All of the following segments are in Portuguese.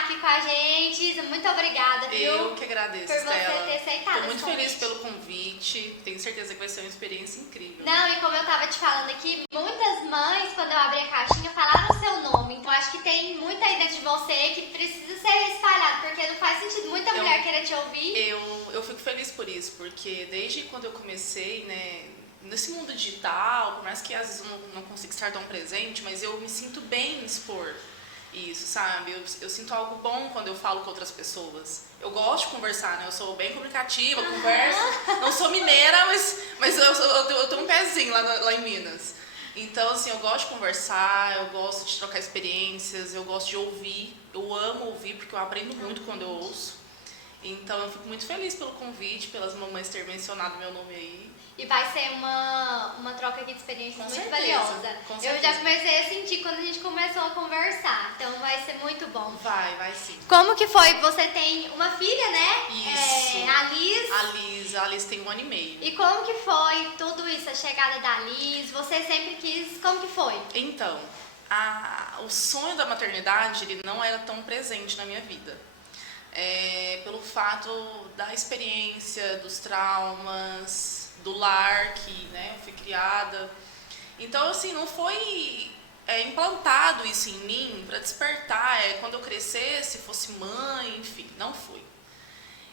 aqui com a gente. Muito obrigada, viu? Eu que agradeço, por você Estela. ter aceitado. Tô muito esse feliz convite. pelo convite. Tenho certeza que vai ser uma experiência incrível. Não, e como eu tava te falando aqui, muitas mães, quando eu abri a caixinha, falaram o seu nome. Então acho que tem muita aí dentro de você que precisa ser espalhado, porque não faz sentido muita mulher querer te ouvir. Eu fico feliz por isso, porque desde quando eu comecei, né, nesse mundo digital, por mais que às vezes eu não consiga estar tão presente, mas eu me sinto bem em expor isso, sabe? Eu sinto algo bom quando eu falo com outras pessoas. Eu gosto de conversar, né? Eu sou bem comunicativa, converso. Não sou mineira, mas eu tenho um pezinho lá em Minas. Então, assim, eu gosto de conversar, eu gosto de trocar experiências, eu gosto de ouvir. Eu amo ouvir, porque eu aprendo muito quando eu ouço. Então, eu fico muito feliz pelo convite, pelas mamães terem mencionado meu nome aí. E vai ser uma troca aqui de experiências Com muito certeza, valiosa. com Eu certeza. já comecei a sentir quando a gente começou a conversar. Então vai ser muito bom. Vai sim. Como que foi? Você tem uma filha, né? Isso. A Liz. A Liz tem 1 ano e meio. E como que foi tudo isso? A chegada da Liz? Você sempre quis... Como que foi? Então, o sonho da maternidade ele não era tão presente na minha vida. Pelo fato da experiência, dos traumas, do lar que, né, eu fui criada. Então, assim, não foi implantado isso em mim para despertar, quando eu crescesse, fosse mãe, enfim, não foi.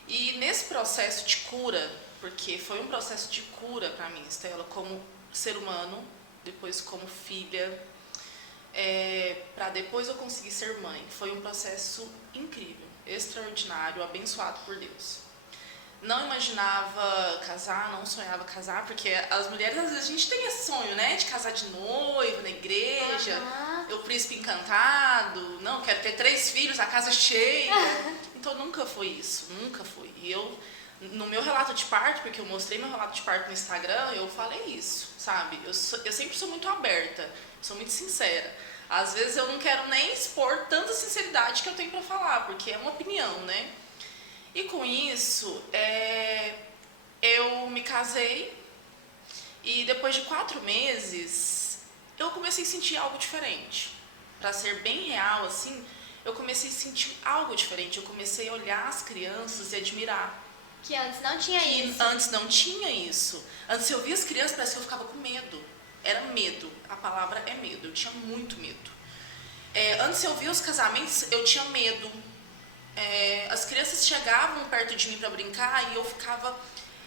E nesse processo de cura, porque foi um processo de cura para mim, Estela, como ser humano, depois como filha, para depois eu conseguir ser mãe, foi um processo incrível, extraordinário, abençoado por Deus. Não imaginava casar, não sonhava casar, porque as mulheres, às vezes, a gente tem esse sonho, né? De casar de noiva, na igreja, o príncipe encantado, não, quero ter 3 filhos, a casa cheia. Então, nunca foi isso, nunca foi. E eu, no meu relato de parto, porque eu mostrei meu relato de parto no Instagram, eu falei isso, sabe? Eu sempre sou muito aberta, sou muito sincera. Às vezes, eu não quero nem expor tanta sinceridade que eu tenho pra falar, porque é uma opinião, né? E com isso, eu me casei e depois de 4 meses, eu comecei a sentir algo diferente. Para ser bem real, assim, eu comecei a sentir algo diferente. Eu comecei a olhar as crianças e admirar. Que antes não tinha isso. Antes não tinha isso. Antes eu via as crianças, parece que eu ficava com medo. Era medo. A palavra é medo. Eu tinha muito medo. Antes eu via os casamentos, eu tinha medo. As crianças chegavam perto de mim para brincar e eu ficava,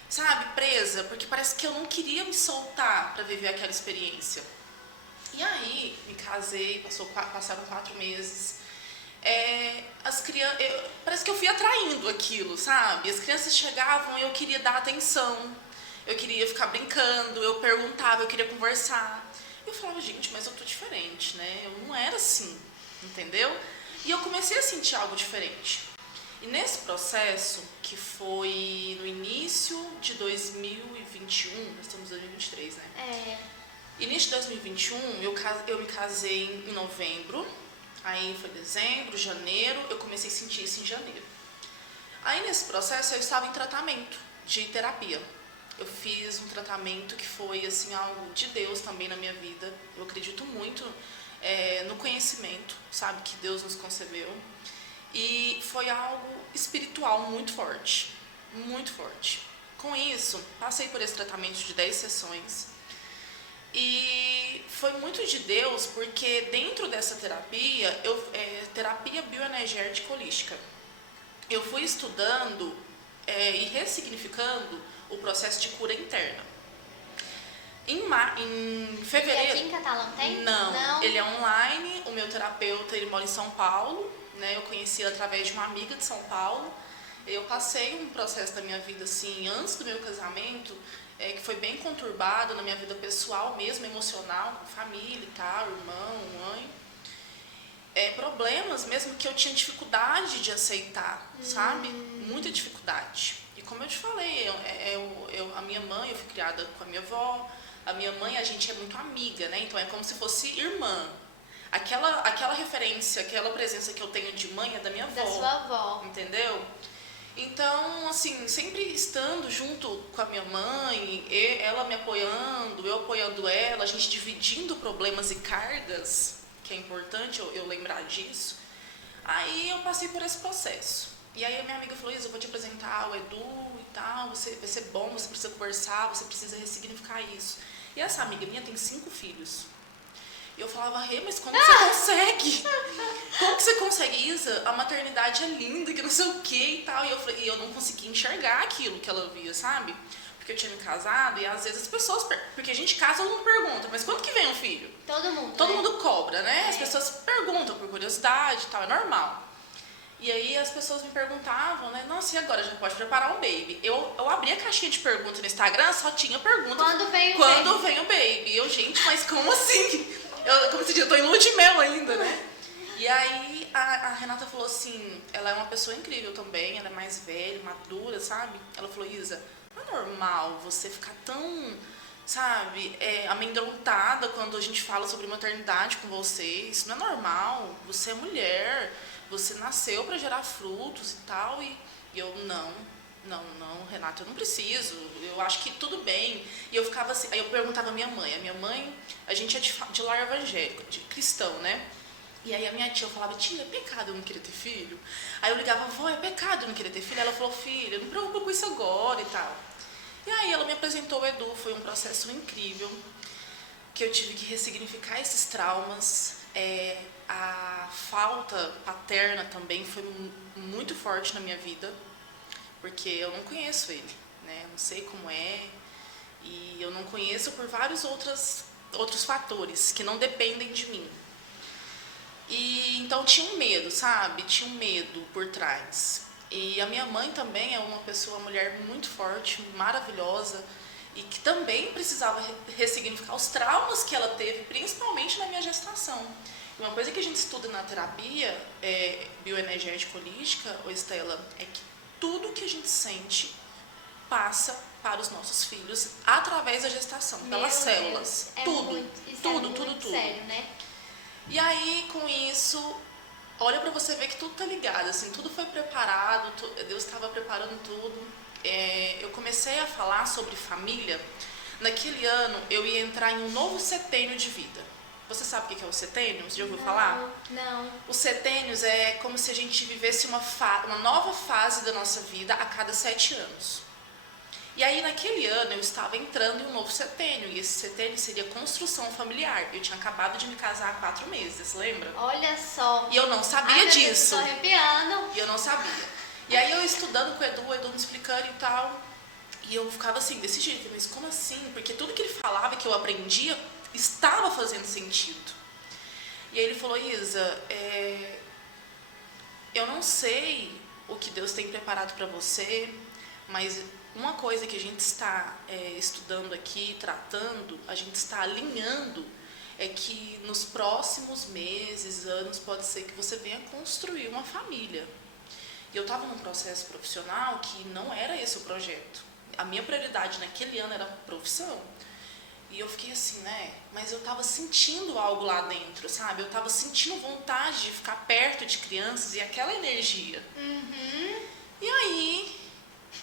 sabe, presa, porque parece que eu não queria me soltar para viver aquela experiência. E aí, me casei, passaram 4 meses. Parece que eu fui atraindo aquilo, sabe? As crianças chegavam e eu queria dar atenção, eu queria ficar brincando, eu perguntava, eu queria conversar. Eu falava, gente, mas eu tô diferente, né? Eu não era assim, entendeu? E eu comecei a sentir algo diferente. E nesse processo, que foi no início de 2021, nós estamos em 2023, né? Início de 2021, eu me casei em novembro, aí foi dezembro, janeiro, eu comecei a sentir isso em janeiro. Aí nesse processo eu estava em tratamento de terapia. Eu fiz um tratamento que foi assim, algo de Deus também na minha vida. Eu acredito muito no conhecimento, sabe, que Deus nos concebeu. E foi algo espiritual muito forte, muito forte. Com isso, passei por esse tratamento de 10 sessões. E foi muito de Deus, porque dentro dessa terapia, terapia bioenergética holística, eu fui estudando e ressignificando o processo de cura interna. Em fevereiro... E aqui em Catalão tem? Não, ele é online, o meu terapeuta ele mora em São Paulo, né? Eu conheci ele através de uma amiga de São Paulo. Eu passei um processo da minha vida, assim, antes do meu casamento, que foi bem conturbado na minha vida pessoal mesmo, emocional, com família e tal, irmão, mãe. Problemas mesmo que eu tinha dificuldade de aceitar, sabe? Muita dificuldade. E como eu te falei, a minha mãe, eu fui criada com a minha avó, a minha mãe, a gente é muito amiga, né? Então é como se fosse irmã. Aquela referência, aquela presença que eu tenho de mãe é da minha avó. Da sua avó. Entendeu? Então, assim, sempre estando junto com a minha mãe, ela me apoiando, eu apoiando ela, a gente dividindo problemas e cargas, que é importante eu lembrar disso. Aí eu passei por esse processo. E aí a minha amiga falou, Isa, eu vou te apresentar o Edu e tal, vai ser bom, você precisa conversar, você precisa ressignificar isso. E essa amiga minha tem 5 filhos. E eu falava, Rê, mas como você consegue? Como que você consegue, Isa? A maternidade é linda, que não sei o que e tal. E eu não conseguia enxergar aquilo que ela via, sabe? Porque eu tinha me casado e às vezes as pessoas... Porque a gente casa, todo mundo pergunta, mas quando que vem um filho? Todo mundo cobra, né? As pessoas perguntam por curiosidade e tal, é normal. E aí as pessoas me perguntavam, né? Nossa, e agora? Já pode preparar um baby? Eu abri a caixinha de perguntas no Instagram, só tinha pergunta. Quando vem o baby? Eu, gente, mas como assim? Como se diz, eu tô em lua de mel ainda, né? E aí a Renata falou assim, ela é uma pessoa incrível também, ela é mais velha, madura, sabe? Ela falou, Isa, não é normal você ficar tão, sabe, amedrontada quando a gente fala sobre maternidade com você. Isso não é normal, você é mulher, você nasceu pra gerar frutos e tal. E eu, não, Renata, eu não preciso, eu acho que tudo bem. E eu ficava assim, aí eu perguntava à minha mãe. A minha mãe, a gente é de lar evangélico, de cristão, né? E aí a minha tia, eu falava, tia, é pecado eu não querer ter filho? Aí eu ligava, avó, é pecado eu não querer ter filho? Ela falou, filha, não me preocupa com isso agora e tal. E aí ela me apresentou o Edu, foi um processo incrível, que eu tive que ressignificar esses traumas. A falta paterna também foi muito forte na minha vida, porque eu não conheço ele, né? Eu não sei como é, e eu não conheço por vários outros fatores que não dependem de mim. E então tinha um medo, sabe? Tinha um medo por trás. E a minha mãe também é uma mulher muito forte, maravilhosa, e que também precisava ressignificar os traumas que ela teve, principalmente na minha gestação. E uma coisa que a gente estuda na terapia bioenergética holística, Estela, é que tudo que a gente sente passa para os nossos filhos através da gestação, pelas células. Tudo. Sério, né? E aí, com isso, olha pra você ver que tudo tá ligado, assim, tudo foi preparado, Deus estava preparando tudo. Eu comecei a falar sobre família. Naquele ano, eu ia entrar em um novo setênio de vida. Você sabe o que é o setênio? Você já ouviu falar? Não. Os setênios é como se a gente vivesse uma nova fase da nossa vida a cada 7 anos. E aí, naquele ano, eu estava entrando em um novo setênio, e esse setênio seria construção familiar. Eu tinha acabado de me casar há 4 meses, lembra? Olha só. E eu não sabia disso. Eu tô arrepiando. E eu não sabia. E aí, eu estudando com o Edu me explicando e tal, e eu ficava assim, desse jeito, mas como assim? Porque tudo que ele falava, que eu aprendia, estava fazendo sentido. E aí ele falou, Isa, eu não sei o que Deus tem preparado para você, mas uma coisa que a gente está estudando aqui, tratando, a gente está alinhando, é que nos próximos meses, anos, pode ser que você venha construir uma família. E eu estava num processo profissional que não era esse o projeto. A minha prioridade naquele ano era a profissão. E eu fiquei assim, né? Mas eu estava sentindo algo lá dentro, sabe? Eu estava sentindo vontade de ficar perto de crianças e aquela energia. Uhum. E aí,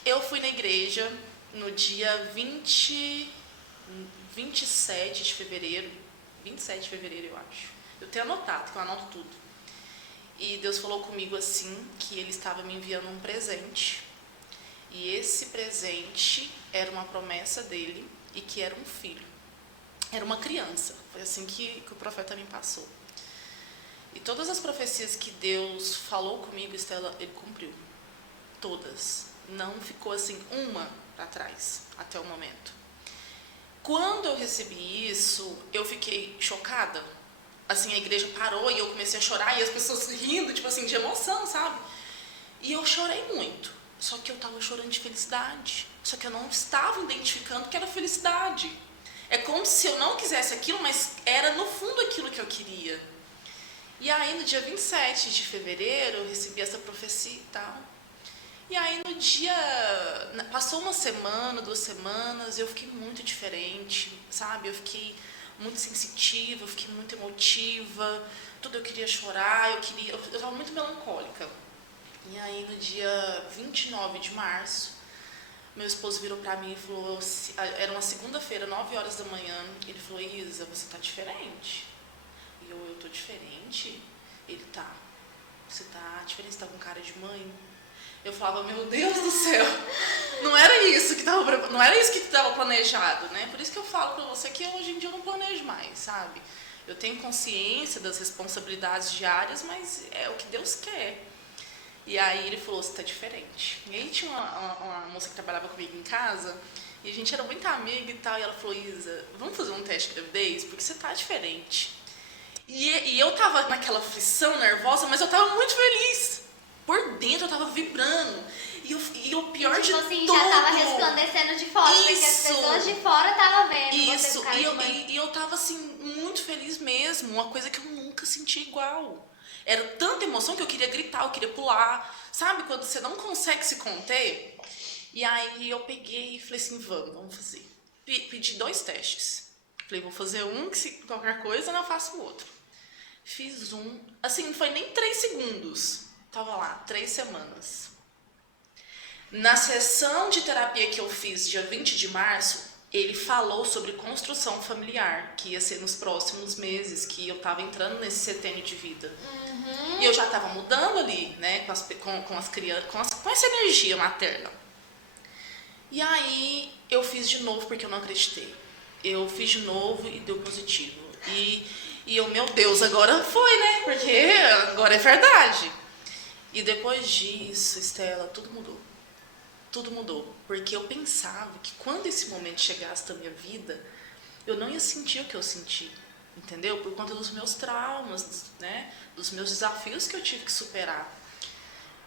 eu fui na igreja no dia 27 de fevereiro. 27 de fevereiro, eu acho. Eu tenho anotado, que eu anoto tudo. E Deus falou comigo assim, que Ele estava me enviando um presente. E esse presente era uma promessa dEle e que era um filho. Era uma criança. Foi assim que o profeta me passou. E todas as profecias que Deus falou comigo, Estela, Ele cumpriu. Todas. Não ficou assim uma para trás, até o momento. Quando eu recebi isso, eu fiquei chocada. Assim, a igreja parou e eu comecei a chorar e as pessoas rindo, tipo assim, de emoção, sabe? E eu chorei muito. Só que eu estava chorando de felicidade. Só que eu não estava identificando que era felicidade. É como se eu não quisesse aquilo, mas era no fundo aquilo que eu queria. E aí, no dia 27 de fevereiro, eu recebi essa profecia e tal. E aí, no dia... Passou uma semana, 2 semanas, eu fiquei muito diferente, sabe? Eu fiquei muito sensitiva, eu fiquei muito emotiva, tudo eu queria chorar, eu estava muito melancólica. E aí, no dia 29 de março, meu esposo virou pra mim e falou, era uma segunda-feira, 9 horas da manhã, ele falou, Isa, você tá diferente. E eu tô diferente? Ele tá. você tá diferente, você tá com cara de mãe. Eu falava, meu Deus do céu, não era isso que estava planejado, né? Por isso que eu falo pra você que hoje em dia eu não planejo mais, sabe? Eu tenho consciência das responsabilidades diárias, mas é o que Deus quer. E aí ele falou, você tá diferente. E aí tinha uma moça que trabalhava comigo em casa, e a gente era muito amiga e tal, e ela falou, Isa, vamos fazer um teste de gravidez? Porque você tá diferente. E eu tava naquela aflição nervosa, mas eu tava muito feliz. Por dentro eu tava vibrando. E o pior tipo de assim, tudo... já tava resplandecendo de fora, porque as pessoas de fora estavam vendo você Isso, com cara de mãe. e eu tava assim, muito feliz mesmo. Uma coisa que eu nunca senti igual. Era tanta emoção que eu queria gritar, eu queria pular. Sabe quando você não consegue se conter? E aí eu peguei e falei assim, vamos fazer. Pedi 2 testes. Falei, vou fazer um, que se qualquer coisa eu faço o outro. Fiz um, assim, não foi nem 3 segundos. Tava lá, 3 semanas. Na sessão de terapia que eu fiz dia 20 de março, ele falou sobre construção familiar, que ia ser nos próximos meses, que eu tava entrando nesse setênio de vida. E eu já tava mudando ali, né, com as crianças, com essa energia materna. E aí eu fiz de novo porque eu não acreditei. Eu fiz de novo e deu positivo. E eu, meu Deus, agora foi, né? Porque agora é verdade. E depois disso, Estela, tudo mudou. Tudo mudou. Porque eu pensava que quando esse momento chegasse na minha vida, eu não ia sentir o que eu senti. Entendeu? Por conta dos meus traumas, né? Dos meus desafios que eu tive que superar.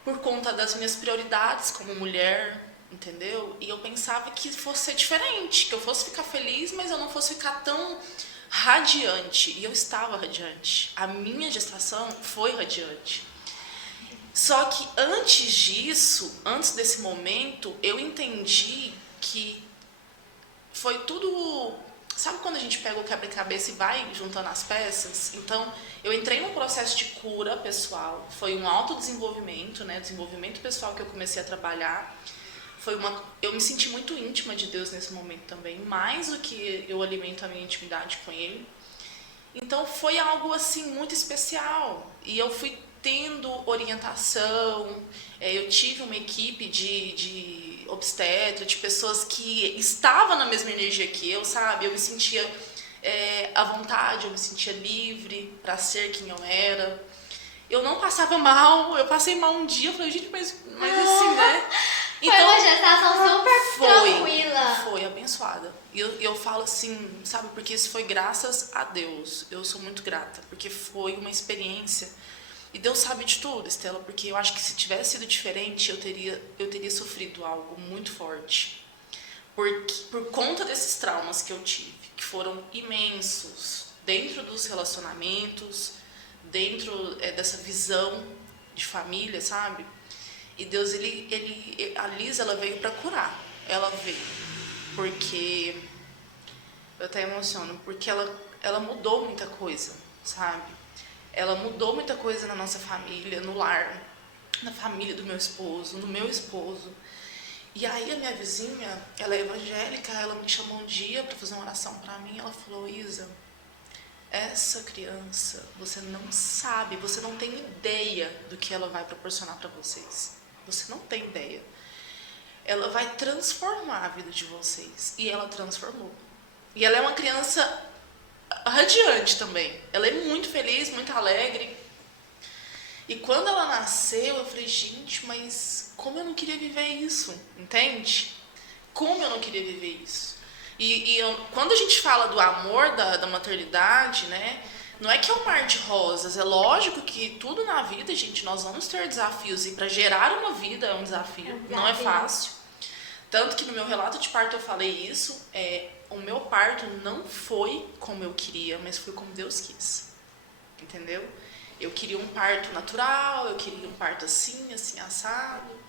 Por conta das minhas prioridades como mulher, entendeu? E eu pensava que fosse ser diferente, que eu fosse ficar feliz, mas eu não fosse ficar tão radiante. E eu estava radiante. A minha gestação foi radiante. Só que antes disso, antes desse momento, eu entendi que foi tudo... Sabe quando a gente pega o quebra-cabeça e vai juntando as peças? Então, eu entrei num processo de cura pessoal. Foi um autodesenvolvimento, né? Desenvolvimento pessoal que eu comecei a trabalhar. Eu me senti muito íntima de Deus nesse momento também, mais do que eu alimento a minha intimidade com Ele. Então foi algo assim muito especial e eu fui tendo orientação, eu tive uma equipe de obstetra, de pessoas que estavam na mesma energia que eu, sabe? Eu me sentia à vontade, eu me sentia livre para ser quem eu era. Eu não passava mal, eu passei mal um dia, eu falei, gente, mas assim, né? Então, foi uma gestação super tranquila. Foi abençoada. E eu falo assim, sabe, porque isso foi graças a Deus. Eu sou muito grata, porque foi uma experiência. E Deus sabe de tudo, Estela, porque eu acho que se tivesse sido diferente, eu teria sofrido algo muito forte. Por conta desses traumas que eu tive, que foram imensos, dentro dos relacionamentos, dentro dessa visão de família, sabe? E Deus, a Lisa, ela veio para curar. Ela veio porque... Eu até emociono, porque ela mudou muita coisa, sabe? Ela mudou muita coisa na nossa família, no lar, na família do meu esposo, no meu esposo. E aí a minha vizinha, ela é evangélica, ela me chamou um dia para fazer uma oração para mim. Ela falou, Isa, essa criança, você não sabe, você não tem ideia do que ela vai proporcionar para vocês. Você não tem ideia. Ela vai transformar a vida de vocês. E ela transformou. E ela é uma criança radiante também. Ela é muito feliz, muito alegre. E quando ela nasceu, eu falei, gente, mas como eu não queria viver isso, entende? Como eu não queria viver isso. Quando a gente fala do amor da maternidade, né? Não é que é um mar de rosas, é lógico que tudo na vida, gente, nós vamos ter desafios. E para gerar uma vida é um desafio, não é fácil. Tanto que no meu relato de parto eu falei isso, o meu parto não foi como eu queria, mas foi como Deus quis, entendeu? Eu queria um parto natural, eu queria um parto assim, assim, assado.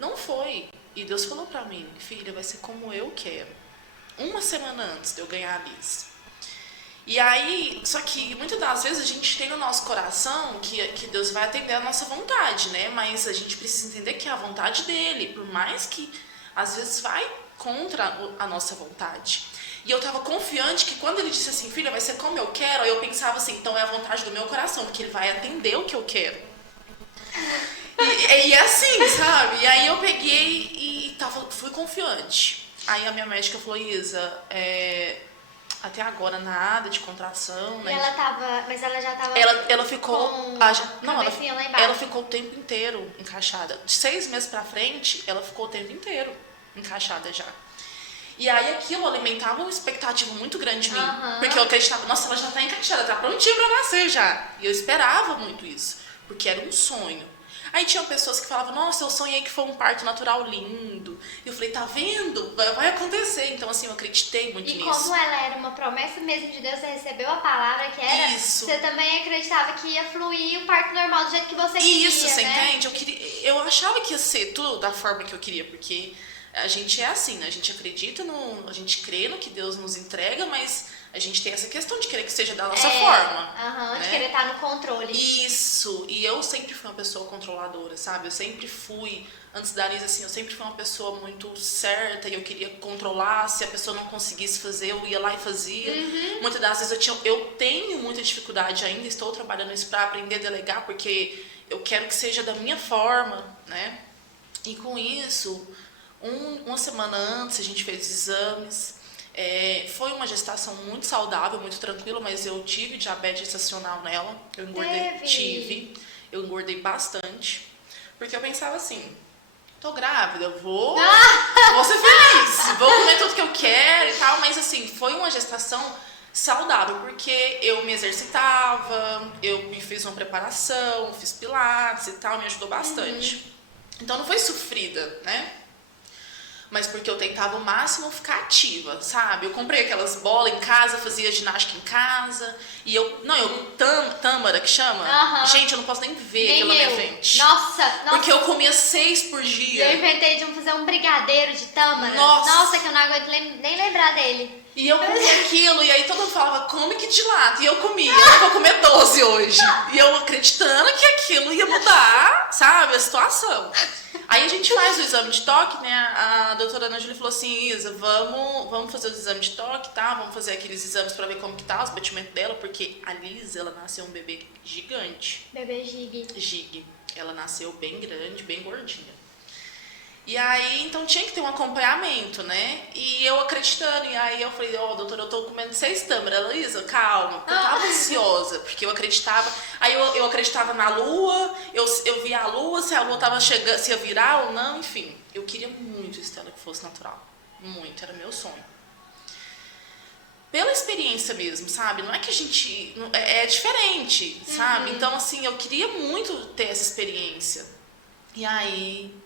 Não foi. E Deus falou pra mim, filha, vai ser como eu quero. Uma semana antes de eu ganhar a Liz. E aí, só que muitas das vezes a gente tem no nosso coração que Deus vai atender a nossa vontade, né? Mas a gente precisa entender que é a vontade dele, por mais que às vezes vai contra a nossa vontade. E eu tava confiante que quando ele disse assim, filha, vai ser como eu quero, aí eu pensava assim, então é a vontade do meu coração, porque ele vai atender o que eu quero. E assim, sabe? E aí eu peguei e fui confiante. Aí a minha médica falou, Isa, até agora nada de contração, né? E ela tava, mas ela já tava Ela ficou... com Não, cabecinha lá embaixo. ela ficou o tempo inteiro encaixada. De 6 meses pra frente, ela ficou o tempo inteiro encaixada já. E aí aquilo alimentava uma expectativa muito grande em mim. Porque eu acreditava, nossa, ela já tá encaixada, tá prontinha pra nascer já. E eu esperava muito isso, porque era um sonho. Aí tinham pessoas que falavam, nossa, eu sonhei que foi um parto natural lindo. E eu falei, tá vendo? Vai acontecer. Então, assim, eu acreditei muito nisso. E como ela era uma promessa mesmo de Deus, você recebeu a palavra que era, isso. Você também acreditava que ia fluir o parto normal do jeito que você queria, isso, você né? entende? Eu achava que ia ser tudo da forma que eu queria, porque a gente é assim, né? A gente acredita a gente crê no que Deus nos entrega, mas a gente tem essa questão de querer que seja da nossa forma. De querer estar no controle. Isso, e eu sempre fui uma pessoa controladora, sabe? Eu sempre fui, antes da Lisa, assim, eu sempre fui uma pessoa muito certa e eu queria controlar, se a pessoa não conseguisse fazer, eu ia lá e fazia. Muitas das vezes eu tenho muita dificuldade ainda, estou trabalhando isso para aprender a delegar, porque eu quero que seja da minha forma, né? E com isso, uma semana antes a gente fez os exames. Foi uma gestação muito saudável, muito tranquila, mas eu tive diabetes gestacional nela. Eu engordei, eu engordei bastante, porque eu pensava assim, tô grávida, vou ser feliz, vou comer tudo que eu quero e tal, mas assim, foi uma gestação saudável, porque eu me exercitava, eu me fiz uma preparação, fiz pilates e tal, me ajudou bastante. Então não foi sofrida, né? Mas porque eu tentava ao máximo ficar ativa, sabe? Eu comprei aquelas bolas em casa, fazia ginástica em casa. E tâmara que chama? Gente, eu não posso nem ver aquilo na minha frente. Nossa! Porque eu comia 6 por dia. Eu inventei de fazer um brigadeiro de tâmara. Nossa, que eu não aguento nem lembrar dele. E eu comia aquilo, e aí todo mundo falava, come que dilata. E eu comia, eu vou comer 12 hoje. E eu acreditando que aquilo ia mudar, sabe, a situação. Aí a gente faz o exame de toque, né? A doutora Ana Júlia falou assim, Isa, vamos fazer os exames de toque, tá? Vamos fazer aqueles exames pra ver como que tá os batimentos dela, porque a Lisa, ela nasceu um bebê gigante. Bebê Gig. Gig. Ela nasceu bem grande, bem gordinha. E aí, então tinha que ter um acompanhamento, né? E eu acreditando, e aí eu falei, doutora, eu tô comendo 6 tâmaras. Ela, Isa, calma, porque eu tava ansiosa, porque eu acreditava. Aí eu acreditava na lua, eu via a lua, se a lua tava chegando, se ia virar ou não, enfim. Eu queria muito, Estela, que fosse natural. Muito, era meu sonho. Pela experiência mesmo, sabe? Não é que a gente... É diferente, sabe? Então, assim, eu queria muito ter essa experiência. E aí...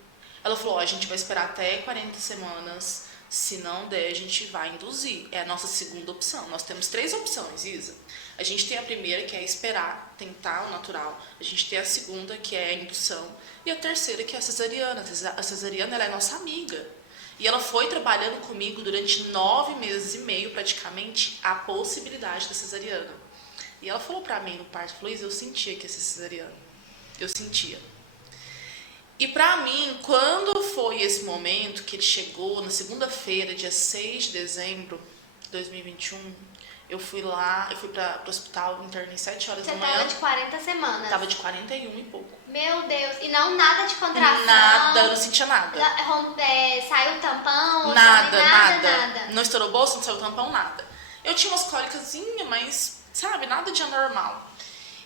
Ela falou, a gente vai esperar até 40 semanas, se não der, a gente vai induzir. É a nossa segunda opção. Nós temos 3 opções, Isa. A gente tem a primeira, que é esperar, tentar o natural. A gente tem a segunda, que é a indução. E a terceira, que é a cesariana. A cesariana, ela é nossa amiga. E ela foi trabalhando comigo durante 9 meses e meio, praticamente, a possibilidade da cesariana. E ela falou pra mim no parto, falou, Isa, eu sentia que ia ser cesariana. Eu sentia. E pra mim, quando foi esse momento que ele chegou, na segunda-feira, dia 6 de dezembro de 2021, eu fui pro hospital, internei 7 horas da manhã. Você tava de 40 semanas. Tava de 41 e pouco. Meu Deus, e não nada de contração? Nada, eu não sentia nada. Saiu o tampão? Nada. Não estourou o bolso, não saiu o tampão, nada. Eu tinha umas cólicazinhas, mas, sabe, nada de anormal.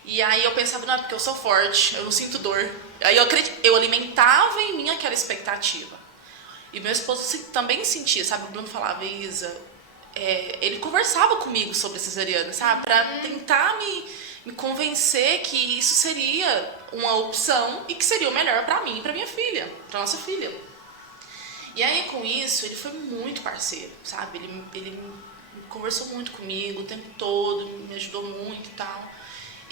E aí eu pensava, não, é porque eu sou forte, eu não sinto dor. Aí eu alimentava em mim aquela expectativa. E meu esposo também sentia, sabe? O Bruno falava, Isa, ele conversava comigo sobre a cesariana, sabe? Pra tentar me convencer que isso seria uma opção e que seria o melhor pra mim e pra minha filha, pra nossa filha. E aí com isso, ele foi muito parceiro, sabe? Ele conversou muito comigo o tempo todo, me ajudou muito e tal.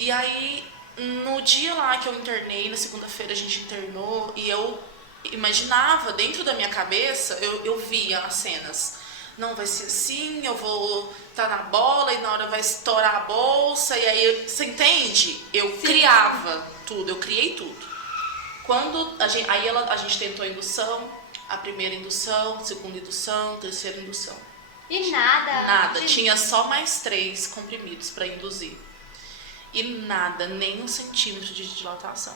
E aí, no dia lá que eu internei, na segunda-feira a gente internou, e eu imaginava, dentro da minha cabeça, eu via as cenas. Não, vai ser assim, eu vou estar na bola e na hora vai estourar a bolsa, e aí, você entende? Eu criava tudo, eu criei tudo. Quando a gente tentou a indução, a primeira indução, segunda indução, terceira indução. E nada? Nada, tinha só mais 3 comprimidos para induzir. E nada, nem 1 centímetro de dilatação.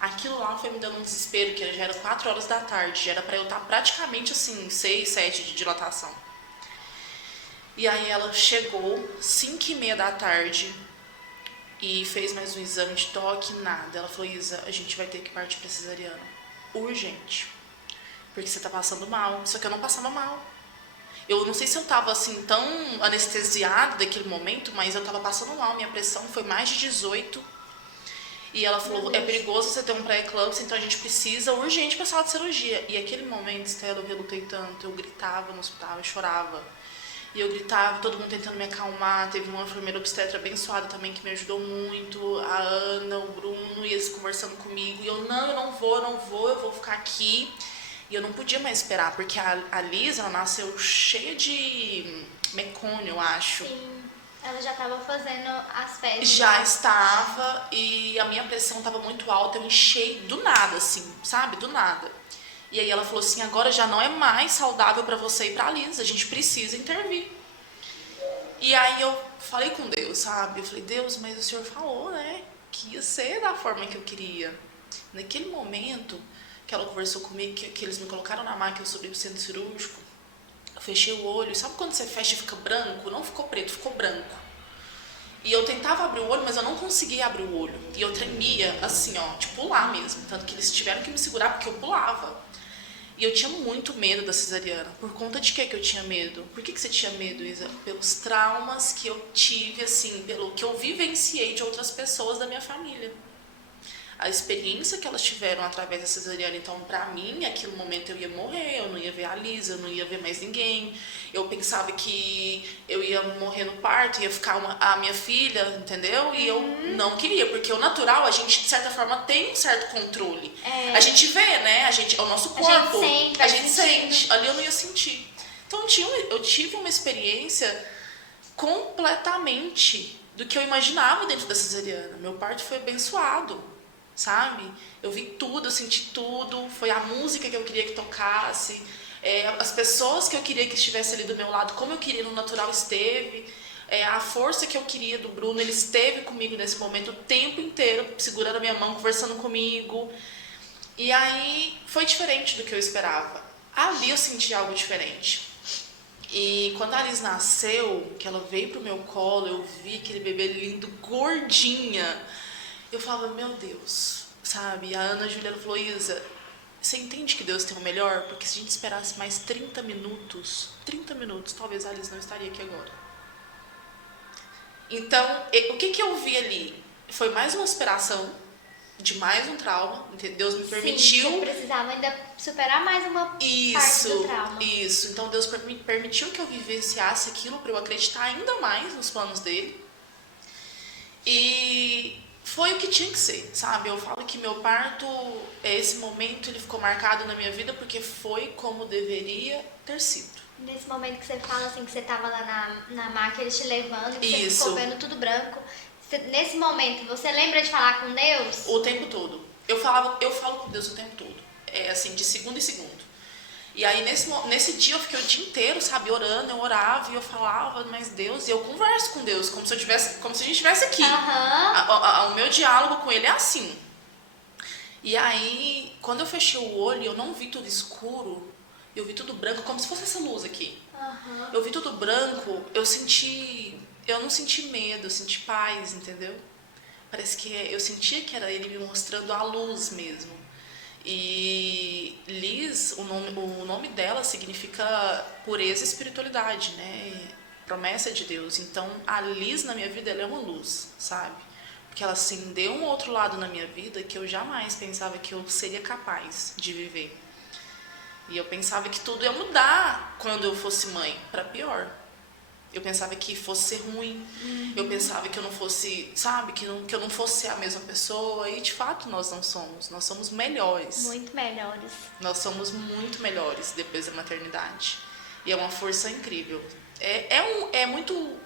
Aquilo lá foi me dando um desespero, que já era 4 horas da tarde, já era pra eu estar praticamente assim, 6, 7 de dilatação. E aí ela chegou, 5h30 da tarde, e fez mais um exame de toque, nada. Ela falou, Isa, a gente vai ter que partir pra cesariana. Urgente. Porque você tá passando mal. Só que eu não passava mal. Eu não sei se eu tava assim tão anestesiada daquele momento, mas eu tava passando mal. Minha pressão foi mais de 18. E ela falou, é perigoso você ter um pré-eclâmpsia, então a gente precisa urgente pra sala de cirurgia. E aquele momento, Stella, eu relutei tanto. Eu gritava no hospital, eu chorava. E eu gritava, todo mundo tentando me acalmar. Teve uma enfermeira obstetra abençoada também que me ajudou muito. A Ana, o Bruno, e eles conversando comigo. E eu não vou, eu vou ficar aqui. E eu não podia mais esperar, porque a Liz, ela nasceu cheia de mecônio, eu acho. Sim, ela já estava fazendo as fezes. Já estava, e a minha pressão estava muito alta, eu enchei do nada, assim, sabe? Do nada. E aí ela falou assim, agora já não é mais saudável pra você ir pra Liz, a gente precisa intervir. E aí eu falei com Deus, sabe? Eu falei, Deus, mas o Senhor falou, né? Que ia ser da forma que eu queria. Naquele momento que ela conversou comigo, que eles me colocaram na maca, eu subi pro centro cirúrgico, eu fechei o olho. Sabe quando você fecha e fica branco? Não ficou preto, ficou branco. E eu tentava abrir o olho, mas eu não conseguia abrir o olho. E eu tremia, assim, ó, de pular mesmo. Tanto que eles tiveram que me segurar, porque eu pulava. E eu tinha muito medo da cesariana. Por conta de que eu tinha medo? Por que você tinha medo, Isa? Pelos traumas que eu tive, assim, pelo que eu vivenciei de outras pessoas da minha família. A experiência que elas tiveram através da cesariana. Então, pra mim, naquele momento eu ia morrer, eu não ia ver a Lisa, eu não ia ver mais ninguém. Eu pensava que eu ia morrer no parto, ia ficar a minha filha, entendeu? E eu não queria, porque o natural, a gente, de certa forma, tem um certo controle. A gente vê, né? É o nosso corpo. A gente sente. Ali eu não ia sentir. Então, eu tive uma experiência completamente do que eu imaginava dentro da cesariana. Meu parto foi abençoado. Sabe? Eu vi tudo, eu senti tudo, foi a música que eu queria que tocasse, as pessoas que eu queria que estivessem ali do meu lado, como eu queria no natural esteve, a força que eu queria do Bruno, ele esteve comigo nesse momento o tempo inteiro, segurando a minha mão, conversando comigo. E aí foi diferente do que eu esperava. Ali eu senti algo diferente. E quando a Alice nasceu, que ela veio pro meu colo, eu vi aquele bebê lindo, gordinha. Eu falava, meu Deus, sabe? A Ana Juliana falou, Isa, você entende que Deus tem o melhor? Porque se a gente esperasse mais 30 minutos, talvez a Alice não estaria aqui agora. Então, o que eu vi ali? Foi mais uma superação de mais um trauma, Deus me permitiu... Sim, você precisava ainda superar mais uma parte do trauma. Isso, então Deus me permitiu que eu vivenciasse aquilo para eu acreditar ainda mais nos planos dele. E... foi o que tinha que ser, sabe? Eu falo que meu parto, esse momento, ele ficou marcado na minha vida porque foi como deveria ter sido. Nesse momento que você fala assim, que você tava lá na maca, eles te levando, que você ficou vendo tudo branco. Nesse momento, você lembra de falar com Deus? O tempo todo. Eu falo com Deus o tempo todo. Assim, de segundo em segundo. E aí, nesse dia, eu fiquei o dia inteiro, sabe, orando, eu orava e eu falava, mas Deus, e eu converso com Deus, como se a gente estivesse aqui. O meu diálogo com Ele é assim. E aí, quando eu fechei o olho, eu não vi tudo escuro, eu vi tudo branco, como se fosse essa luz aqui. Eu vi tudo branco, eu não senti medo, eu senti paz, entendeu? Parece que eu sentia que era Ele me mostrando a luz mesmo. E Liz, o nome dela significa pureza e espiritualidade, né? Promessa de Deus. Então, a Liz na minha vida, ela é uma luz, sabe? Porque ela acendeu um outro lado na minha vida que eu jamais pensava que eu seria capaz de viver. E eu pensava que tudo ia mudar quando eu fosse mãe, para pior. Eu pensava que fosse ser ruim, eu pensava que eu não fosse, sabe, que eu não fosse a mesma pessoa, e de fato nós não somos, nós somos melhores. Muito melhores. Nós somos muito melhores depois da maternidade. E é uma força incrível. É muito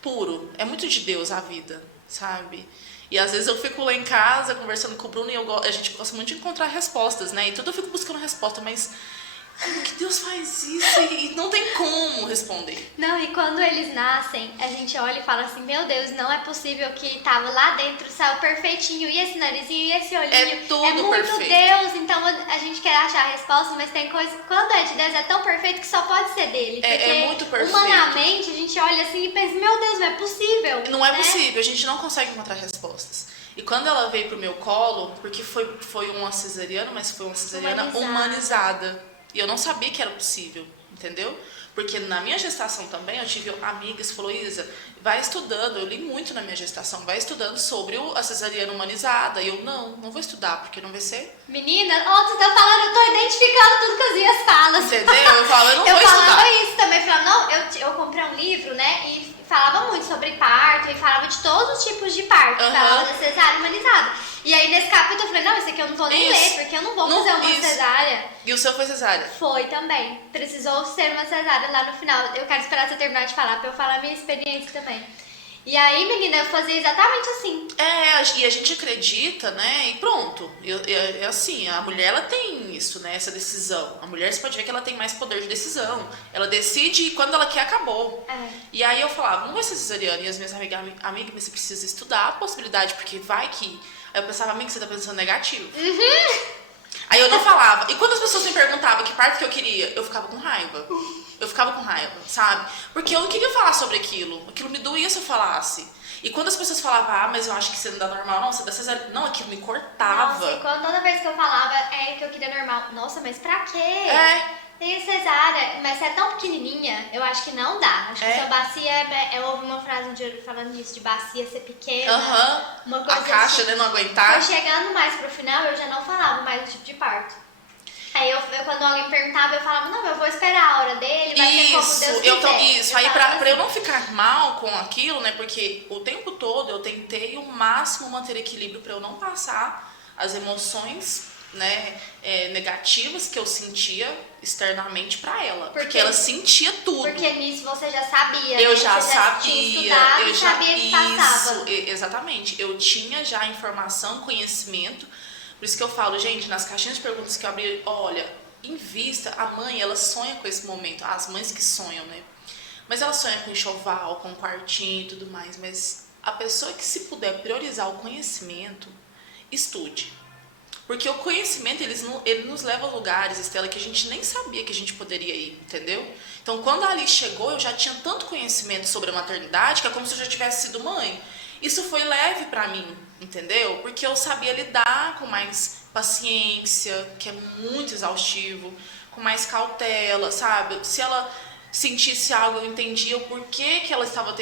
puro, é muito de Deus a vida, sabe? E às vezes eu fico lá em casa conversando com o Bruno e a gente gosta muito de encontrar respostas, né? E tudo eu fico buscando resposta, mas como que Deus faz isso? E não tem como responder. Não, e quando eles nascem, a gente olha e fala assim, meu Deus, não é possível que tava lá dentro, saiu perfeitinho, e esse narizinho, e esse olhinho. É tudo muito perfeito. Deus, então a gente quer achar a resposta, mas tem coisa, quando é de Deus, é tão perfeito que só pode ser dele. É muito perfeito. Humanamente, a gente olha assim e pensa, meu Deus, não é possível. Não é né? possível, a gente não consegue encontrar respostas. E quando ela veio pro meu colo, porque foi uma cesariana, mas foi uma cesariana humanizada. E eu não sabia que era possível, entendeu? Porque na minha gestação também, eu tive amigas que falaram, Isa, vai estudando, eu li muito na minha gestação, vai estudando sobre a cesariana humanizada. E eu, não vou estudar, porque não vai ser. Menina, você tá falando, eu tô identificando tudo que as minhas falas. Entendeu? Eu falo, eu não vou falava estudar. isso também, falava, não, eu comprei um livro, né, e falava muito sobre parto, e falava de todos os tipos de parto, falava da cesárea humanizada. E aí nesse capítulo eu falei, não, esse aqui eu não vou nem ler, porque eu não vou fazer uma cesárea. E o seu foi cesárea? Foi também. Precisou ser uma cesárea lá no final. Eu quero esperar você terminar de falar pra eu falar a minha experiência também. E aí, menina, eu fazia exatamente assim. E a gente acredita, né? E pronto. É assim, a mulher, ela tem isso, né? Essa decisão. A mulher, você pode ver que ela tem mais poder de decisão. Ela decide e quando ela quer, acabou. E aí eu falava, não vai ser cesariana. E as minhas amigas, você precisa estudar a possibilidade, porque vai que... Aí eu pensava, amiga, você tá pensando negativo. Aí eu não falava. E quando as pessoas me perguntavam que parte que eu queria, eu ficava com raiva. Eu ficava com raiva, sabe? Porque eu não queria falar sobre aquilo. Aquilo me doía se eu falasse. E quando as pessoas falavam, mas eu acho que você não dá normal, não, você dá cesárea. Não, aquilo me cortava. Nossa, e toda vez que eu falava que eu queria normal, nossa, mas pra quê? Tem cesárea, mas você é tão pequenininha, eu acho que não dá. Acho que sua bacia, eu ouvi uma frase um dia falando isso, de bacia ser pequena. Uma coisa a caixa, assim. né, não aguentar. Foi chegando mais pro final, eu já não falava mais do tipo de parto. Aí quando alguém me perguntava, eu falava, não, eu vou esperar a hora dele, vai ser como Deus quiser. Isso, aí pra eu não ficar mal com aquilo, né, porque o tempo todo eu tentei o máximo manter equilíbrio pra eu não passar as emoções, né, negativas que eu sentia externamente pra ela. Porque ela sentia tudo. Porque nisso você já sabia, eu né? já você sabia, eu já sabia que passava. Exatamente, eu tinha já informação, conhecimento. Por isso que eu falo, gente, nas caixinhas de perguntas que eu abri, olha, invista, a mãe, ela sonha com esse momento, as mães que sonham, né? Mas ela sonha com enxoval, com quartinho e tudo mais, mas a pessoa que se puder priorizar o conhecimento, estude. Porque o conhecimento, ele nos leva a lugares, Estela, que a gente nem sabia que a gente poderia ir, entendeu? Então, quando a Alice chegou, eu já tinha tanto conhecimento sobre a maternidade, que é como se eu já tivesse sido mãe. Isso foi leve pra mim, entendeu? Porque eu sabia lidar com mais paciência, que é muito exaustivo, com mais cautela, sabe? Se ela sentisse algo, eu entendia o porquê que ela estava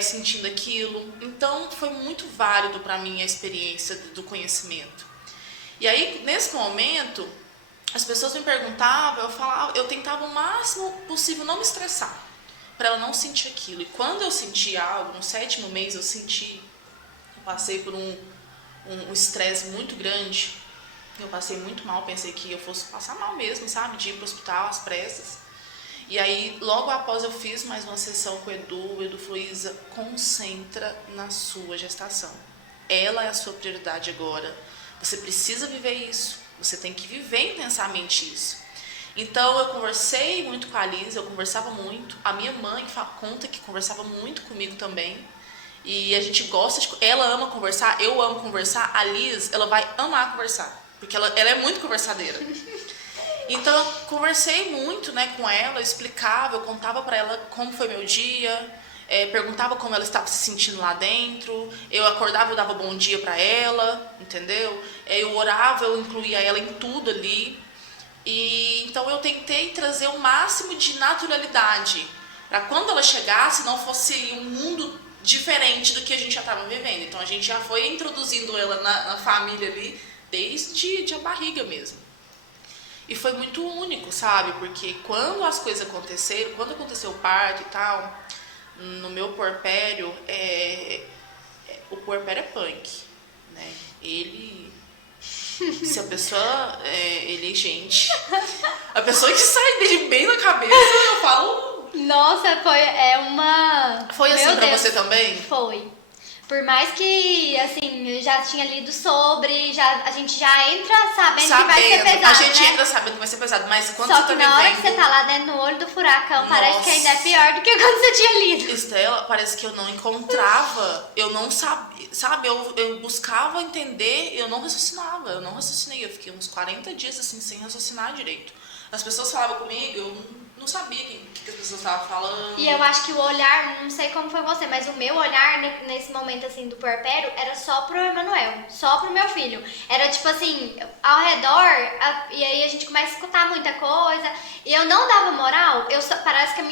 sentindo aquilo. Então, foi muito válido pra mim a experiência do conhecimento. E aí, nesse momento, as pessoas me perguntavam, eu tentava o máximo possível não me estressar, para ela não sentir aquilo. E quando eu senti algo, no 7º mês eu passei por um estresse muito grande, eu passei muito mal, pensei que eu fosse passar mal mesmo, sabe, de ir pro hospital às pressas. E aí, logo após eu fiz mais uma sessão com o Edu falou, Isa, concentra na sua gestação. Ela é a sua prioridade agora. Você precisa viver isso, você tem que viver intensamente isso. Então eu conversei muito com a Liz, eu conversava muito. A minha mãe conta que conversava muito comigo também. E a gente gosta ela ama conversar, eu amo conversar. A Liz, ela vai amar conversar, porque ela é muito conversadeira. Então eu conversei muito, né, com ela, eu explicava, eu contava pra ela como foi meu dia. Perguntava como ela estava se sentindo lá dentro, eu acordava, eu dava bom dia para ela, entendeu? Eu orava, eu incluía ela em tudo ali. E então eu tentei trazer o máximo de naturalidade, para quando ela chegasse não fosse um mundo diferente do que a gente já estava vivendo. Então a gente já foi introduzindo ela na família ali, desde a barriga mesmo. E foi muito único, sabe? Porque quando as coisas aconteceram, quando aconteceu o parto e tal... No meu puerpério, o puerpério é punk, né? Ele, se a pessoa, ele é gente. A pessoa que sai dele bem na cabeça, eu falo... Nossa, foi assim Meu Deus. Pra você também? Foi. Por mais que, assim, eu já tinha lido sobre, a gente já entra sabendo que vai ser pesado, a gente né? entra sabendo que vai ser pesado, mas quando Só você que tá na hora vivendo... que você tá lá dentro no olho do furacão, Nossa. parece que ainda é pior do que quando você tinha lido. Estela, parece que eu não encontrava, eu não sabia, sabe? Eu buscava entender, eu não raciocinei. Eu fiquei uns 40 dias assim, sem raciocinar direito. As pessoas falavam comigo, eu não sabia o que as pessoas estavam falando. E eu acho que o olhar, não sei como foi você, mas o meu olhar nesse momento assim do puerpério era só pro Emanuel, só pro meu filho. Era tipo assim, ao redor, e aí a gente começa a escutar muita coisa, e eu não dava moral, parece que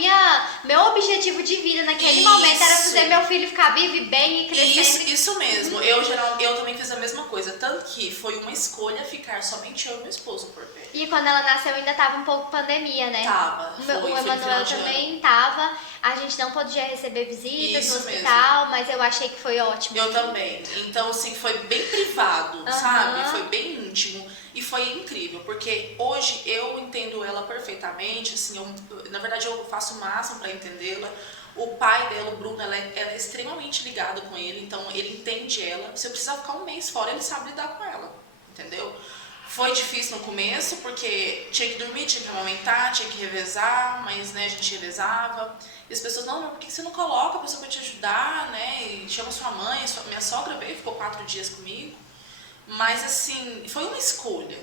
meu objetivo de vida naquele momento era fazer meu filho ficar vivo e bem e crescendo. Isso mesmo, eu também fiz a mesma coisa, tanto que foi uma escolha ficar somente eu e meu esposo no puerpério. E quando ela nasceu ainda tava um pouco pandemia, né? Tava. O Emanuel também tava. A gente não podia receber visitas no hospital, mas eu achei que foi ótimo. Eu também. Então, assim, foi bem privado, sabe? Foi bem íntimo. E foi incrível, porque hoje eu entendo ela perfeitamente, assim, na verdade eu faço o máximo pra entendê-la. O pai dela, o Bruno, ela é extremamente ligado com ele, então ele entende ela. Se eu precisar ficar um mês fora, ele sabe lidar com ela, entendeu? Foi difícil no começo, porque tinha que dormir, tinha que amamentar, tinha que revezar, mas né, a gente revezava. E as pessoas, não, por que você não coloca a pessoa pra te ajudar, né? E chama sua mãe, minha sogra veio, ficou 4 dias comigo. Mas assim, foi uma escolha,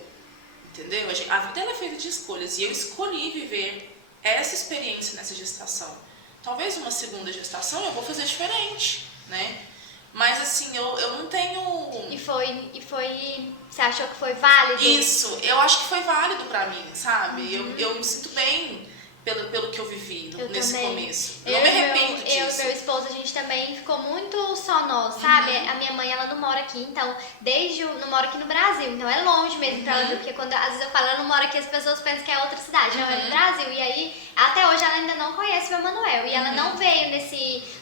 entendeu? A vida ela é feita de escolhas, e eu escolhi viver essa experiência nessa gestação. Talvez uma segunda gestação eu vou fazer diferente, né? Mas assim, eu não tenho... E foi... Você achou que foi válido? Isso, eu acho que foi válido pra mim, sabe? Eu me sinto bem pelo que eu vivi nesse começo. Eu não me arrependo disso. Eu e meu esposo, a gente também ficou muito só nós, sabe? A minha mãe, ela não mora aqui, então, não mora aqui no Brasil, então é longe mesmo pra ela vir, porque quando às vezes eu falo, ela não mora aqui, as pessoas pensam que é outra cidade, não, é no Brasil, e aí, até hoje ela ainda não conhece o Emanuel, e ela não veio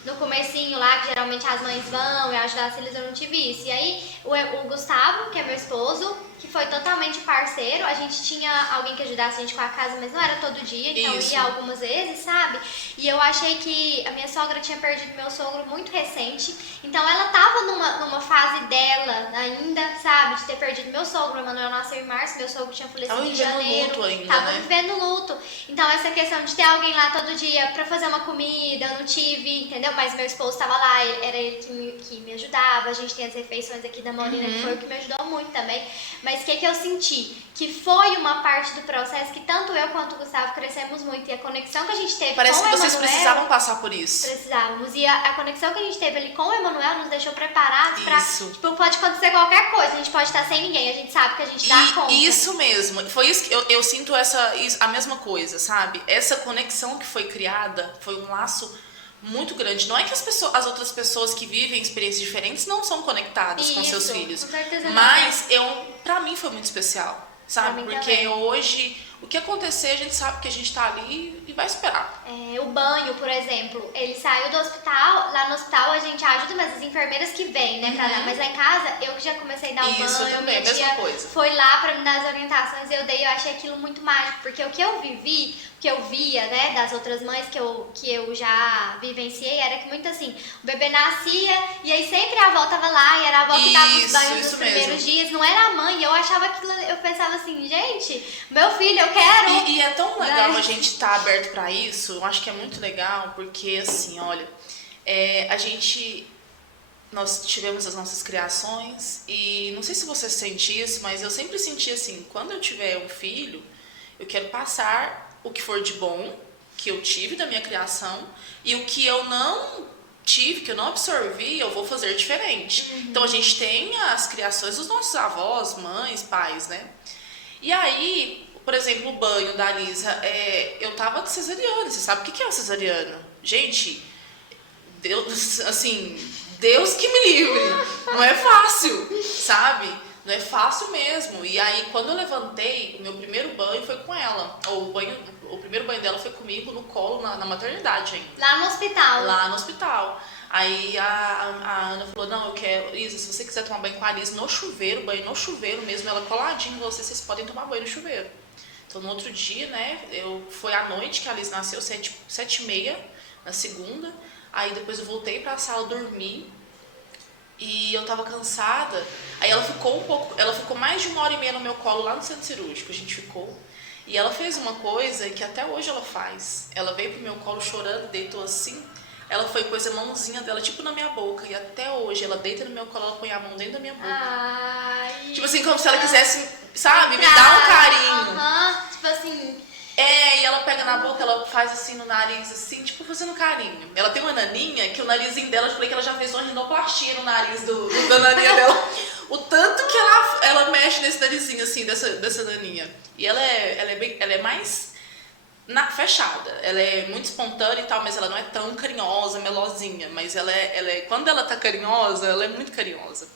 no comecinho lá, que geralmente as mães vão e ajudar se eles eu não tive isso, e aí, o Gustavo, que é meu esposo, que foi totalmente parceiro, a gente tinha alguém que ajudasse a gente com a casa, mas não era todo dia, então ia algumas vezes, sabe? E eu achei que a minha sogra tinha perdido meu sogro muito recente, então ela tava numa fase dela ainda, sabe? De ter perdido meu sogro, o Emanuel nasceu em março, meu sogro tinha falecido em janeiro, tava vivendo luto. Então essa questão de ter alguém lá todo dia pra fazer uma comida, eu não tive, entendeu? Mas meu esposo tava lá, era ele que me ajudava, a gente tem as refeições aqui da Molina, que foi o que me ajudou muito também. Mas o que eu senti? Que foi uma parte do processo que tanto eu quanto o Gustavo crescemos muito. E a conexão que a gente teve Parece com o Emanuel... Parece que vocês precisavam passar por isso. Precisávamos. E a conexão que a gente teve ali com o Emanuel nos deixou preparados pra... Tipo, pode acontecer qualquer coisa. A gente pode estar sem ninguém. A gente sabe que a gente dá conta. Isso mesmo. Foi isso que eu sinto a mesma coisa, sabe? Essa conexão que foi criada foi um laço muito grande. Não é que as outras pessoas que vivem experiências diferentes não são conectadas com seus filhos. Mas pra mim foi muito especial, sabe? Porque também. Hoje, o que acontecer, a gente sabe que a gente tá ali e vai esperar. O banho, por exemplo, ele saiu do hospital, lá no hospital a gente ajuda, mas as enfermeiras que vêm, né, pra dar. Mas lá em casa, eu que já comecei a dar o banho, também, minha tia coisa. foi lá pra me dar as orientações, eu achei aquilo muito mágico, porque o que eu vivi, o que eu via, né, das outras mães que eu já vivenciei, era que muito assim, o bebê nascia e aí sempre a avó tava lá, e era a avó que dava os banhos nos primeiros dias, não era a mãe, eu achava aquilo, eu pensava assim, gente, meu filho, eu quero... E é tão legal a gente estar aberto pra isso, eu acho que é muito legal, porque assim, olha, nós tivemos as nossas criações e não sei se você sente isso, mas eu sempre senti assim, quando eu tiver um filho, eu quero passar o que for de bom que eu tive da minha criação e o que eu não tive, que eu não absorvi, eu vou fazer diferente. Então a gente tem as criações dos nossos avós, mães, pais, né? E aí, por exemplo, o banho da Lisa, eu tava de cesariana, você sabe o que é uma cesariana? Gente, Deus, assim, Deus que me livre, não é fácil, sabe? Não é fácil mesmo. E aí, quando eu levantei, o meu primeiro banho foi com ela. O primeiro banho dela foi comigo no colo, na maternidade ainda. Lá no hospital? Lá no hospital. Aí a Ana falou, não, eu quero, Isa, se você quiser tomar banho com a Liz no chuveiro, banho no chuveiro mesmo, ela coladinha em vocês podem tomar banho no chuveiro. Então, no outro dia, né, foi à noite que a Liz nasceu, 7h30, na segunda. Aí depois eu voltei pra sala dormir. E eu tava cansada. Aí ela ficou mais de 1h30 no meu colo lá no centro cirúrgico. A gente ficou. E ela fez uma coisa que até hoje ela faz. Ela veio pro meu colo chorando, deitou assim. Ela foi pôs a mãozinha dela tipo na minha boca. E até hoje ela deita no meu colo, ela põe a mão dentro da minha boca. Ai, tipo assim, como se ela quisesse, sabe, me dar um carinho. Tipo assim. E ela pega na boca, ela faz assim no nariz, assim, tipo fazendo carinho. Ela tem uma naninha que o narizinho dela, eu falei que ela já fez uma rinoplastia no nariz da naninha dela. O tanto que ela mexe nesse narizinho, assim, dessa naninha. E ela é mais fechada. Ela é muito espontânea e tal, mas ela não é tão carinhosa, melosinha. Mas quando ela tá carinhosa, ela é muito carinhosa.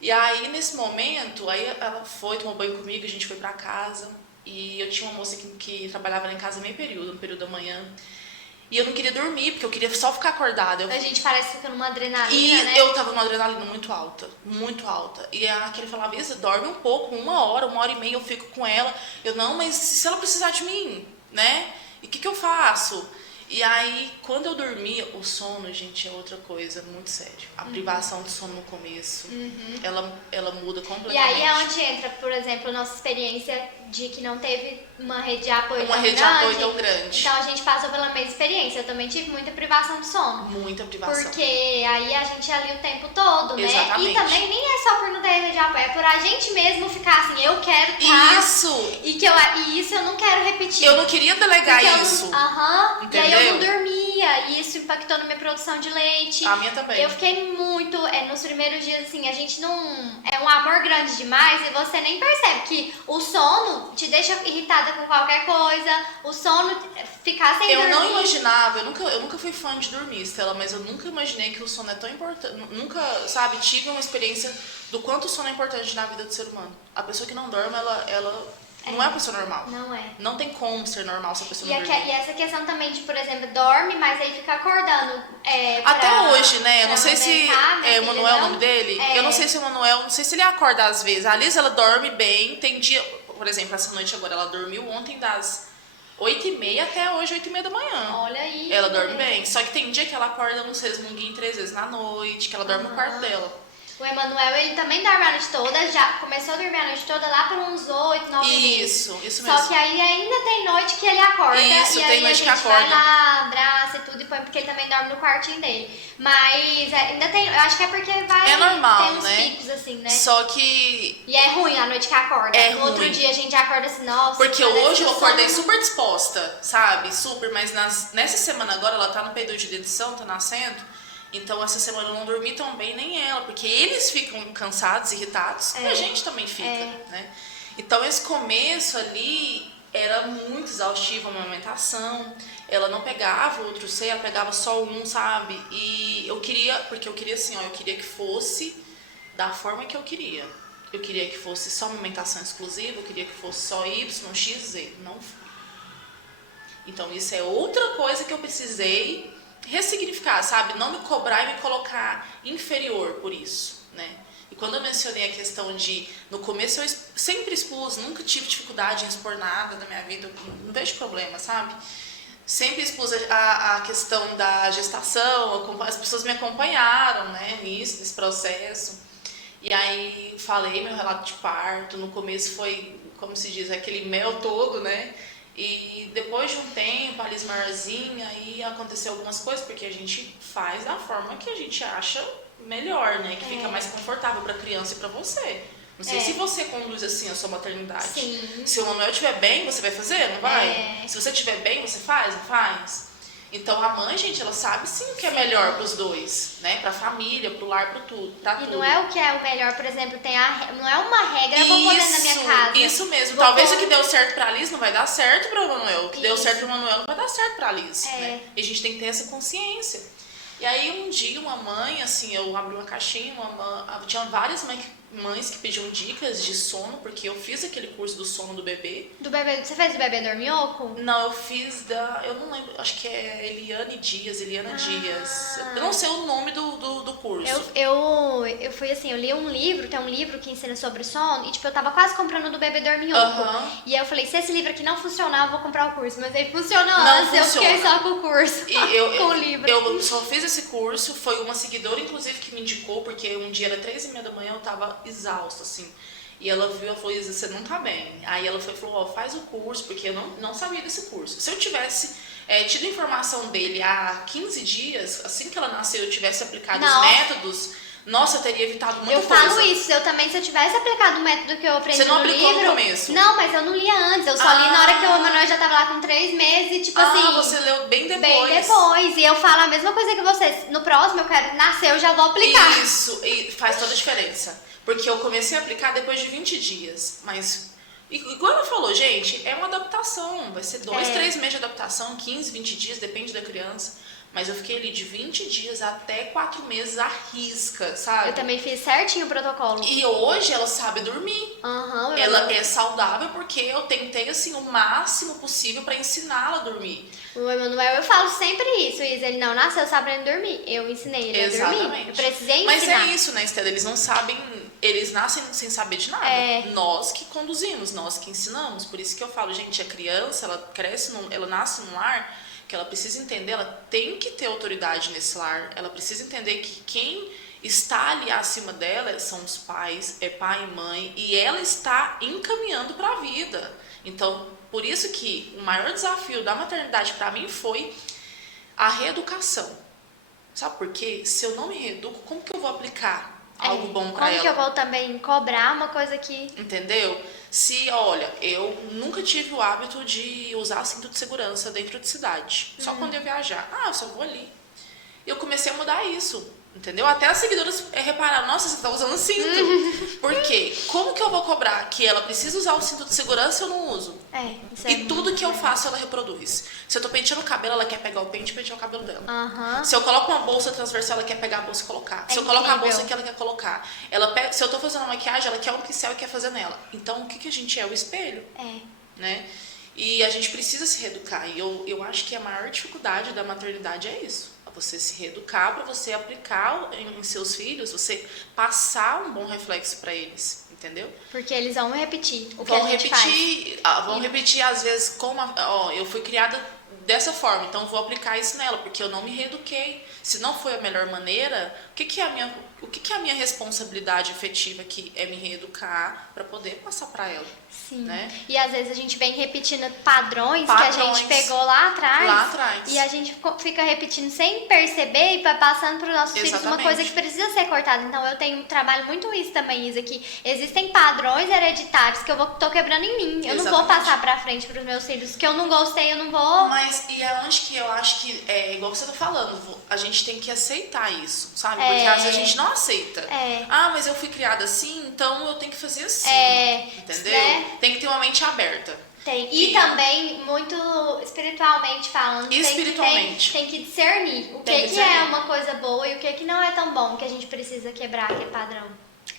E aí, nesse momento, aí ela foi, tomou banho comigo, a gente foi pra casa. E eu tinha uma moça que trabalhava lá em casa meio período, no período da manhã. E eu não queria dormir, porque eu queria só ficar acordada. A gente parece que fica numa adrenalina, né? E eu tava numa adrenalina muito alta, muito alta. E aquele falava, Isa, dorme um pouco, 1h, 1h30 eu fico com ela. Eu, não, mas se ela precisar de mim, né? E o que eu faço? E aí, quando eu dormia, o sono, gente, é outra coisa muito séria. A privação de sono no começo, ela muda completamente. E aí é onde entra, por exemplo, a nossa experiência de que não teve uma rede de apoio tão grande. Então a gente passou pela mesma experiência. Eu também tive muita privação de sono. Muita privação. Porque aí a gente ali o tempo todo, né? Exatamente. E também nem é só por não ter rede de apoio, é por a gente mesmo ficar assim, eu quero estar. Isso! E isso eu não quero repetir. Eu não queria delegar isso. E aí eu não dormia, e isso impactou na minha produção de leite. A minha também. Eu fiquei muito, nos primeiros dias, assim, a gente não... É um amor grande demais e você nem percebe que o sono te deixa irritada com qualquer coisa, o sono ficar sem dormir. Eu não imaginava, eu nunca fui fã de dormir, Stella, mas eu nunca imaginei que o sono é tão importante. Nunca, sabe, tive uma experiência do quanto o sono é importante na vida do ser humano. A pessoa que não dorme, ela não é uma pessoa normal. Não é. Não tem como ser normal se a pessoa não dormir. E essa questão também de, por exemplo, dorme, mas aí fica acordando. Até hoje, né? Eu não sei se é o Manuel o nome dele. Eu não sei se o Manuel, não sei se ele acorda às vezes. A Liz, ela dorme bem. Tem dia, por exemplo, essa noite agora, ela dormiu ontem das 8h30 até hoje, 8h30 da manhã. Olha aí. Ela dorme bem. Só que tem dia que ela acorda uns resmunguinhos 3 vezes na noite, que ela dorme no quarto dela. O Emanuel, ele também dorme a noite toda, já começou a dormir a noite toda lá por uns 8, 9 meses. Isso mesmo. Só que aí ainda tem noite que ele acorda. Isso, e tem aí noite a que gente acorda. vai lá, abraça e tudo, e põe, porque ele também dorme no quartinho dele. Mas ainda tem, eu acho que é porque vai... É normal, tem uns né? picos assim, né? Só que... E é ruim a noite que acorda. É no ruim. outro dia a gente acorda assim, nossa... Porque hoje eu acordei sono... super disposta, sabe? Super, mas nessa semana agora, ela tá no período de dentição, tá nascendo. Então, essa semana eu não dormi tão bem, nem ela. Porque eles ficam cansados, irritados, e a gente também fica, né? Então, esse começo ali era muito exaustivo, a amamentação. Ela não pegava o outro seio, ela pegava só um, sabe? E eu queria, porque eu queria assim, ó, eu queria que fosse da forma que eu queria. Eu queria que fosse só amamentação exclusiva, eu queria que fosse só Y, X, Z. Não foi. Então, isso é outra coisa que eu precisei ressignificar, sabe? Não me cobrar e me colocar inferior por isso, né? E quando eu mencionei a questão de, no começo eu sempre expus, nunca tive dificuldade em expor nada da minha vida, eu não vejo problema, sabe? Sempre expus a questão da gestação, as pessoas me acompanharam, né, nisso, nesse processo. E aí falei meu relato de parto, no começo foi, como se diz, aquele mel todo, né? E depois de um tempo, a Liz maiorzinha, aí aconteceu algumas coisas, porque a gente faz da forma que a gente acha melhor, né? Que fica mais confortável pra criança e pra você. Não sei se você conduz assim a sua maternidade. Sim. Se o Manuel estiver bem, você vai fazer? Não vai? Se você estiver bem, você faz? Não faz? Então a mãe, gente, ela sabe sim o que é melhor pros dois, né? Pra família, pro lar, pro tudo, pra tudo. E não é o que é o melhor, por exemplo, não é uma regra, eu vou poder na minha casa. Isso mesmo. Talvez o que deu certo pra Liz não vai dar certo pro Manuel. O que deu certo pro Manuel não vai dar certo pra Liz, né? E a gente tem que ter essa consciência. E aí um dia uma mãe, assim, eu abri uma caixinha, tinha várias mães mães que pediam dicas de sono, porque eu fiz aquele curso do sono do bebê. Do bebê, você fez do bebê dorminhoco? Não, eu fiz eu não lembro, acho que é Eliana Dias. Eu não sei o nome do curso. Eu fui assim, eu li um livro, tem um livro que ensina sobre sono, e tipo, eu tava quase comprando do bebê dorminhoco. E aí eu falei, se esse livro aqui não funcionar, eu vou comprar o curso. Mas aí funcionou antes, eu fiquei só com o curso, com o livro. Eu só fiz esse curso, foi uma seguidora, inclusive, que me indicou, porque um dia era 3h30 da manhã, eu tava exausta, assim. E ela viu, ela falou, Isa, você não tá bem. Aí ela falou, faz o curso, porque eu não sabia desse curso. Se eu tivesse tido informação dele há 15 dias, assim que ela nasceu, eu tivesse aplicado os métodos, nossa, eu teria evitado muita coisa. Eu falo isso, eu também, se eu tivesse aplicado o método que eu aprendi no livro... Você não aplicou no começo? Não, mas eu não lia antes, eu só li na hora que o Emanuel já tava lá com 3 meses, e tipo assim... você leu bem depois. Bem depois, e eu falo a mesma coisa que você. No próximo, eu quero nascer, eu já vou aplicar. Isso, e faz toda a diferença. Porque eu comecei a aplicar depois de 20 dias, mas... Igual ela falou, gente, é uma adaptação, vai ser 2, 3 meses de adaptação, 15, 20 dias, depende da criança. Mas eu fiquei ali de 20 dias até 4 meses à risca, sabe? Eu também fiz certinho o protocolo. E hoje ela sabe dormir. Ela é saudável porque eu tentei, assim, o máximo possível pra ensiná-la a dormir. O Emanuel, eu falo sempre isso, Isa. Ele não nasceu sabendo dormir. Eu ensinei ele a dormir. Eu precisei ensinar. Mas é isso, né, Estela? Eles não sabem... Eles nascem sem saber de nada. Nós que conduzimos, nós que ensinamos. Por isso que eu falo, gente, a criança, ela cresce, ela nasce num lar... que ela precisa entender, ela tem que ter autoridade nesse lar, ela precisa entender que quem está ali acima dela são os pais, é pai e mãe, e ela está encaminhando para a vida. Então, por isso que o maior desafio da maternidade para mim foi a reeducação. Sabe por quê? Se eu não me reeduco, como que eu vou aplicar algo bom para ela? Como que eu vou também cobrar uma coisa que... Entendeu? Olha, eu nunca tive o hábito de usar cinto de segurança dentro de cidade. Só quando eu viajar. Eu só vou ali. Eu comecei a mudar isso, entendeu? Até as seguidoras repararam, nossa, você tá usando cinto. Por quê? Como que eu vou cobrar que ela precisa usar o cinto de segurança e eu não uso? E tudo que eu faço, ela reproduz. Se eu tô penteando o cabelo, ela quer pegar o pente e pentear o cabelo dela. Se eu coloco uma bolsa transversal, ela quer pegar a bolsa e colocar. Se eu coloco a bolsa aqui, ela quer colocar. Se eu tô fazendo uma maquiagem, ela quer um pincel e quer fazer nela. Então, o que a gente é? O espelho. Né? E a gente precisa se reeducar. E eu acho que a maior dificuldade da maternidade é isso. Você se reeducar para você aplicar em seus filhos, você passar um bom reflexo para eles, entendeu? Porque eles vão repetir o que a gente faz. Vão repetir às vezes como eu fui criada dessa forma, então vou aplicar isso nela, porque eu não me reeduquei. Se não foi a melhor maneira, o que é a minha responsabilidade efetiva aqui? É me reeducar para poder passar para ela. Sim. Né? E às vezes a gente vem repetindo padrões que a gente pegou lá atrás. E a gente fica repetindo sem perceber e vai passando para os nossos filhos uma coisa que precisa ser cortada. Então eu trabalho muito isso também, Isa, que existem padrões hereditários que eu tô quebrando em mim. Eu não vou passar para frente para os meus filhos. Que eu não gostei, eu não vou... Mas e é onde que eu acho que é igual você tá falando, a gente tem que aceitar isso, sabe? Porque às vezes a gente não aceita. Mas eu fui criada assim, então eu tenho que fazer assim. Entendeu? Tem que ter uma mente aberta. E também, muito espiritualmente falando, tem que discernir o que é uma coisa boa e o que não é tão bom, que a gente precisa quebrar, que é padrão.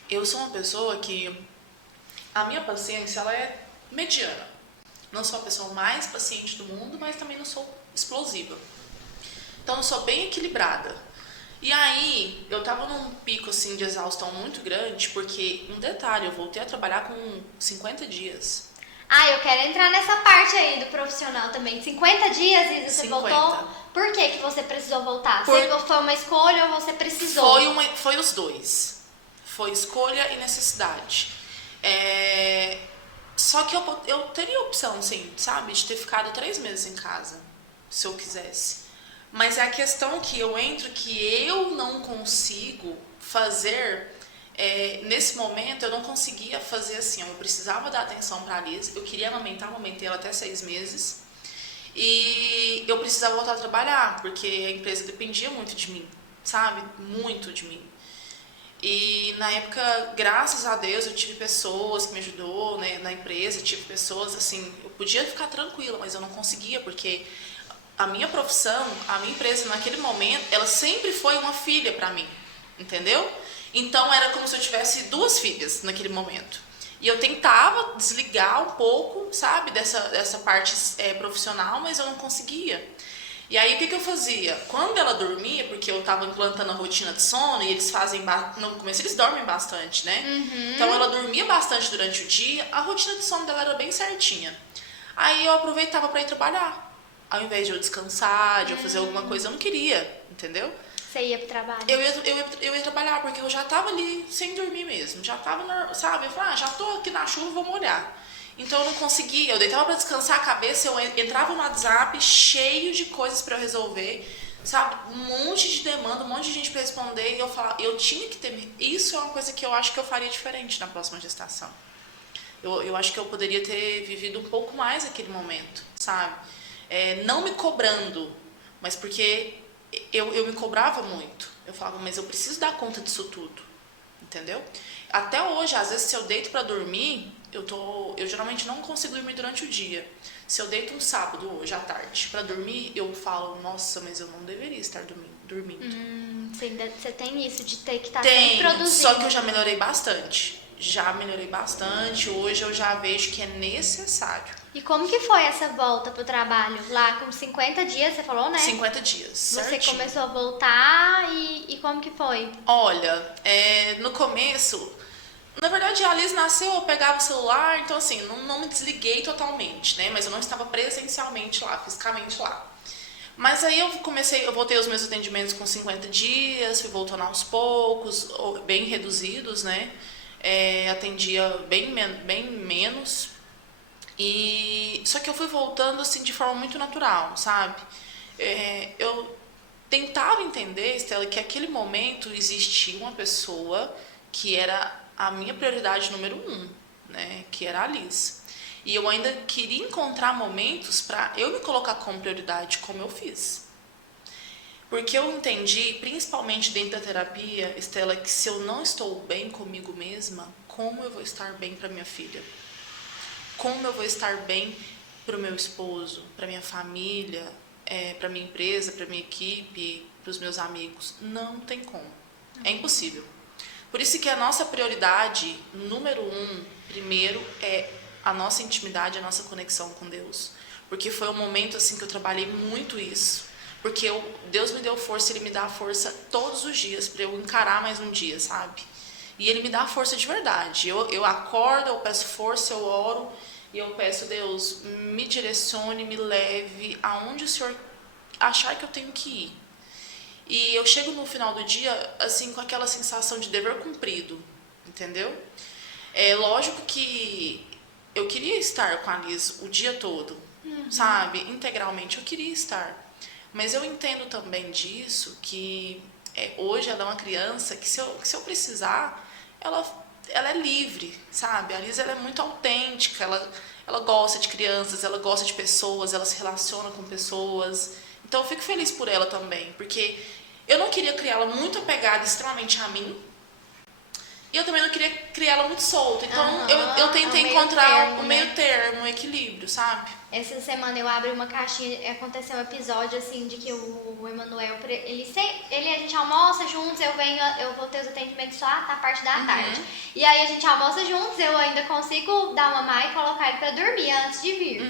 Eu sou uma pessoa que a minha paciência ela é mediana. Não sou a pessoa mais paciente do mundo, mas também não sou explosiva. Então eu sou bem equilibrada. E aí, eu tava num pico assim de exaustão muito grande, porque, um detalhe, eu voltei a trabalhar com 50 dias. Eu quero entrar nessa parte aí do profissional também. 50 dias, Isa, você voltou? Por que você precisou voltar? Foi uma escolha ou você precisou? Foi os dois. Foi escolha e necessidade. Só que eu teria a opção, assim, sabe, de ter ficado 3 meses em casa, se eu quisesse. Mas é a questão que eu entro que eu não consigo fazer, nesse momento eu não conseguia fazer assim, eu precisava dar atenção para a Liz, eu queria amamentei ela até 6 meses e eu precisava voltar a trabalhar, porque a empresa dependia muito de mim, sabe, muito de mim. E na época, graças a Deus, eu tive pessoas que me ajudou, né, na empresa, tive pessoas assim, eu podia ficar tranquila, mas eu não conseguia, porque a minha profissão, a minha empresa naquele momento, ela sempre foi uma filha para mim, entendeu? Então era como se eu tivesse 2 filhas naquele momento. E eu tentava desligar um pouco, sabe, dessa parte profissional, mas eu não conseguia. E aí o que eu fazia? Quando ela dormia, porque eu tava implantando a rotina de sono, e eles fazem, no começo eles dormem bastante, né? Então ela dormia bastante durante o dia, a rotina de sono dela era bem certinha. Aí eu aproveitava para ir trabalhar. Ao invés de eu descansar, de eu fazer alguma coisa, eu não queria, entendeu? Você ia pro trabalho? Eu ia trabalhar, porque eu já tava ali sem dormir mesmo. Já tava, sabe? Eu falei, já tô aqui na chuva, vou molhar. Então eu não conseguia, eu deitava pra descansar a cabeça, eu entrava no WhatsApp cheio de coisas pra eu resolver, sabe? Um monte de demanda, um monte de gente pra responder, e eu falava, eu tinha que ter. Isso é uma coisa que eu acho que eu faria diferente na próxima gestação. Eu acho que eu poderia ter vivido um pouco mais aquele momento, sabe? Não me cobrando, mas porque eu me cobrava muito. Eu falava, mas eu preciso dar conta disso tudo, entendeu? Até hoje, às vezes, se eu deito pra dormir, eu geralmente não consigo dormir durante o dia. Se eu deito um sábado hoje à tarde pra dormir, eu falo, nossa, mas eu não deveria estar dormindo. Você tem isso de ter que estar sempre produzindo. Só que eu já melhorei bastante. Hoje eu já vejo que é necessário. E como que foi essa volta pro trabalho? Lá com 50 dias, você falou, né? 50 dias, certinho. Você começou a voltar e como que foi? Olha, no começo, na verdade a Liz nasceu, eu pegava o celular, então assim, não me desliguei totalmente, né? Mas eu não estava presencialmente lá, fisicamente lá. Mas aí eu voltei aos meus atendimentos com 50 dias, fui voltando aos poucos, bem reduzidos, né? Atendia bem menos. Só que eu fui voltando assim de forma muito natural, sabe? Eu tentava entender, Estela, que naquele momento existia uma pessoa que era a minha prioridade número 1, né? Que era a Liz. E eu ainda queria encontrar momentos para eu me colocar como prioridade, como eu fiz. Porque eu entendi, principalmente dentro da terapia, Estela, que se eu não estou bem comigo mesma, como eu vou estar bem para minha filha? Como eu vou estar bem para o meu esposo, para minha família, para minha empresa, para minha equipe, para os meus amigos? Não tem como. É impossível. Por isso que a nossa prioridade, número 1, primeiro, é a nossa intimidade, a nossa conexão com Deus. Porque foi um momento assim que eu trabalhei muito isso. Porque Deus me deu força, Ele me dá força todos os dias para eu encarar mais um dia, sabe? E Ele me dá força de verdade. Eu acordo, eu peço força, eu oro e eu peço, Deus, me direcione, me leve aonde o Senhor achar que eu tenho que ir. E eu chego no final do dia, assim, com aquela sensação de dever cumprido, entendeu? É lógico que eu queria estar com a Liz o dia todo, sabe? Integralmente, eu queria estar. Mas eu entendo também disso, que hoje ela é uma criança que se eu precisar, ela é livre, sabe? A Liz, ela é muito autêntica, ela gosta de crianças, ela gosta de pessoas, ela se relaciona com pessoas. Então eu fico feliz por ela também, porque eu não queria criá-la muito apegada extremamente a mim, e eu também não queria criá-la muito solta. Então eu tentei encontrar o meio termo, um equilíbrio, sabe? Essa semana eu abri uma caixinha, aconteceu um episódio assim de que o Emanuel, a gente almoça juntos, eu vou ter os atendimentos só na parte da tarde. E aí a gente almoça juntos, eu ainda consigo dar uma mamar e colocar ele pra dormir antes de vir.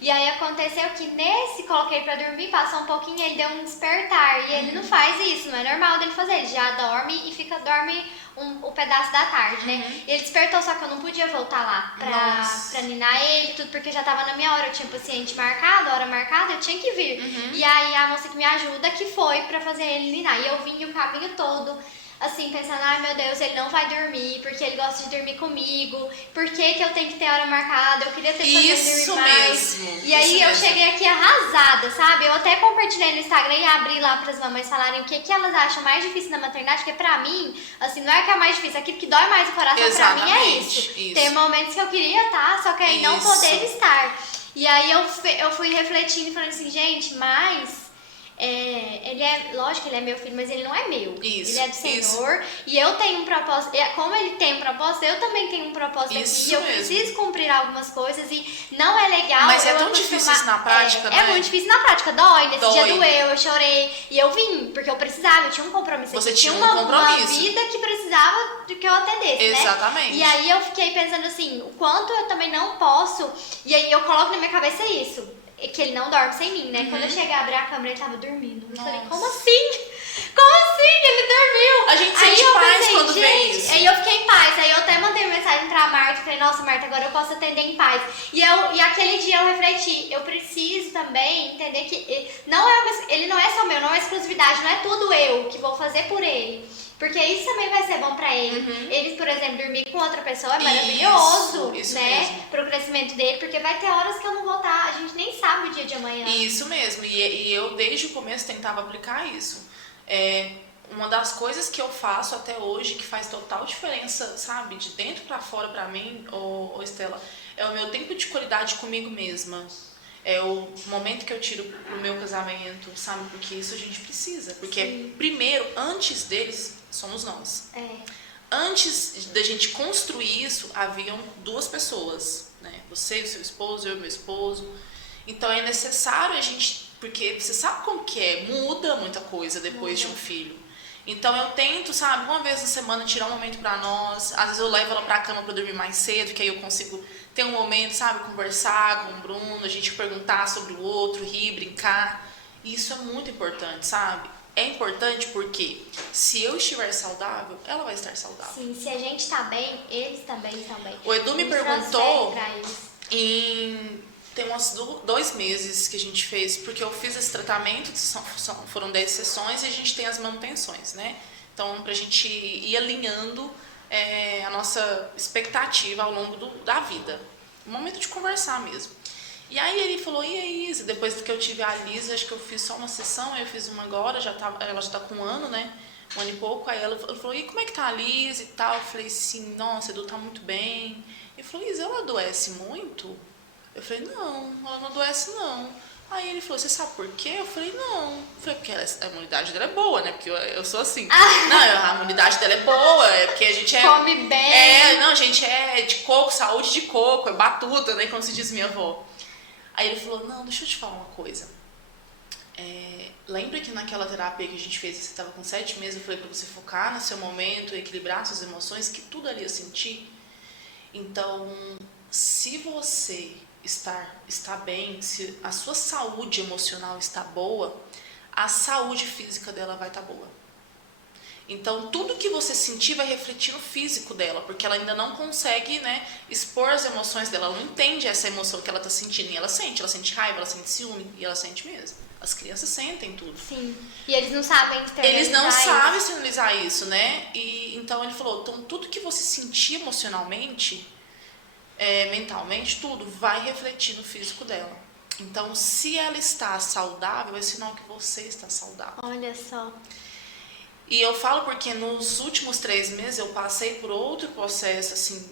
E aí aconteceu que nesse coloquei pra dormir, passou um pouquinho e ele deu um despertar. E ele não faz isso, não é normal dele fazer, ele já dorme e dorme um pedaço da tarde, né? E ele despertou, só que eu não podia voltar lá pra ninar ele, tudo, porque já tava na minha hora, eu tinha paciente marcado, hora marcada, eu tinha que vir. E aí a moça que me ajuda que foi pra fazer ele ninar. E eu vim o caminho todo, assim, pensando, ai meu Deus, ele não vai dormir, porque ele gosta de dormir comigo, por que eu tenho que ter hora marcada, eu queria ter que fazer dormir mais. E aí eu cheguei aqui arrasada, sabe? Eu até compartilhei no Instagram e abri lá pras mamães falarem o que elas acham mais difícil na maternidade, porque pra mim, assim, não é que é mais difícil, aquilo que dói mais o coração pra mim é isso. Ter momentos que eu queria estar, só que aí não poder estar. E aí eu fui refletindo e falando assim, gente, mas ele lógico que ele é meu filho, mas ele não é meu. Ele é do Senhor. E eu tenho um propósito. Como ele tem um propósito, eu também tenho um propósito aqui. E eu preciso cumprir algumas coisas. E não é legal Mas é tão difícil isso na prática, né? É muito difícil na prática, dói. Nesse Dói. dia doeu, eu chorei. E eu vim, porque eu precisava, eu tinha um compromisso. Você tinha um uma compromisso. Uma vida que precisava de que eu atendesse, Exatamente. né? E aí eu fiquei pensando assim, o quanto eu também não posso... E aí eu coloco na minha cabeça isso, que ele não dorme sem mim, né? Quando eu cheguei a abrir a câmera, ele tava dormindo. Eu falei, como assim? Como assim? Ele dormiu? A gente sente paz quando vê isso. Aí eu fiquei em paz. Aí eu até mandei mensagem pra Marta. Falei, nossa, Marta, agora eu posso atender em paz. E aquele dia eu refleti. Eu preciso também entender que ele não é só meu, não é exclusividade. Não é tudo eu que vou fazer por ele. Porque isso também vai ser bom pra ele. Ele, por exemplo, dormir com outra pessoa é maravilhoso, isso né? mesmo. Pro crescimento dele. Porque vai ter horas que eu não vou estar. A gente nem sabe o dia de amanhã. Isso mesmo. E eu, desde o começo, tentava aplicar isso. Uma das coisas que eu faço até hoje, que faz total diferença, sabe, de dentro pra fora pra mim, Estela, é o meu tempo de qualidade comigo mesma. É o momento que eu tiro pro meu casamento, sabe, porque isso a gente precisa. Porque primeiro, antes deles, somos nós. Antes da gente construir isso, haviam duas pessoas, né? Você e o seu esposo, eu e meu esposo. Então é necessário a gente... Porque você sabe como que é, muda muita coisa depois de um filho. Então eu tento, sabe, uma vez na semana tirar um momento pra nós. Às vezes eu levo ela pra cama pra dormir mais cedo, que aí eu consigo ter um momento, sabe, conversar com o Bruno, a gente perguntar sobre o outro, rir, brincar. E isso é muito importante, sabe? É importante porque se eu estiver saudável, ela vai estar saudável. Sim, se a gente tá bem, eles também estão bem. O Edu me perguntou tem uns 2 meses que a gente fez, porque eu fiz esse tratamento, foram 10 sessões e a gente tem as manutenções, né? Então, pra gente ir alinhando a nossa expectativa ao longo da vida. Um momento de conversar mesmo. E aí ele falou, e aí, Isa? Depois que eu tive a Lisa, acho que eu fiz só uma sessão, eu fiz uma agora, ela já tá com 1 ano, né? 1 ano e pouco. Aí ela falou, e como é que tá a Lisa e tal? Eu falei assim, nossa, Edu tá muito bem. Ele falou, Isa, ela adoece muito? Eu falei, não, ela não adoece não. Aí ele falou, você sabe por quê? Eu falei, não. Eu falei, porque a imunidade dela é boa, né? Porque eu sou assim. Não, a imunidade dela é boa, é porque a gente come bem. Não, a gente é de coco, saúde de coco, é batuta, né? Como se diz minha avó. Aí ele falou, não, deixa eu te falar uma coisa. Lembra que naquela terapia que a gente fez, você estava com 7 meses, eu falei pra você focar no seu momento, equilibrar suas emoções, que tudo ali ia sentir? Então, se você está bem, se a sua saúde emocional está boa, a saúde física dela vai estar boa. Então, tudo que você sentir vai refletir no físico dela, porque ela ainda não consegue, né, expor as emoções dela, ela não entende essa emoção que ela está sentindo, e ela sente raiva, ela sente ciúme, e ela sente mesmo. As crianças sentem tudo. Sim, e eles não sabem externalizar Eles não sabem externalizar isso, né? E então ele falou, então tudo que você sentir emocionalmente, mentalmente, tudo vai refletir no físico dela. Então, se ela está saudável, é sinal que você está saudável. Olha só. E eu falo porque nos últimos 3 meses eu passei por outro processo, assim,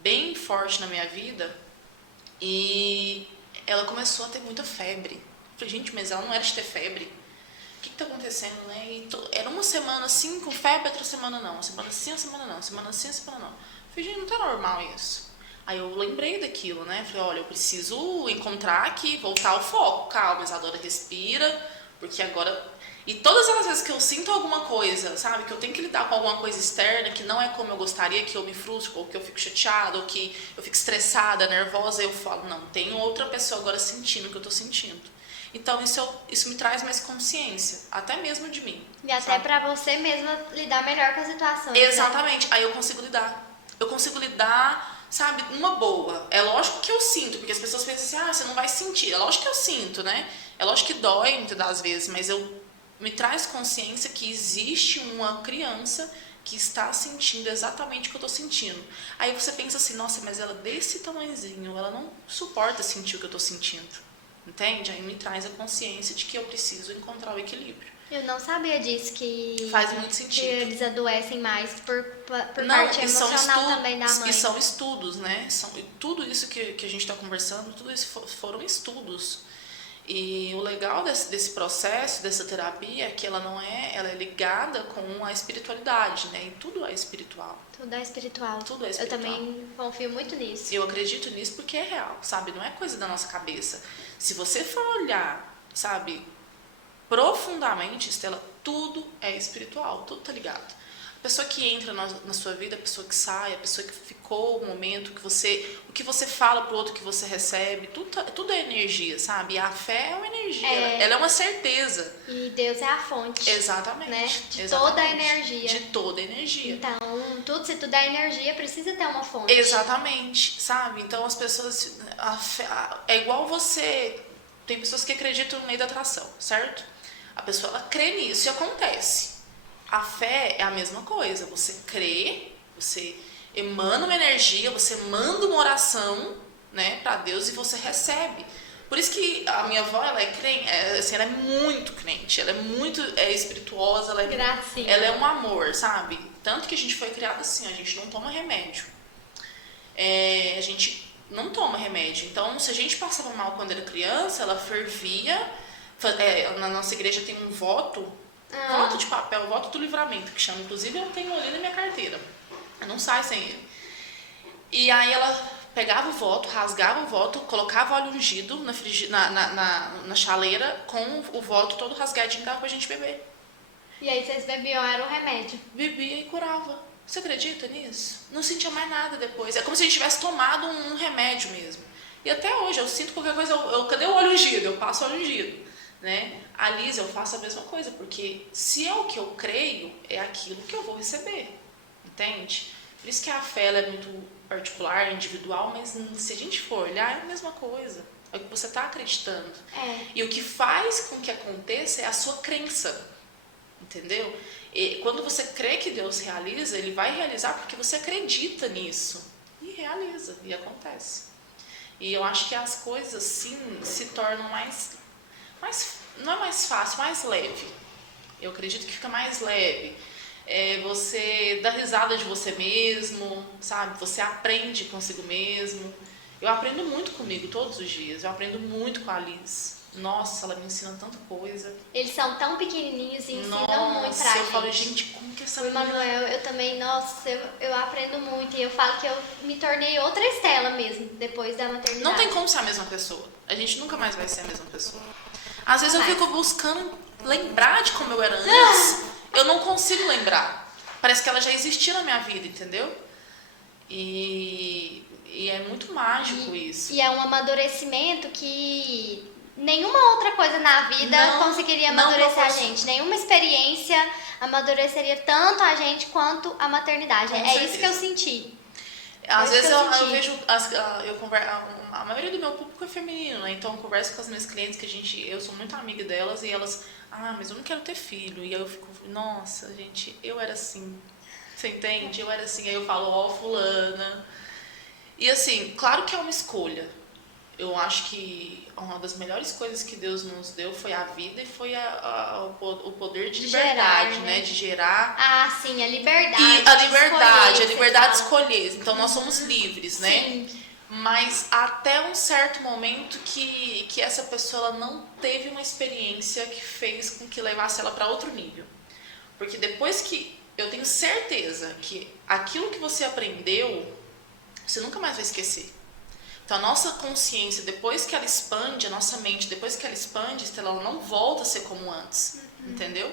bem forte na minha vida. E ela começou a ter muita febre. Eu falei, gente, mas ela não era de ter febre. O que está acontecendo, né? E era uma semana assim com febre, outra semana não. Uma semana sim, uma semana não. Uma semana sim, uma semana não. Eu falei, gente, não tá normal isso. Aí eu lembrei daquilo, né? Falei, olha, eu preciso encontrar aqui, voltar ao foco. Calma, Isadora, respira, porque agora... E todas as vezes que eu sinto alguma coisa, sabe? Que eu tenho que lidar com alguma coisa externa que não é como eu gostaria, que eu me frustro, ou que eu fico chateada, ou que eu fico estressada, nervosa, eu falo, não, tem outra pessoa agora sentindo o que eu tô sentindo. Então isso me traz mais consciência, até mesmo de mim. E até sabe? Pra você mesma lidar melhor com a situação. Exatamente, né? Aí eu consigo lidar. Eu consigo lidar, sabe, numa boa. É lógico que eu sinto, porque as pessoas pensam assim, você não vai sentir. É lógico que eu sinto, né? É lógico que dói muitas das vezes, mas me traz consciência que existe uma criança que está sentindo exatamente o que eu estou sentindo. Aí você pensa assim, nossa, mas ela desse tamanhozinho, ela não suporta sentir o que eu estou sentindo. Entende? Aí me traz a consciência de que eu preciso encontrar o equilíbrio. Eu não sabia disso, que faz muito sentido. Que eles adoecem mais por parte emocional também da mãe. E são estudos, né? Tudo isso que a gente está conversando, tudo isso foram estudos. E o legal desse processo, dessa terapia, é que ela é ligada com a espiritualidade, né? E tudo é espiritual. Tudo é espiritual. Tudo é espiritual. Eu também confio muito nisso. Eu acredito nisso porque é real, sabe? Não é coisa da nossa cabeça. Se você for olhar, sabe, profundamente, Estela, tudo é espiritual, tudo tá ligado. A pessoa que entra na sua vida, a pessoa que sai, a pessoa que ficou, o momento o que você fala pro outro que você recebe, tudo é energia, sabe? E a fé é uma energia, ela é uma certeza. E Deus é a fonte. Exatamente. Né? De exatamente. toda a energia. De toda a energia. Então, se tudo é energia, precisa ter uma fonte. Exatamente, sabe? Então as pessoas... é igual você... Tem pessoas que acreditam na lei da atração, certo? A pessoa, ela crê nisso e acontece. A fé é a mesma coisa. Você crê, você emana uma energia, você manda uma oração, né, para Deus e você recebe. Por isso que a minha avó, ela é crente, assim, ela é muito crente, ela é muito espirituosa, ela é um amor, sabe? Tanto que a gente foi criada assim, a gente não toma remédio. A gente não toma remédio. Então, se a gente passava mal quando era criança, ela fervia. Na nossa igreja tem um voto de papel, voto do livramento, que chama. Inclusive, eu tenho ali na minha carteira. Eu não saio sem ele. E aí ela pegava o voto, rasgava o voto, colocava óleo ungido na chaleira com o voto todo rasgadinho e dava pra gente beber. E aí vocês bebiam, era o remédio? Bebia e curava. Você acredita nisso? Não sentia mais nada depois. É como se a gente tivesse tomado um remédio mesmo. E até hoje, eu sinto qualquer coisa, cadê o óleo ungido? Eu passo óleo ungido. Né? A Lisa, eu faço a mesma coisa, porque se é o que eu creio, é aquilo que eu vou receber. Entende? Por isso que a fé ela é muito particular, individual, mas se a gente for olhar, é a mesma coisa. É o que você está acreditando. E o que faz com que aconteça é a sua crença. Entendeu? E quando você crê que Deus realiza, Ele vai realizar porque você acredita nisso. E realiza, e acontece. E eu acho que as coisas, sim, se tornam não é mais fácil, mais leve. Eu acredito que fica mais leve. Você dá risada de você mesmo, sabe? Você aprende consigo mesmo. Eu aprendo muito comigo todos os dias. Eu aprendo muito com a Liz. Nossa, ela me ensina tanta coisa. Eles são tão pequenininhos e ensinam muito pra gente. Eu falo, gente, como que essa menina... Manuel, eu também, nossa, eu aprendo muito. E eu falo que eu me tornei outra Estela mesmo, depois da maternidade. Não tem como ser a mesma pessoa. A gente nunca mais vai ser a mesma pessoa. Às vezes eu fico buscando lembrar de como eu era antes. Eu não consigo lembrar. Parece que ela já existia na minha vida, entendeu? E é muito mágico isso. E é um amadurecimento que nenhuma outra coisa na vida conseguiria amadurecer a gente. Nenhuma experiência amadureceria tanto a gente quanto a maternidade. Isso que eu senti. Às vezes eu vejo, a maioria do meu público é feminino, né? Então eu converso com as minhas clientes que eu sou muito amiga delas e elas, mas eu não quero ter filho. E aí eu fico, nossa, gente, eu era assim. Você entende? Eu era assim. Aí eu falo, fulana. E assim, claro que é uma escolha. Eu acho que uma das melhores coisas que Deus nos deu foi a vida e foi o poder de liberdade, né? De gerar. Sim, a liberdade. E a liberdade de escolher. Então nós somos livres, né? Sim. Mas até um certo momento que essa pessoa ela não teve uma experiência que fez com que levasse ela para outro nível. Porque depois que eu tenho certeza que aquilo que você aprendeu, você nunca mais vai esquecer. Então a nossa consciência, depois que ela expande, a nossa mente, depois que ela expande, ela não volta a ser como antes, entendeu?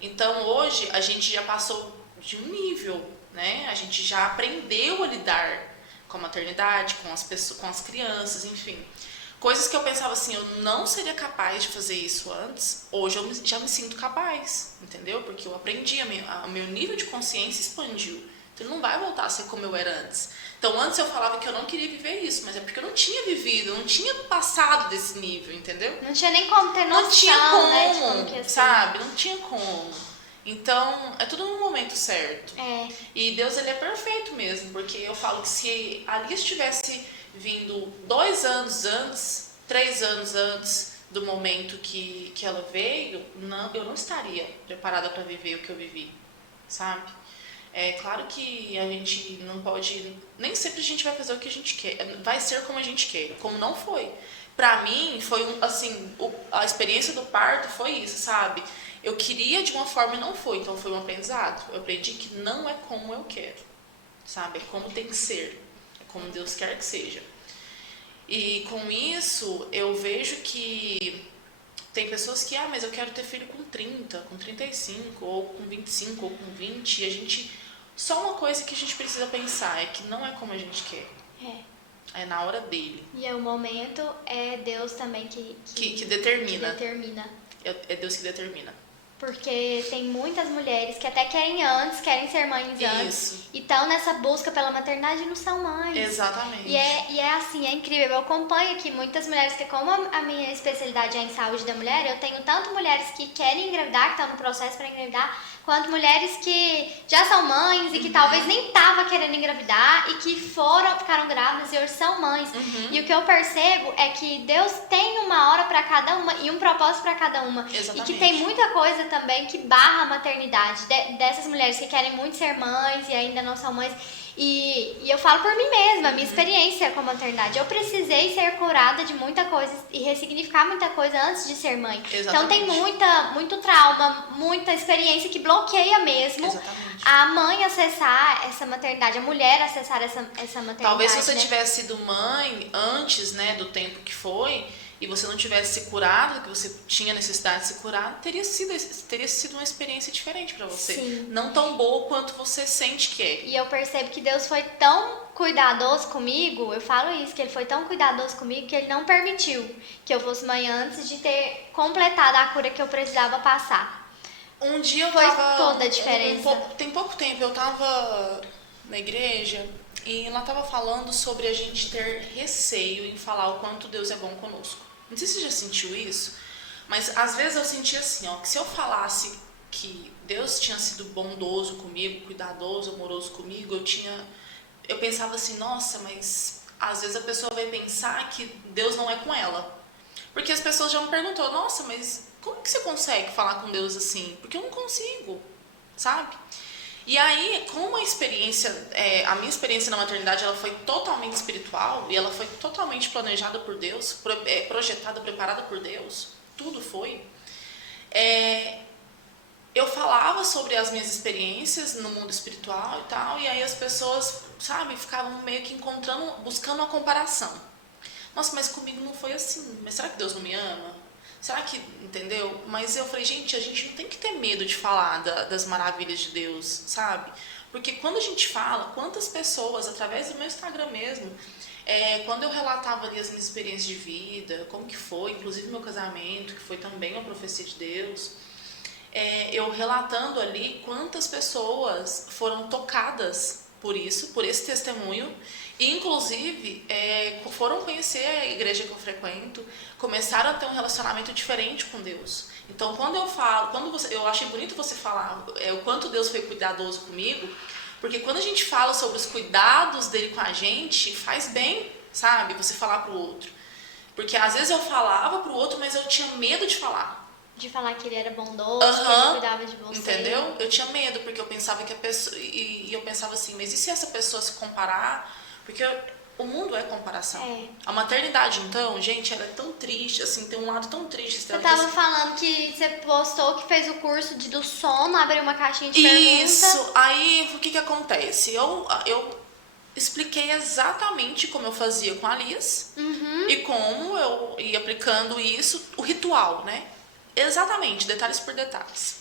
Então hoje a gente já passou de um nível, né? A gente já aprendeu a lidar com a maternidade, com as pessoas, com as crianças, enfim. Coisas que eu pensava assim, eu não seria capaz de fazer isso antes, hoje eu já me sinto capaz, entendeu? Porque eu aprendi, o meu nível de consciência expandiu. Então ele não vai voltar a ser como eu era antes. Então antes eu falava que eu não queria viver isso, mas é porque eu não tinha vivido, eu não tinha passado desse nível, entendeu? Não tinha nem como ter noção, não tinha como, né, de como que ia ser. Sabe? Não tinha como. Então, é tudo no momento certo. E Deus, ele é perfeito mesmo, porque eu falo que se a Alice tivesse vindo 2 anos antes, 3 anos antes do momento que ela veio, eu não estaria preparada para viver o que eu vivi, sabe? É claro que a gente não pode, nem sempre a gente vai fazer o que a gente quer, vai ser como a gente quer, como não foi. Pra mim, foi assim, a experiência do parto foi isso, sabe? Eu queria de uma forma e não foi, então foi um aprendizado. Eu aprendi que não é como eu quero, sabe? É como tem que ser, é como Deus quer que seja. E com isso, eu vejo que tem pessoas que, mas eu quero ter filho com 30, com 35, ou com 25, ou com 20, e a gente... Só uma coisa que a gente precisa pensar é que não é como a gente quer. É na hora dele. E é o momento, é Deus também que determina. Que determina. É Deus que determina. Porque tem muitas mulheres que até querem ser mães antes. E estão nessa busca pela maternidade e não são mães. Exatamente. E é assim, é incrível. Eu acompanho aqui muitas mulheres que, como a minha especialidade é em saúde da mulher, eu tenho tanto mulheres que querem engravidar, que estão no processo para engravidar, quanto mulheres que já são mães e que talvez nem estavam querendo engravidar e que ficaram grávidas e hoje são mães. E o que eu percebo é que Deus tem uma hora para cada uma e um propósito para cada uma. Exatamente. E que tem muita coisa também que barra a maternidade dessas mulheres que querem muito ser mães e ainda não são mães. E eu falo por mim mesma, a minha experiência com a maternidade. Eu precisei ser curada de muita coisa e ressignificar muita coisa antes de ser mãe. Exatamente. Então tem muito trauma, muita experiência que bloqueia mesmo. Exatamente. A mãe acessar essa maternidade, a mulher acessar essa maternidade. Talvez se você tivesse sido mãe antes, né, do tempo que foi, e você não tivesse se curado, que você tinha necessidade de se curar, teria sido uma experiência diferente para você. Sim. Não tão boa quanto você sente que é. E eu percebo que Deus foi tão cuidadoso comigo, eu falo isso, que Ele foi tão cuidadoso comigo que Ele não permitiu que eu fosse mãe antes de ter completado a cura que eu precisava passar. Um dia eu foi tava... toda a diferença. Tem pouco tempo, eu tava na igreja e ela tava falando sobre a gente ter receio em falar o quanto Deus é bom conosco. Não sei se você já sentiu isso, mas às vezes eu sentia assim, que se eu falasse que Deus tinha sido bondoso comigo, cuidadoso, amoroso comigo, eu pensava assim, nossa, mas às vezes a pessoa vai pensar que Deus não é com ela. Porque as pessoas já me perguntou, nossa, mas como que você consegue falar com Deus assim? Porque eu não consigo, sabe? E aí, como a minha experiência na maternidade, ela foi totalmente espiritual e ela foi totalmente planejada por Deus, projetada, preparada por Deus, tudo foi. Eu falava sobre as minhas experiências no mundo espiritual e tal, e aí as pessoas, sabe, ficavam meio que buscando uma comparação. Nossa, mas comigo não foi assim, mas será que Deus não me ama? Será que, entendeu? Mas eu falei, gente, a gente não tem que ter medo de falar das maravilhas de Deus, sabe? Porque quando a gente fala, quantas pessoas, através do meu Instagram mesmo, quando eu relatava ali as minhas experiências de vida, como que foi, inclusive meu casamento, que foi também uma profecia de Deus, eu relatando ali quantas pessoas foram tocadas por isso, por esse testemunho, e inclusive foram conhecer a igreja que eu frequento, começaram a ter um relacionamento diferente com Deus. Então quando eu falo, eu achei bonito você falar o quanto Deus foi cuidadoso comigo, porque quando a gente fala sobre os cuidados dele com a gente, faz bem, sabe, você falar pro outro. Porque às vezes eu falava pro outro, mas eu tinha medo de falar. De falar que ele era bondoso, que ele cuidava de você. Entendeu? Eu tinha medo, porque eu pensava que a pessoa... E eu pensava assim, mas e se essa pessoa se comparar? Porque o mundo é comparação. A maternidade, então, gente, ela é tão triste, assim, tem um lado tão triste. Você tava falando que você postou que fez o curso do sono, abriu uma caixinha de perguntas. Isso, aí o que acontece? Eu expliquei exatamente como eu fazia com a Liz e como eu ia aplicando isso, o ritual, né? Exatamente, detalhes por detalhes.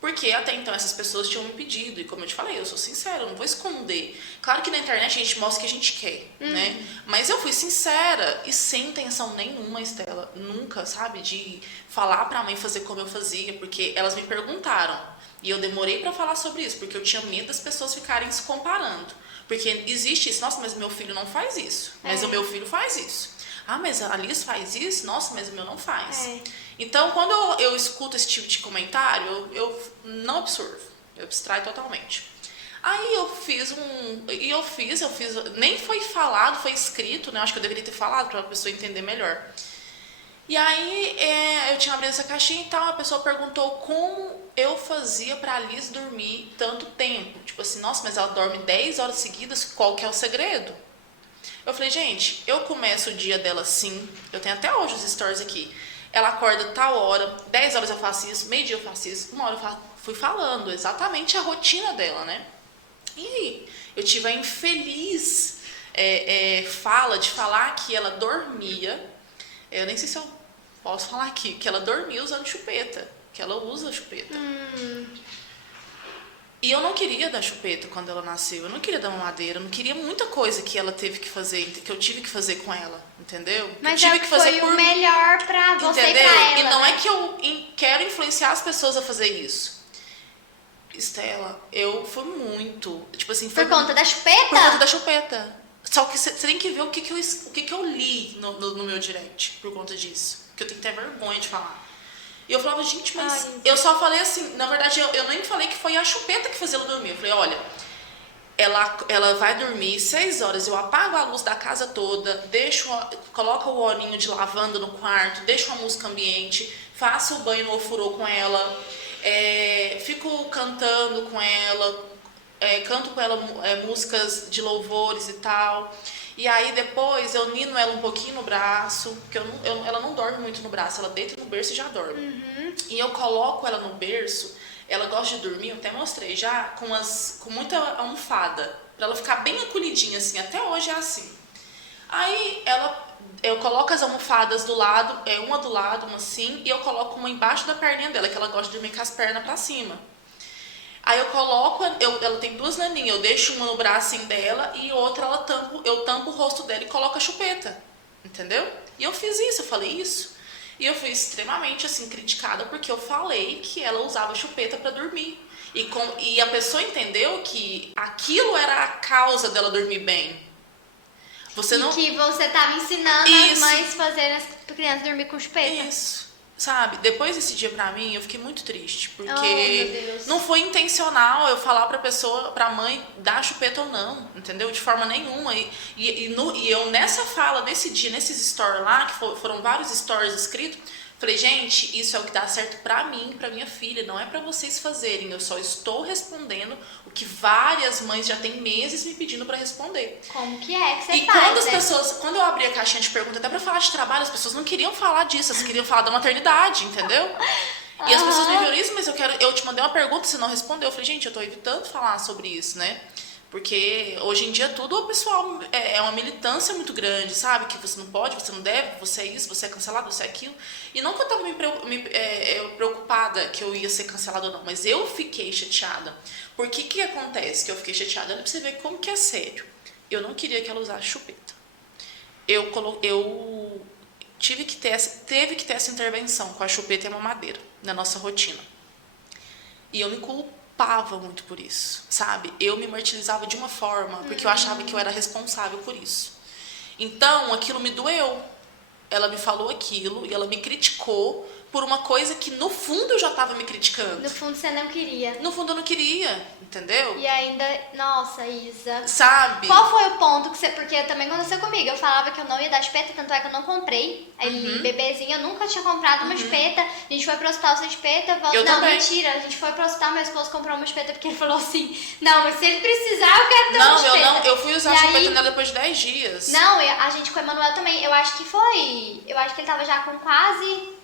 Porque até então essas pessoas tinham me pedido, e como eu te falei, eu sou sincera, eu não vou esconder. Claro que na internet a gente mostra o que a gente quer, né? Mas eu fui sincera e sem intenção nenhuma, Estela, nunca, sabe, de falar pra mãe fazer como eu fazia, porque elas me perguntaram. E eu demorei pra falar sobre isso, porque eu tinha medo das pessoas ficarem se comparando. Porque existe isso, nossa, mas meu filho não faz isso, mas o meu filho faz isso. Ah, mas a Liz faz isso? Nossa, mas o meu não faz. Então, quando eu escuto esse tipo de comentário, eu não absorvo. Eu abstraio totalmente. Aí eu fiz nem foi falado, foi escrito, né? Acho que eu deveria ter falado para a pessoa entender melhor. E aí eu tinha abrido essa caixinha e tal, a pessoa perguntou como eu fazia pra Liz dormir tanto tempo. Tipo assim, nossa, mas ela dorme 10 horas seguidas, qual que é o segredo? Eu falei, gente, eu começo o dia dela assim, eu tenho até hoje os stories aqui. Ela acorda tal hora, 10 horas eu faço isso, meio-dia eu faço isso, 1 hora eu fui falando exatamente a rotina dela, né? E aí, eu tive a infeliz fala de falar que ela dormia, eu nem sei se eu posso falar aqui, que ela dormia usando chupeta, que ela usa chupeta. E eu não queria dar chupeta quando ela nasceu, eu não queria dar mamadeira, eu não queria muita coisa que ela teve que fazer, que eu tive que fazer com ela, entendeu? Mas eu tive que fazer foi o melhor pra você e pra ela. E não né? é que eu quero influenciar as pessoas a fazer isso. Estela, eu fui muito, tipo assim... Por conta da chupeta? Por conta da chupeta. Só que você tem que ver o que eu li no meu direct por conta disso. Que eu tenho que ter vergonha de falar. E eu falava, gente, mas... eu só falei assim, na verdade, eu nem falei que foi a chupeta que fazia ela dormir. Eu falei, olha, ela vai dormir 6 horas, eu apago a luz da casa toda, coloco o olhinho de lavanda no quarto, deixo a música ambiente, faço o banho no ofurô com ela, fico cantando com ela, canto com ela músicas de louvores e tal. E aí depois eu nino ela um pouquinho no braço, porque ela não dorme muito no braço, ela deita no berço e já dorme. E eu coloco ela no berço, ela gosta de dormir, eu até mostrei já, com muita almofada, pra ela ficar bem acolhidinha assim, até hoje é assim. Aí eu coloco as almofadas do lado, uma do lado, uma assim, e eu coloco uma embaixo da perninha dela, que ela gosta de dormir com as pernas pra cima. Aí eu coloco, ela tem 2 naninhas, eu deixo uma no bracinho dela e outra eu tampo o rosto dela e coloco a chupeta, entendeu? E eu fiz isso, eu falei isso. E eu fui extremamente, assim, criticada porque eu falei que ela usava chupeta pra dormir. E a pessoa entendeu que aquilo era a causa dela dormir bem. Que você tava ensinando as mães a fazerem as crianças dormir com chupeta. Isso. Sabe, depois desse dia pra mim, eu fiquei muito triste, porque não foi intencional eu falar pra pessoa, pra mãe, dar chupeta ou não, entendeu? De forma nenhuma. E eu nessa fala, nesse dia, nesses stories lá, que foram vários stories escritos, falei, gente, isso é o que dá certo pra mim, pra minha filha, não é pra vocês fazerem, eu só estou respondendo o que várias mães já têm meses me pedindo pra responder. Como que é que você e faz? Quando eu abri a caixinha de perguntas, até pra falar de trabalho, as pessoas não queriam falar disso, elas queriam falar da maternidade, entendeu? E as pessoas me viram isso, mas eu te mandei uma pergunta, você não respondeu. Eu falei, gente, eu tô evitando falar sobre isso, né? Porque hoje em dia tudo o pessoal é uma militância muito grande, sabe? Que você não pode, você não deve, você é isso, você é cancelado, você é aquilo. E não que eu tava preocupada que eu ia ser cancelada ou não, mas eu fiquei chateada. Por que acontece que eu fiquei chateada? Olha pra você ver como que é sério. Eu não queria que ela usasse chupeta. Eu teve que ter essa intervenção com a chupeta e a mamadeira na nossa rotina. E eu me culpava muito por isso, sabe? Eu me martirizava de uma forma, porque eu achava que eu era responsável por isso. Então, aquilo me doeu. Ela me falou aquilo e ela me criticou por uma coisa que no fundo eu já tava me criticando. No fundo você não queria. No fundo eu não queria, entendeu? E ainda, nossa, Isa. Sabe? Qual foi o ponto que você... Porque também aconteceu comigo, eu falava que eu não ia dar chupeta, tanto é que eu não comprei. Aí, bebezinho, eu nunca tinha comprado uma chupeta. A gente foi pro hospital sem chupeta. Eu não, também. mentira, a gente foi pro hospital, meu esposo comprou uma chupeta porque ele falou assim, não, mas se ele precisar, eu quero ter uma chupeta. Eu fui usar a chupeta nela depois de 10 dias. Não, a gente com o Emanuel também, eu acho que ele tava já com quase...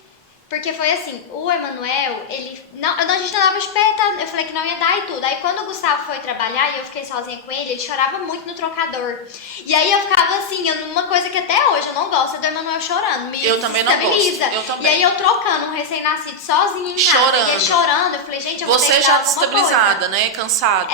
Porque foi assim, o Emanuel, a gente não dava chupeta, eu falei que não ia dar e tudo. Aí quando o Gustavo foi trabalhar e eu fiquei sozinha com ele chorava muito no trocador. E aí eu ficava assim, uma coisa que até hoje eu não gosto é do Emanuel chorando. Eu também não gosto. Eu também. E aí eu trocando um recém-nascido sozinho em casa, chorando. E ele chorando, eu falei, gente, eu vou ter Você que já dar alguma destabilizada, coisa. Né? Cansada.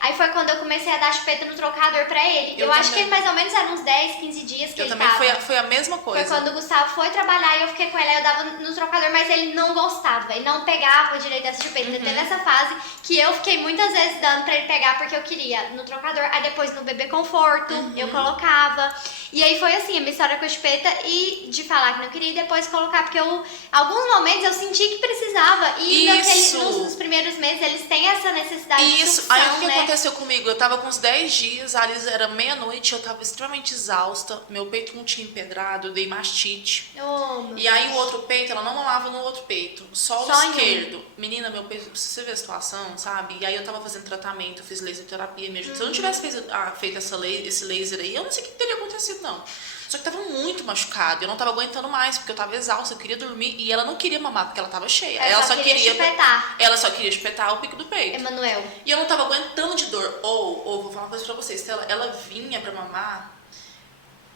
Aí foi quando eu comecei a dar chupeta no trocador pra ele. Eu acho que ele mais ou menos era uns 10, 15 dias que ele tava. Eu também foi a mesma coisa. Foi quando o Gustavo foi trabalhar e eu fiquei com ele, aí eu dava no trocador, mas ele não gostava, ele não pegava direito dessa chupeta. Até nessa fase que eu fiquei muitas vezes dando pra ele pegar porque eu queria no trocador, aí depois no bebê conforto eu colocava. E aí foi assim, a minha história com a chupeta e de falar que não queria e depois colocar, porque alguns momentos eu senti que precisava. E nos primeiros meses eles têm essa necessidade de sucção, Aí o que né? aconteceu comigo? Eu tava com uns 10 dias, a Alice era meia-noite, eu tava extremamente exausta, meu peito não tinha empedrado, eu dei mastite. Oh, e aí o outro peito peito, ela não mamava no outro peito, só o esquerdo. Menina, meu peito, pra você ver a situação, sabe? E aí eu tava fazendo tratamento, fiz laser terapia, me ajudou. Se eu não tivesse feito esse laser aí, eu não sei o que teria acontecido, não. Só que tava muito machucado, eu não tava aguentando mais, porque eu tava exausta, eu queria dormir, e ela não queria mamar, porque ela tava cheia. Ela só queria chupetar. Ela só queria chupetar o pico do peito. Emanuel. E eu não tava aguentando de dor. Ou vou falar uma coisa pra vocês, ela vinha pra mamar,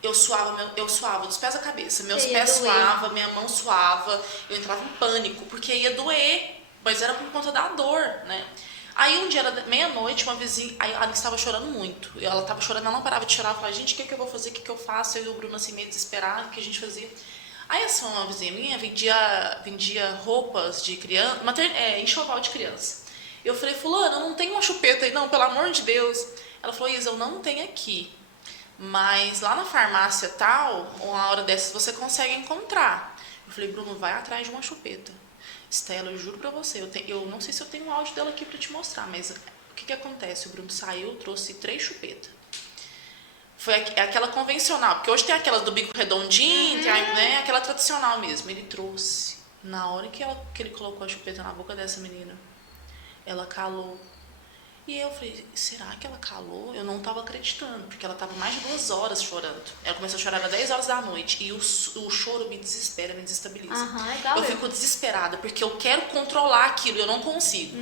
eu suava dos pés à cabeça, meus pés suavam, minha mão suava, eu entrava em pânico, porque ia doer, mas era por conta da dor, né? Aí um dia, era meia-noite, uma vizinha, aí ela estava chorando muito. Ela estava chorando, ela não parava de chorar. Eu falava, gente, o que eu vou fazer, o que eu faço? Eu e o Bruno assim, meio desesperado, o que a gente fazia? Aí essa uma vizinha minha vendia roupas de criança, enxoval de criança. Eu falei, fulana, não tem uma chupeta aí não, pelo amor de Deus. Ela falou, Isa, eu não tenho aqui, mas lá na farmácia tal, uma hora dessas você consegue encontrar. Eu falei, Bruno, vai atrás de uma chupeta. Stella, eu juro pra você, eu não sei se eu tenho um áudio dela aqui pra te mostrar, mas o que acontece? O Bruno saiu, trouxe 3 chupetas. Foi aquela convencional, porque hoje tem aquelas do bico redondinho, tem, né, aquela tradicional mesmo. Ele trouxe. Na hora que ele colocou a chupeta na boca dessa menina, ela calou. E eu falei, será que ela calou? Eu não tava acreditando, porque ela tava mais de 2 horas chorando. Ela começou a chorar às 10 horas da noite. E o choro me desespera, me desestabiliza. Eu fico desesperada, porque eu quero controlar aquilo e eu não consigo.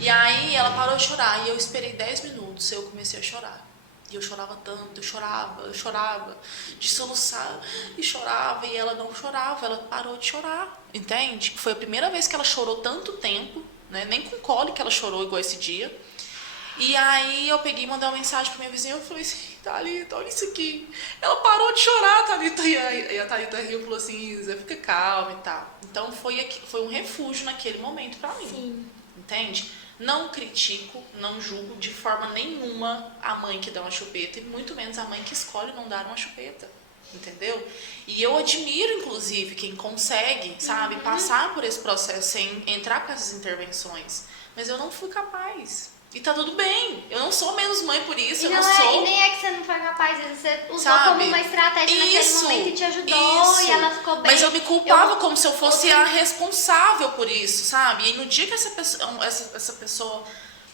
E aí ela parou de chorar. E eu esperei 10 minutos e eu comecei a chorar. E eu chorava tanto, eu chorava, de soluçar. E chorava, e ela não chorava, ela parou de chorar. Entende? Foi a primeira vez que ela chorou tanto tempo. Né? Nem com cólica ela chorou igual esse dia. E aí eu peguei e mandei uma mensagem pra minha vizinha. Eu falei assim, Thalita, olha isso aqui. Ela parou de chorar, Thalita. E a Thalita riu e falou assim, Isa, fica calma e tal. Então foi um refúgio naquele momento pra mim. Sim. Entende? Não critico, não julgo de forma nenhuma a mãe que dá uma chupeta. E muito menos a mãe que escolhe não dar uma chupeta. Entendeu? E eu admiro, inclusive, quem consegue, sabe, passar por esse processo sem entrar com essas intervenções. Mas eu não fui capaz. E tá tudo bem. Eu não sou menos mãe por isso. E nem é que você não foi capaz. Você usou como uma estratégia naquele momento e te ajudou. E ela ficou bem. Mas eu me culpava como se eu fosse a responsável por isso, sabe? E no dia que essa pessoa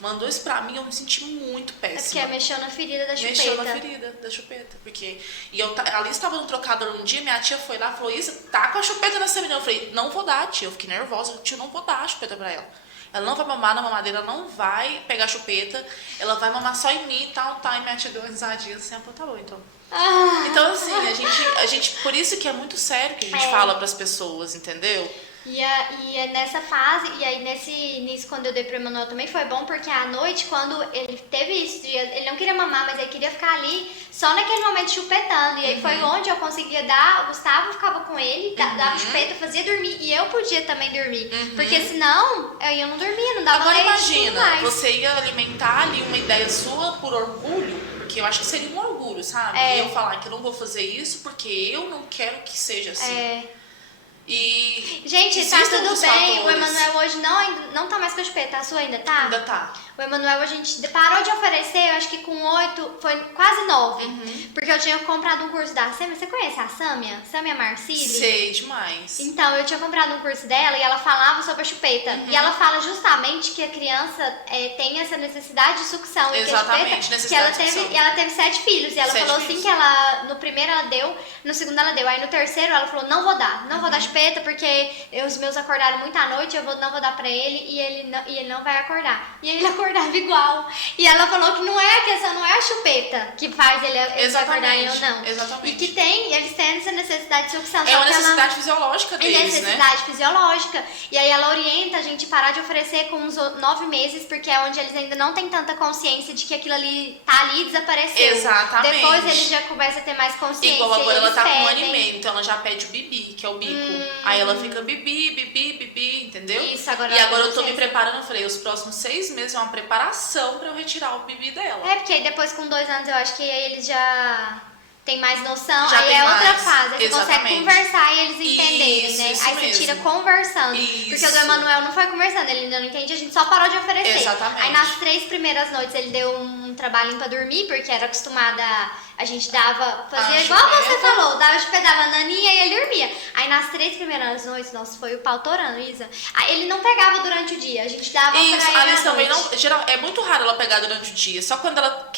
mandou isso pra mim, eu me senti muito péssima. É porque mexeu na ferida da chupeta. Mexeu na ferida da chupeta. Porque... E ali estava no trocador um dia, minha tia foi lá e falou, Isa, tá com a chupeta nessa menina. Eu falei, não vou dar, tia. Eu fiquei nervosa. Tia, não vou dar a chupeta pra ela. Ela não vai mamar na mamadeira, ela não vai pegar a chupeta. Ela vai mamar só em mim e tal. E minha tia deu uma risadinha assim, ela falou, tá bom, então. Então, assim, a gente... Por isso que é muito sério que a gente fala pras pessoas, entendeu? E é nessa fase, e aí nisso quando eu dei pro Emanuel também foi bom, porque à noite, quando ele teve isso, ele não queria mamar, mas ele queria ficar ali só naquele momento chupetando. E aí foi onde eu conseguia dar, o Gustavo ficava com ele, dava chupeta, fazia dormir, e eu podia também dormir. Porque senão eu não dormia, não dava leite. Agora imagina, você ia alimentar ali uma ideia sua por orgulho, porque eu acho que seria um orgulho, sabe? E eu falar que eu não vou fazer isso porque eu não quero que seja assim. E gente, tá tudo bem. O Emanuel hoje não tá mais com a chupeta. A sua ainda tá? Ainda tá. O Emanuel a gente parou de oferecer, eu acho que com 8, foi quase 9. Porque eu tinha comprado um curso da Sâmia. Você conhece a Sâmia? Sâmia Marcilli? Sei demais. Então, eu tinha comprado um curso dela e ela falava sobre a chupeta. E ela fala justamente que a criança tem essa necessidade de sucção. Exatamente, que ela teve 7 filhos. E ela falou assim que ela, no primeiro ela deu, no segundo ela deu. Aí no terceiro ela falou, não vou dar chupeta, porque os meus acordaram muito à noite, eu não vou dar pra ele e ele não vai acordar. E ele acordava igual. E ela falou que a questão não é a chupeta que faz ele acordar ou não. Exatamente. E que eles têm essa necessidade de sucção. É uma necessidade fisiológica deles, necessidade fisiológica. E aí ela orienta a gente parar de oferecer com uns 9 meses, porque é onde eles ainda não têm tanta consciência de que aquilo ali tá ali e desapareceu. Exatamente. Depois eles já começam a ter mais consciência. Igual agora ela tá com 1 ano e meio, então ela já pede o bibi, que é o bico. Aí ela fica bibi, entendeu? Isso, agora eu tô me preparando, eu falei, os próximos 6 meses é uma preparação pra eu retirar o bibi dela. Porque aí depois com 2 anos eu acho que aí eles já tem mais noção, aí é outra fase, aí você consegue conversar e eles entenderem, né? Aí você tira conversando, porque o do Emanuel não foi conversando, ele ainda não entende, a gente só parou de oferecer. Exatamente. Aí nas 3 primeiras noites ele deu um trabalhinho pra dormir, porque era acostumada, a gente fazia igual você falou, dava naninha e ele dormia. Aí Aí nas 3 primeiras noites, nossa, foi o pau torando, Isa. Aí ele não pegava durante o dia, a gente dava pra ele a Alice também noite. não. Geral, é muito raro ela pegar durante o dia. Só quando ela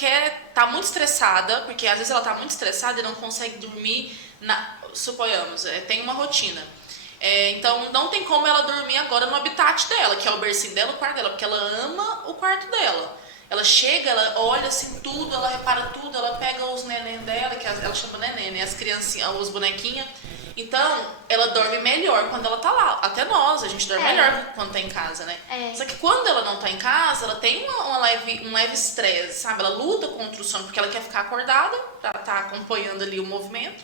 tá muito estressada, porque às vezes ela tá muito estressada e não consegue dormir, suponhamos, tem uma rotina. Então não tem como ela dormir agora no habitat dela, que é o bercinho dela, o quarto dela, porque ela ama o quarto dela. Ela chega, ela olha assim tudo, ela repara tudo, ela pega os neném dela, que ela chama neném, né? As criancinhas, os bonequinhos. Então, ela dorme melhor quando ela tá lá. Até nós, a gente dorme melhor quando tá em casa, né? Só que quando ela não tá em casa, ela tem um leve estresse, sabe? Ela luta contra o sono porque ela quer ficar acordada pra tá acompanhando ali o movimento.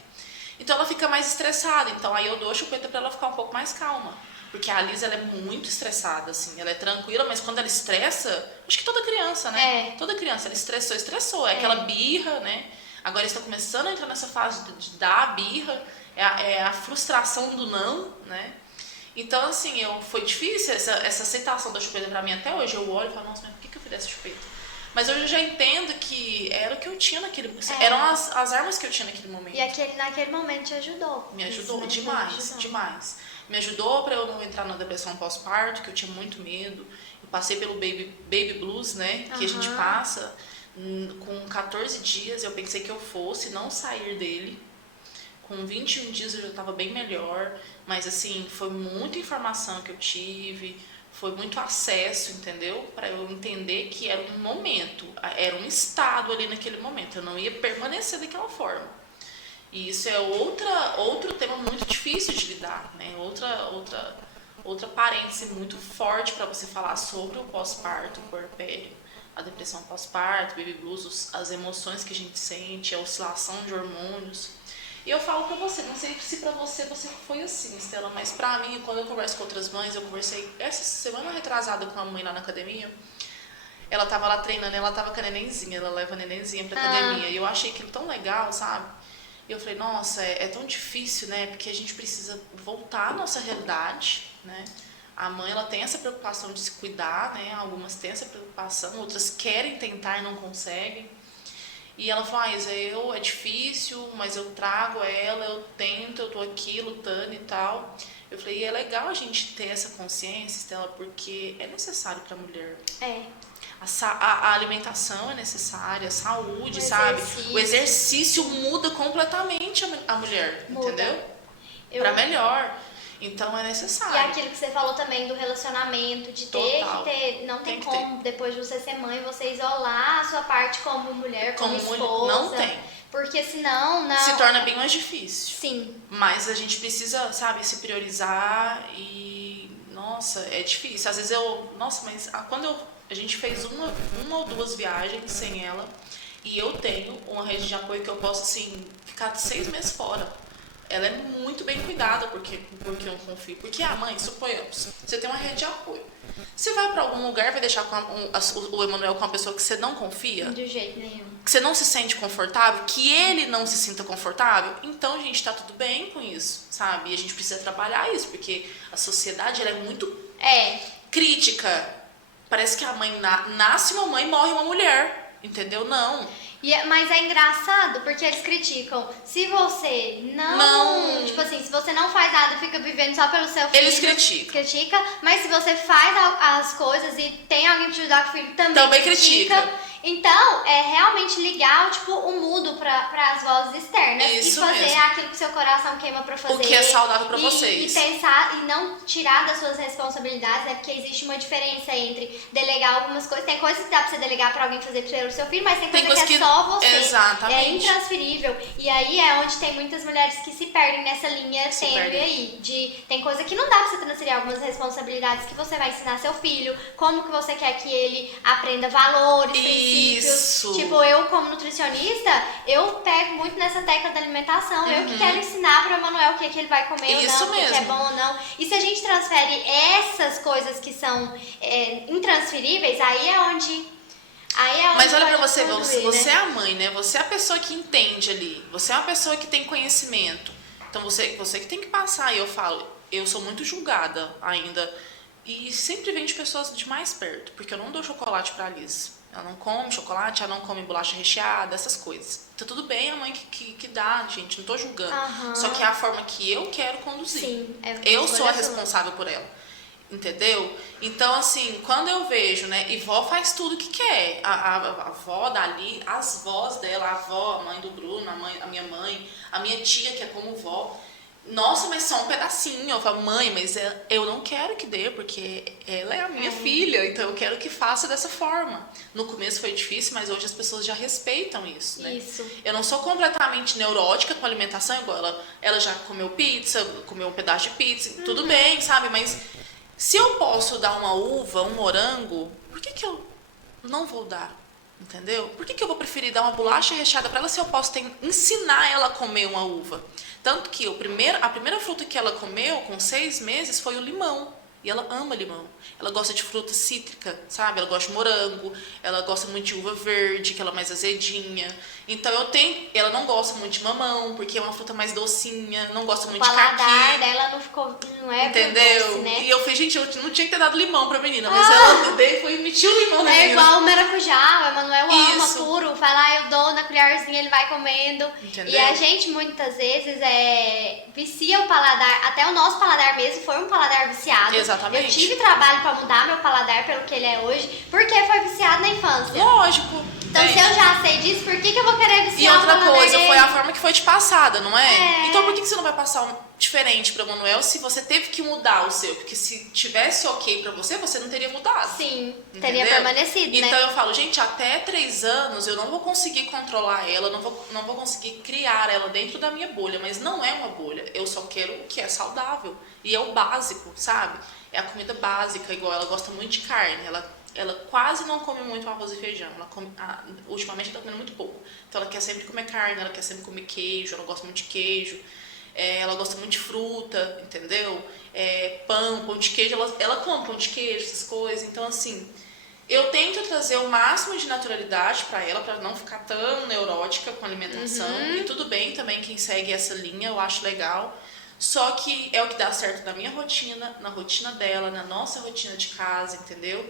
Então, ela fica mais estressada. Então, aí eu dou a chupeta pra ela ficar um pouco mais calma. Porque a Alice, ela é muito estressada, assim. Ela é tranquila, mas quando ela estressa... Acho que toda criança, né? Toda criança, ela estressou. É aquela birra, né? Agora eles estão começando a entrar nessa fase de dar a birra. É a frustração do não, né? Então, assim, foi difícil essa aceitação da chupeta pra mim até hoje. Eu olho e falo, nossa, mas por que eu fiz essa chupeta? Mas hoje eu já entendo que era o que eu tinha naquele momento. Eram as armas que eu tinha naquele momento. E naquele momento te ajudou. Me ajudou demais. Me ajudou pra eu não entrar na depressão pós-parto, que eu tinha muito medo. Eu passei pelo baby blues, né? Que a gente passa. Com 14 dias eu pensei que eu fosse não sair dele. Com 21 dias eu já estava bem melhor. Mas assim, foi muita informação que eu tive. Foi muito acesso, entendeu? Para eu entender que era um momento, era um estado ali naquele momento. Eu não ia permanecer daquela forma. E isso é outro tema muito difícil de lidar, né? Outra parêntese muito forte para você falar sobre o pós-parto, o puerpério, a depressão pós-parto, baby blues, as emoções que a gente sente, a oscilação de hormônios. E eu falo pra você, não sei se pra você foi assim, Estela, mas pra mim, quando eu converso com outras mães, eu conversei essa semana retrasada com uma mãe lá na academia, ela tava lá treinando, ela tava com a nenenzinha, ela leva a nenenzinha pra academia, e eu achei aquilo tão legal, sabe? E eu falei, nossa, é tão difícil, né? Porque a gente precisa voltar à nossa realidade, né? A mãe, ela tem essa preocupação de se cuidar, né? Algumas têm essa preocupação, outras querem tentar e não conseguem. E ela falou, Isa, é difícil, mas eu trago ela, eu tento, eu tô aqui lutando e tal. Eu falei, e é legal a gente ter essa consciência, Estela, porque é necessário pra mulher. A alimentação é necessária, a saúde, sabe? O exercício muda completamente a mulher, entendeu? Pra melhor. Então é necessário. E aquilo que você falou também do relacionamento, de ter que ter. Não tem como, depois de você ser mãe, você isolar a sua parte como mulher, como esposa. Não tem. Porque senão não. Se torna bem mais difícil. Sim. Mas a gente precisa, sabe, se priorizar e. Nossa, é difícil. Às vezes Nossa, mas quando a gente fez uma ou duas viagens sem ela, e eu tenho uma rede de apoio que eu posso, assim, ficar 6 meses fora. Ela é muito bem cuidada, porque eu confio. Porque a mãe, suponhamos, você tem uma rede de apoio. Você vai pra algum lugar, vai deixar o Emanuel com uma pessoa que você não confia? De jeito nenhum. Que você não se sente confortável, que ele não se sinta confortável? Então, gente, tá tudo bem com isso, sabe? E a gente precisa trabalhar isso, porque a sociedade, ela é muito crítica. Parece que a mãe nasce uma mãe, morre uma mulher, entendeu? Não. Mas é engraçado porque eles criticam. Se você não. Tipo assim, se você não faz nada e fica vivendo só pelo seu filho. Eles criticam. Mas se você faz as coisas e tem alguém pra te ajudar com o filho, também critica. Então, é realmente ligar o mudo para as vozes externas. Isso e fazer mesmo. aquilo que seu coração queima para fazer. O que é saudável para vocês. E pensar e não tirar das suas responsabilidades, né? Porque existe uma diferença entre delegar algumas coisas. Tem coisas que dá pra você delegar pra alguém fazer pelo seu filho, mas tem coisa que é só você. Exatamente. É intransferível. E aí é onde tem muitas mulheres que se perdem nessa linha tênue aí. Tem coisa que não dá pra você transferir algumas responsabilidades que você vai ensinar seu filho, como que você quer que ele aprenda valores, princípios. Isso. Tipo, eu como nutricionista, eu pego muito nessa tecla da alimentação. Eu que quero ensinar pro Emanuel o que ele vai comer ou não, o que é bom ou não. E se a gente transfere essas coisas que são intransferíveis, aí é onde Mas olha pra você, você né? é a mãe, né? Você é a pessoa que entende ali. Você é uma pessoa que tem conhecimento. Então você que tem que passar. E eu falo, eu sou muito julgada ainda. E sempre vem de pessoas de mais perto. Porque eu não dou chocolate pra Alice. Ela não come chocolate, ela não come bolacha recheada, essas coisas. Tá tudo bem a mãe que dá, gente, não tô julgando. Aham. Só que é a forma que eu quero conduzir. Sim, eu sou a responsável por ela. Entendeu? Então, assim, quando eu vejo, né, e vó faz tudo que quer. A avó dali, as vós dela, a avó, a mãe do Bruno, a minha mãe, a minha tia, que é como vó. Nossa, mas só um pedacinho. Eu falo, mãe, mas eu não quero que dê, porque ela é a minha filha, então eu quero que faça dessa forma. No começo foi difícil, mas hoje as pessoas já respeitam isso, né? Isso. Eu não sou completamente neurótica com alimentação, igual ela já comeu pizza, comeu um pedaço de pizza, tudo bem, sabe? Mas se eu posso dar uma uva, um morango, por que eu não vou dar? Entendeu? Por que eu vou preferir dar uma bolacha recheada para ela se eu posso ensinar ela a comer uma uva? Tanto que a primeira fruta que ela comeu com 6 meses foi o limão. E ela ama limão. Ela gosta de fruta cítrica, sabe? Ela gosta de morango, ela gosta muito de uva verde, que ela é mais azedinha. Então ela não gosta muito de mamão, porque é uma fruta mais docinha, não gosta muito de caqui. O paladar dela não é entendeu? Doce, né? E eu falei, gente, eu não tinha que ter dado limão pra menina, mas ela foi e metiu o limão na menina. É igual o maracujá, o Emanuel ama Isso. puro, vai lá, eu dou na colherzinha, ele vai comendo. Entendeu? E a gente muitas vezes vicia o paladar, até o nosso paladar mesmo foi um paladar viciado. Exatamente. Eu tive trabalho pra mudar meu paladar pelo que ele é hoje, porque foi viciado na infância. Lógico. Então, se eu já sei disso, por que eu vou querer viciar E outra o paladar coisa, dele? foi a forma que foi te passada, não é? Então por que você não vai passar diferente pra Manuel se você teve que mudar o seu? Porque se tivesse ok pra você, você não teria mudado. Sim, entendeu? teria permanecido, né? Então eu falo, gente, até 3 anos eu não vou conseguir controlar ela, não vou conseguir criar ela dentro da minha bolha, mas não é uma bolha. Eu só quero o que é saudável. E é o básico, sabe? É a comida básica, igual ela gosta muito de carne, ela quase não come muito arroz e feijão. Ultimamente ela tá comendo muito pouco. Então ela quer sempre comer carne, ela quer sempre comer queijo, ela gosta muito de queijo. Ela gosta muito de fruta, entendeu? Pão de queijo, ela come pão de queijo, essas coisas. Então, assim, eu tento trazer o máximo de naturalidade pra ela, pra não ficar tão neurótica com a alimentação. E tudo bem também quem segue essa linha, eu acho legal. Só que é o que dá certo na minha rotina, na rotina dela, na nossa rotina de casa, entendeu?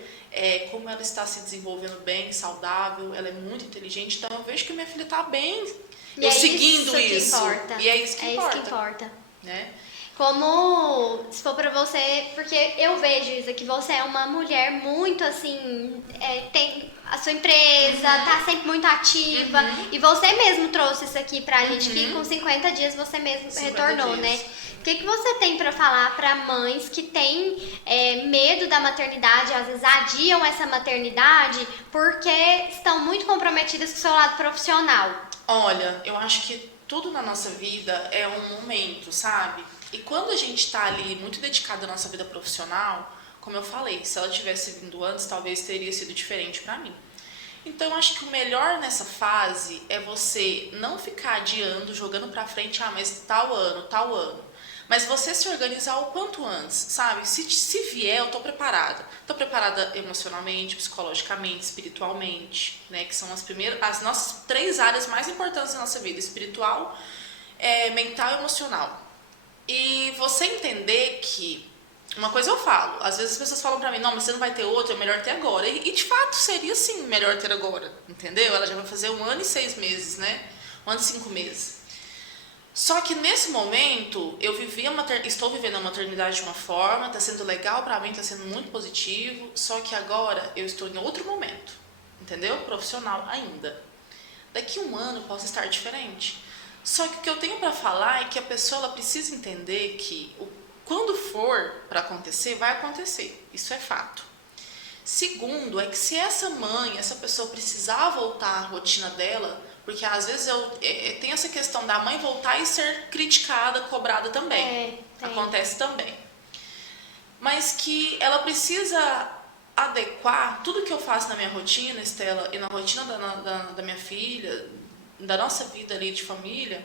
Como ela está se desenvolvendo bem, saudável, ela é muito inteligente, então eu vejo que minha filha está bem, seguindo isso. E é isso que importa. Né? Como, se for pra você, porque eu vejo, Isa, que você é uma mulher muito assim, tem a sua empresa, tá sempre muito ativa, e você mesmo trouxe isso aqui pra gente, que com 50 dias você mesmo retornou, né? O que você tem pra falar pra mães que têm medo da maternidade, às vezes adiam essa maternidade porque estão muito comprometidas com o seu lado profissional? Olha, eu acho que tudo na nossa vida é um momento, sabe? E quando a gente tá ali muito dedicada à nossa vida profissional, como eu falei, se ela tivesse vindo antes, talvez teria sido diferente pra mim. Então, eu acho que o melhor nessa fase é você não ficar adiando, jogando pra frente, mas tal ano. Mas você se organizar o quanto antes, sabe? Se vier, eu tô preparada. Tô preparada emocionalmente, psicologicamente, espiritualmente, né? Que são as nossas 3 áreas mais importantes da nossa vida: espiritual, mental e emocional. E você entender que, uma coisa eu falo, às vezes as pessoas falam pra mim, não, mas você não vai ter outro, é melhor ter agora. E de fato seria sim melhor ter agora, entendeu? Ela já vai fazer 1 ano e 6 meses, né? 1 ano e 5 meses. Só que nesse momento, estou vivendo a maternidade de uma forma, tá sendo legal pra mim, tá sendo muito positivo, só que agora eu estou em outro momento, entendeu? Profissional ainda. Daqui 1 ano eu posso estar diferente. Só que o que eu tenho pra falar é que a pessoa ela precisa entender que quando for pra acontecer, vai acontecer. Isso é fato. Segundo, é que se essa pessoa precisar voltar à rotina dela, porque às vezes tem essa questão da mãe voltar e ser criticada, cobrada também. Acontece também. Mas que ela precisa adequar tudo que eu faço na minha rotina, Estela, e na rotina da minha filha, da nossa vida ali de família,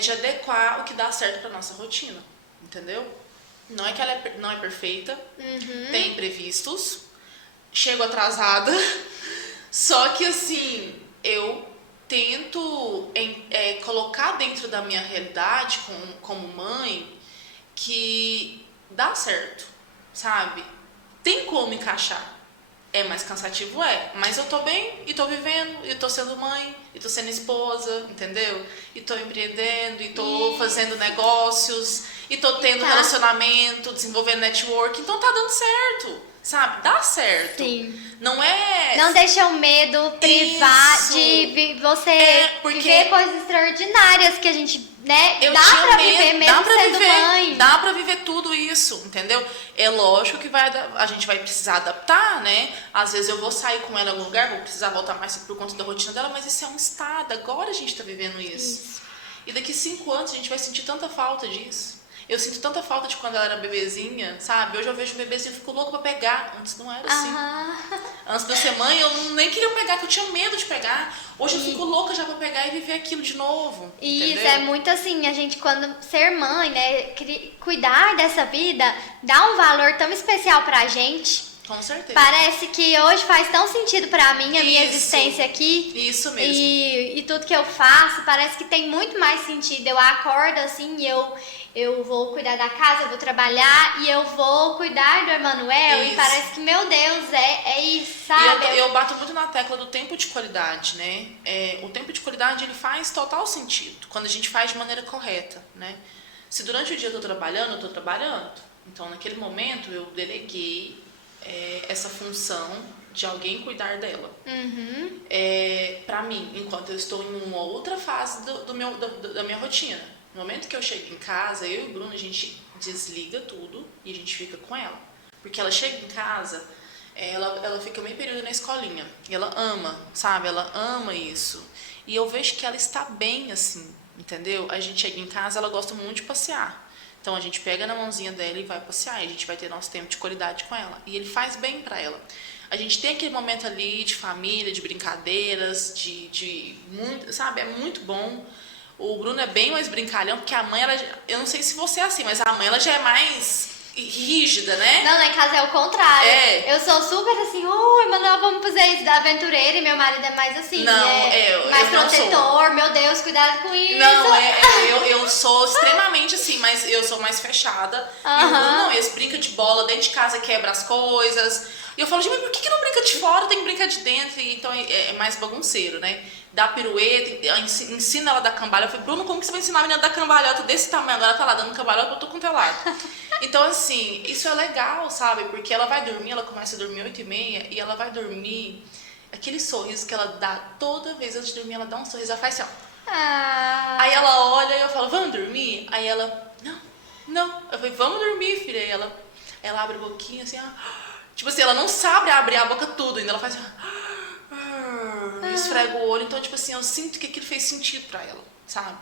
de adequar o que dá certo pra nossa rotina, entendeu? Não é que ela não é perfeita, tem imprevistos, chego atrasada, só que assim, eu tento colocar dentro da minha realidade como mãe que dá certo, sabe? Tem como encaixar. É mais cansativo, mas eu tô bem e tô vivendo, e tô sendo mãe, e tô sendo esposa, entendeu? E tô empreendendo, e tô fazendo negócios, e tô tendo relacionamento, desenvolvendo network, então tá dando certo, sabe? Dá certo. Sim. Não deixa o medo privar de você viver coisas extraordinárias que a gente... Né? Eu dá tinha pra medo, viver mesmo sendo mãe. Dá pra viver tudo isso, entendeu? É lógico que a gente vai precisar adaptar, né? Às vezes eu vou sair com ela em algum lugar, vou precisar voltar mais por conta da rotina dela, mas isso é um estado, agora a gente tá vivendo isso. E daqui 5 anos a gente vai sentir tanta falta disso. Eu sinto tanta falta de quando ela era bebezinha, sabe? Hoje eu vejo um bebezinho e fico louco pra pegar. Antes não era assim. Antes de eu ser mãe, eu nem queria pegar, porque eu tinha medo de pegar. Hoje eu fico louca já pra pegar e viver aquilo de novo. Isso, é muito assim, a gente quando ser mãe, né, cuidar dessa vida, dá um valor tão especial pra gente. Com certeza. Parece que hoje faz tão sentido pra mim, a minha existência aqui. Isso mesmo. E tudo que eu faço, parece que tem muito mais sentido. Eu acordo assim e eu vou cuidar da casa, eu vou trabalhar e eu vou cuidar do Emanuel. E parece que, meu Deus, é isso, sabe? E eu bato muito na tecla do tempo de qualidade, né? O tempo de qualidade, ele faz total sentido, quando a gente faz de maneira correta, né? Se durante o dia eu tô trabalhando. Então, naquele momento, eu deleguei essa função de alguém cuidar dela. Pra mim, enquanto eu estou em uma outra fase da minha rotina. No momento que eu chego em casa, eu e o Bruno, a gente desliga tudo e a gente fica com ela. Porque ela chega em casa, ela fica meio período na escolinha. E ela ama, sabe? Ela ama isso. E eu vejo que ela está bem assim, entendeu? A gente chega em casa, ela gosta muito de passear. Então a gente pega na mãozinha dela e vai passear. E a gente vai ter nosso tempo de qualidade com ela. E ele faz bem pra ela. A gente tem aquele momento ali de família, de brincadeiras, de muito, sabe? É muito bom. O Bruno é bem mais brincalhão, porque a mãe, eu não sei se você é assim, mas a mãe, ela já é mais rígida, né? Não, lá em casa é o contrário. Eu sou super assim, Emanuel, vamos fazer isso da aventureira, e meu marido é mais assim, mais protetor, meu Deus, cuidado com isso. Não, eu sou extremamente assim, mas eu sou mais fechada. E o Bruno não, ele brinca de bola, dentro de casa quebra as coisas. E eu falo, gente, mas por que não brinca de fora, tem que brincar de dentro? E, então é mais bagunceiro, né? Dá pirueta, ensina ela a dar cambalhota. Eu falei, Bruno, como que você vai ensinar a menina a dar cambalhota desse tamanho? Agora tá lá dando cambalhota, eu tô com telado. Então, assim, isso é legal, sabe? Porque ela vai dormir, ela começa a dormir 8h30 e ela vai dormir, aquele sorriso que ela dá toda vez antes de dormir, ela dá um sorriso, ela faz assim, ó. Aí ela olha e eu falo, vamos dormir? Aí ela, não. Eu falei, vamos dormir, filha. Aí ela abre a boquinha assim, ó. Tipo assim, ela não sabe abrir a boca tudo, ainda ela faz esfrega o olho. Então, tipo assim, eu sinto que aquilo fez sentido pra ela, sabe?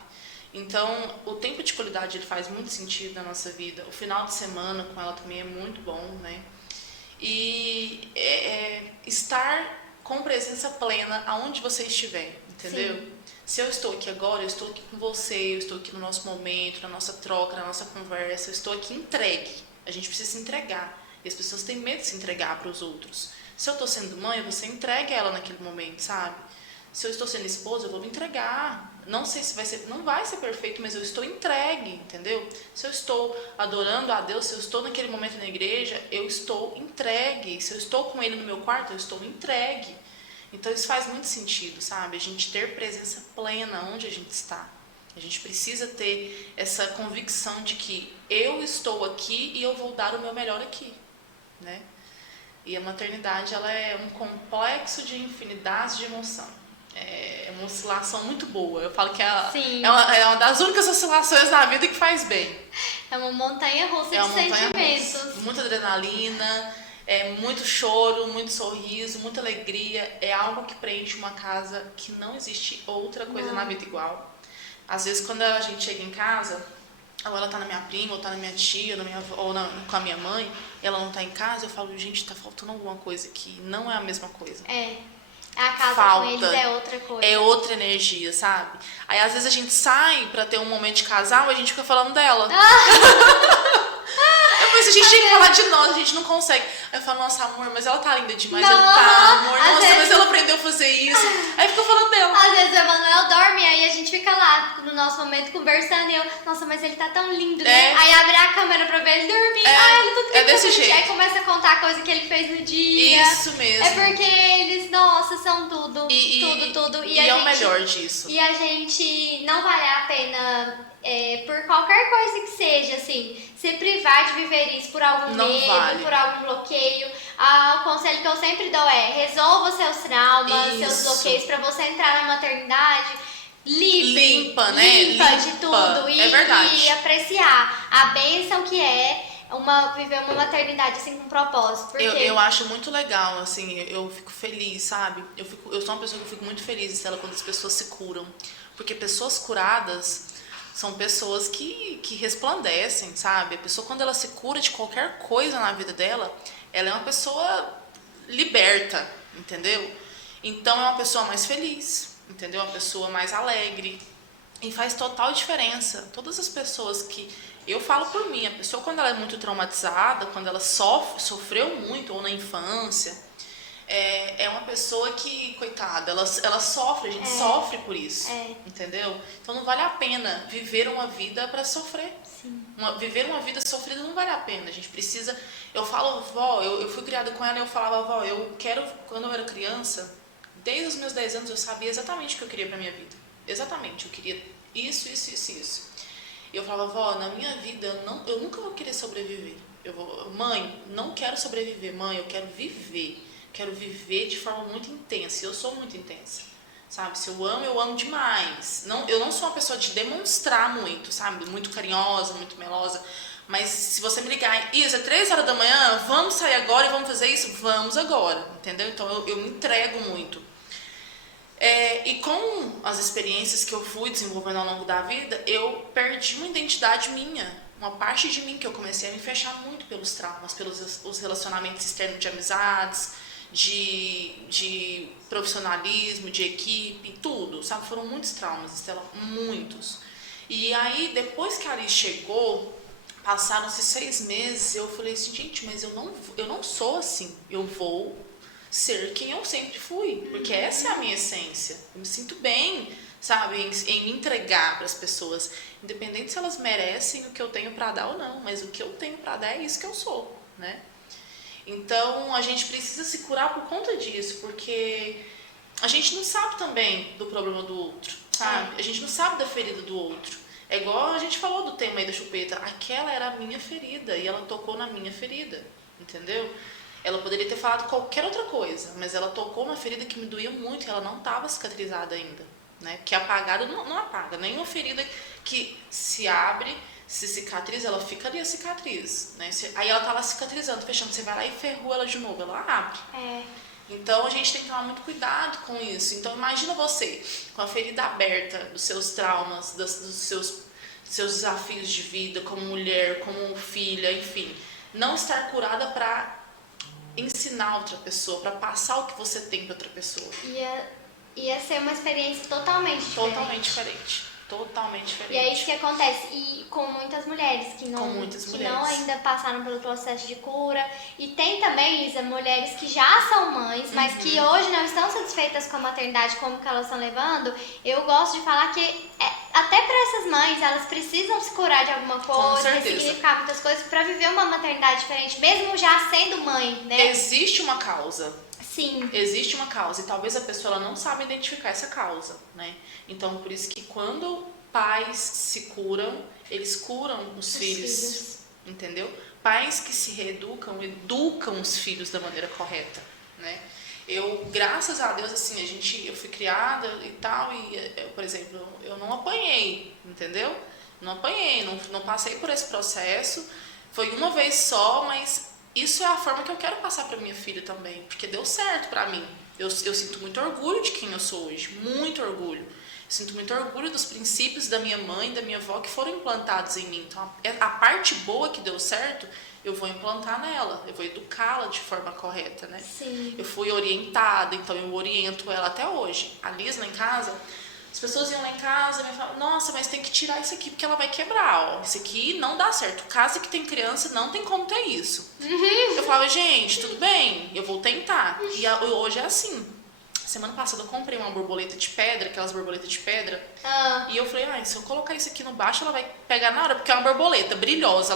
Então, o tempo de qualidade, ele faz muito sentido na nossa vida. O final de semana com ela também é muito bom, né? E estar com presença plena aonde você estiver, entendeu? Sim. Se eu estou aqui agora, eu estou aqui com você, eu estou aqui no nosso momento, na nossa troca, na nossa conversa, eu estou aqui entregue. A gente precisa se entregar. E as pessoas têm medo de se entregar para os outros. Se eu estou sendo mãe, você entrega ela naquele momento, sabe? Se eu estou sendo esposa, eu vou me entregar. Não sei se não vai ser perfeito, mas eu estou entregue, entendeu? Se eu estou adorando a Deus, se eu estou naquele momento na igreja, eu estou entregue. Se eu estou com Ele no meu quarto, eu estou entregue. Então isso faz muito sentido, sabe? A gente ter presença plena onde a gente está. A gente precisa ter essa convicção de que eu estou aqui e eu vou dar o meu melhor aqui, né? E a maternidade, ela é um complexo de infinidades de emoção. É uma oscilação muito boa. Eu falo que é uma das únicas oscilações da vida que faz bem. É uma montanha-russa de sentimentos. Muita adrenalina, muito choro, muito sorriso, muita alegria. É algo que preenche uma casa que não existe outra coisa na vida igual. Às vezes, quando a gente chega em casa, ou ela tá na minha prima, ou tá na minha tia, com a minha mãe, e ela não tá em casa, eu falo, gente, tá faltando alguma coisa aqui. Não é a mesma coisa. A casa Falta. Com eles é outra coisa. É outra energia, sabe? Aí, às vezes, a gente sai pra ter um momento de casal e a gente fica falando dela. Depois a gente tem que falar de nós, a gente não consegue. Aí eu falo, nossa, amor, mas ela tá linda demais. Não, Ele tá, amor, nossa, vezes... mas ela aprendeu a fazer isso. Aí fica falando dela. Às vezes o Emanuel dorme, aí a gente fica lá no nosso momento conversando e eu, nossa, mas ele tá tão lindo, né? Aí abre a câmera pra ver ele dormir. Ele tudo é desse jeito. Aí começa a contar a coisa que ele fez no dia. Isso mesmo. É porque eles, nossa, são tudo. Tudo. E é o melhor disso. E a gente não vale a pena... por qualquer coisa que seja, assim, se privar de viver isso por algum medo, por algum bloqueio. O conselho que eu sempre dou é: resolva seus traumas, seus bloqueios, pra você entrar na maternidade limpa, né? Limpa de tudo. E apreciar a bênção que é viver uma maternidade assim com propósito. Porque... Eu acho muito legal, assim, eu fico feliz, sabe? Eu sou uma pessoa que eu fico muito feliz quando as pessoas se curam. Porque pessoas curadas são pessoas que resplandecem, sabe? A pessoa, quando ela se cura de qualquer coisa na vida dela, ela é uma pessoa liberta, entendeu? Então é uma pessoa mais feliz, entendeu? Uma pessoa mais alegre. E faz total diferença. Todas as pessoas que... Eu falo por mim, a pessoa, quando ela é muito traumatizada, quando ela sofreu muito, ou na infância, é uma pessoa que, coitada, ela sofre, a gente sofre por isso, entendeu? Então não vale a pena viver uma vida para sofrer. Sim. Viver uma vida sofrida não vale a pena. A gente precisa... Eu falo, vó, eu fui criada com ela e eu falava, vó, eu quero... Quando eu era criança, desde os meus 10 anos, eu sabia exatamente o que eu queria pra minha vida. Exatamente, eu queria isso. E eu falava, vó, na minha vida, eu nunca vou querer sobreviver. Mãe, não quero sobreviver, mãe, eu quero viver. Quero viver de forma muito intensa. E eu sou muito intensa, sabe? Se eu amo demais. Eu não sou uma pessoa de demonstrar muito, sabe? Muito carinhosa, muito melosa. Mas se você me ligar, Isa, 3 horas da manhã, vamos sair agora e vamos fazer isso? Vamos agora, entendeu? Então eu me entrego muito. E com as experiências que eu fui desenvolvendo ao longo da vida, eu perdi uma identidade minha. Uma parte de mim que eu comecei a me fechar muito pelos traumas, pelos os relacionamentos externos de amizades, de profissionalismo, de equipe, tudo, sabe? Foram muitos traumas, Estela, muitos. E aí, depois que a Alice chegou, passaram-se 6 meses, eu falei assim, gente, mas eu não sou assim, eu vou ser quem eu sempre fui, porque essa é a minha essência. Eu me sinto bem, sabe, em me entregar para as pessoas, independente se elas merecem o que eu tenho para dar ou não, mas o que eu tenho para dar é isso que eu sou, né? Então, a gente precisa se curar por conta disso, porque a gente não sabe também do problema do outro, sabe? A gente não sabe da ferida do outro. É igual a gente falou do tema aí da chupeta. Aquela era a minha ferida e ela tocou na minha ferida, entendeu? Ela poderia ter falado qualquer outra coisa, mas ela tocou uma ferida que me doía muito e ela não estava cicatrizada ainda, né? Que apagada não apaga. Nenhuma ferida que se abre, se cicatriza, ela fica ali a cicatriz, né? Aí ela tá lá cicatrizando, fechando, você vai lá e ferrou ela de novo, ela abre. Então a gente tem que tomar muito cuidado com isso. Então imagina você com a ferida aberta dos seus traumas, dos seus desafios de vida como mulher, como filha, enfim, não estar curada para ensinar outra pessoa, para passar o que você tem para outra pessoa. Ia ser uma experiência totalmente diferente. Totalmente diferente. E é isso que acontece. E com muitas mulheres que não ainda passaram pelo processo de cura. E tem também, Isa, mulheres que já são mães, mas que hoje não estão satisfeitas com a maternidade, como que elas estão levando. Eu gosto de falar que até para essas mães, elas precisam se curar de alguma coisa, significar muitas coisas para viver uma maternidade diferente, mesmo já sendo mãe, né? Existe uma causa. Sim. Existe uma causa e talvez a pessoa ela não saiba identificar essa causa, né? Então, por isso que quando pais se curam, eles curam os filhos, entendeu? Pais que se reeducam, educam os filhos da maneira correta, né? Eu, graças a Deus, assim, eu fui criada e tal, por exemplo, eu não apanhei, entendeu? Não apanhei, não passei por esse processo, foi uma vez só, mas isso é a forma que eu quero passar para minha filha também, porque deu certo para mim. Eu sinto muito orgulho de quem eu sou hoje, muito orgulho. Sinto muito orgulho dos princípios da minha mãe, da minha avó, que foram implantados em mim. Então, a parte boa que deu certo, eu vou implantar nela, eu vou educá-la de forma correta, né? Sim. Eu fui orientada, então eu oriento ela até hoje. A Liz lá em casa, As pessoas iam lá em casa e me falavam, nossa, mas tem que tirar isso aqui porque ela vai quebrar, ó. Isso aqui não dá certo. Casa que tem criança não tem como ter isso. Eu falava, gente, tudo bem, eu vou tentar. E hoje é assim. Semana passada eu comprei uma borboleta de pedra, aquelas borboletas de pedra. E eu falei, se eu colocar isso aqui no baixo, ela vai pegar na hora, porque é uma borboleta brilhosa.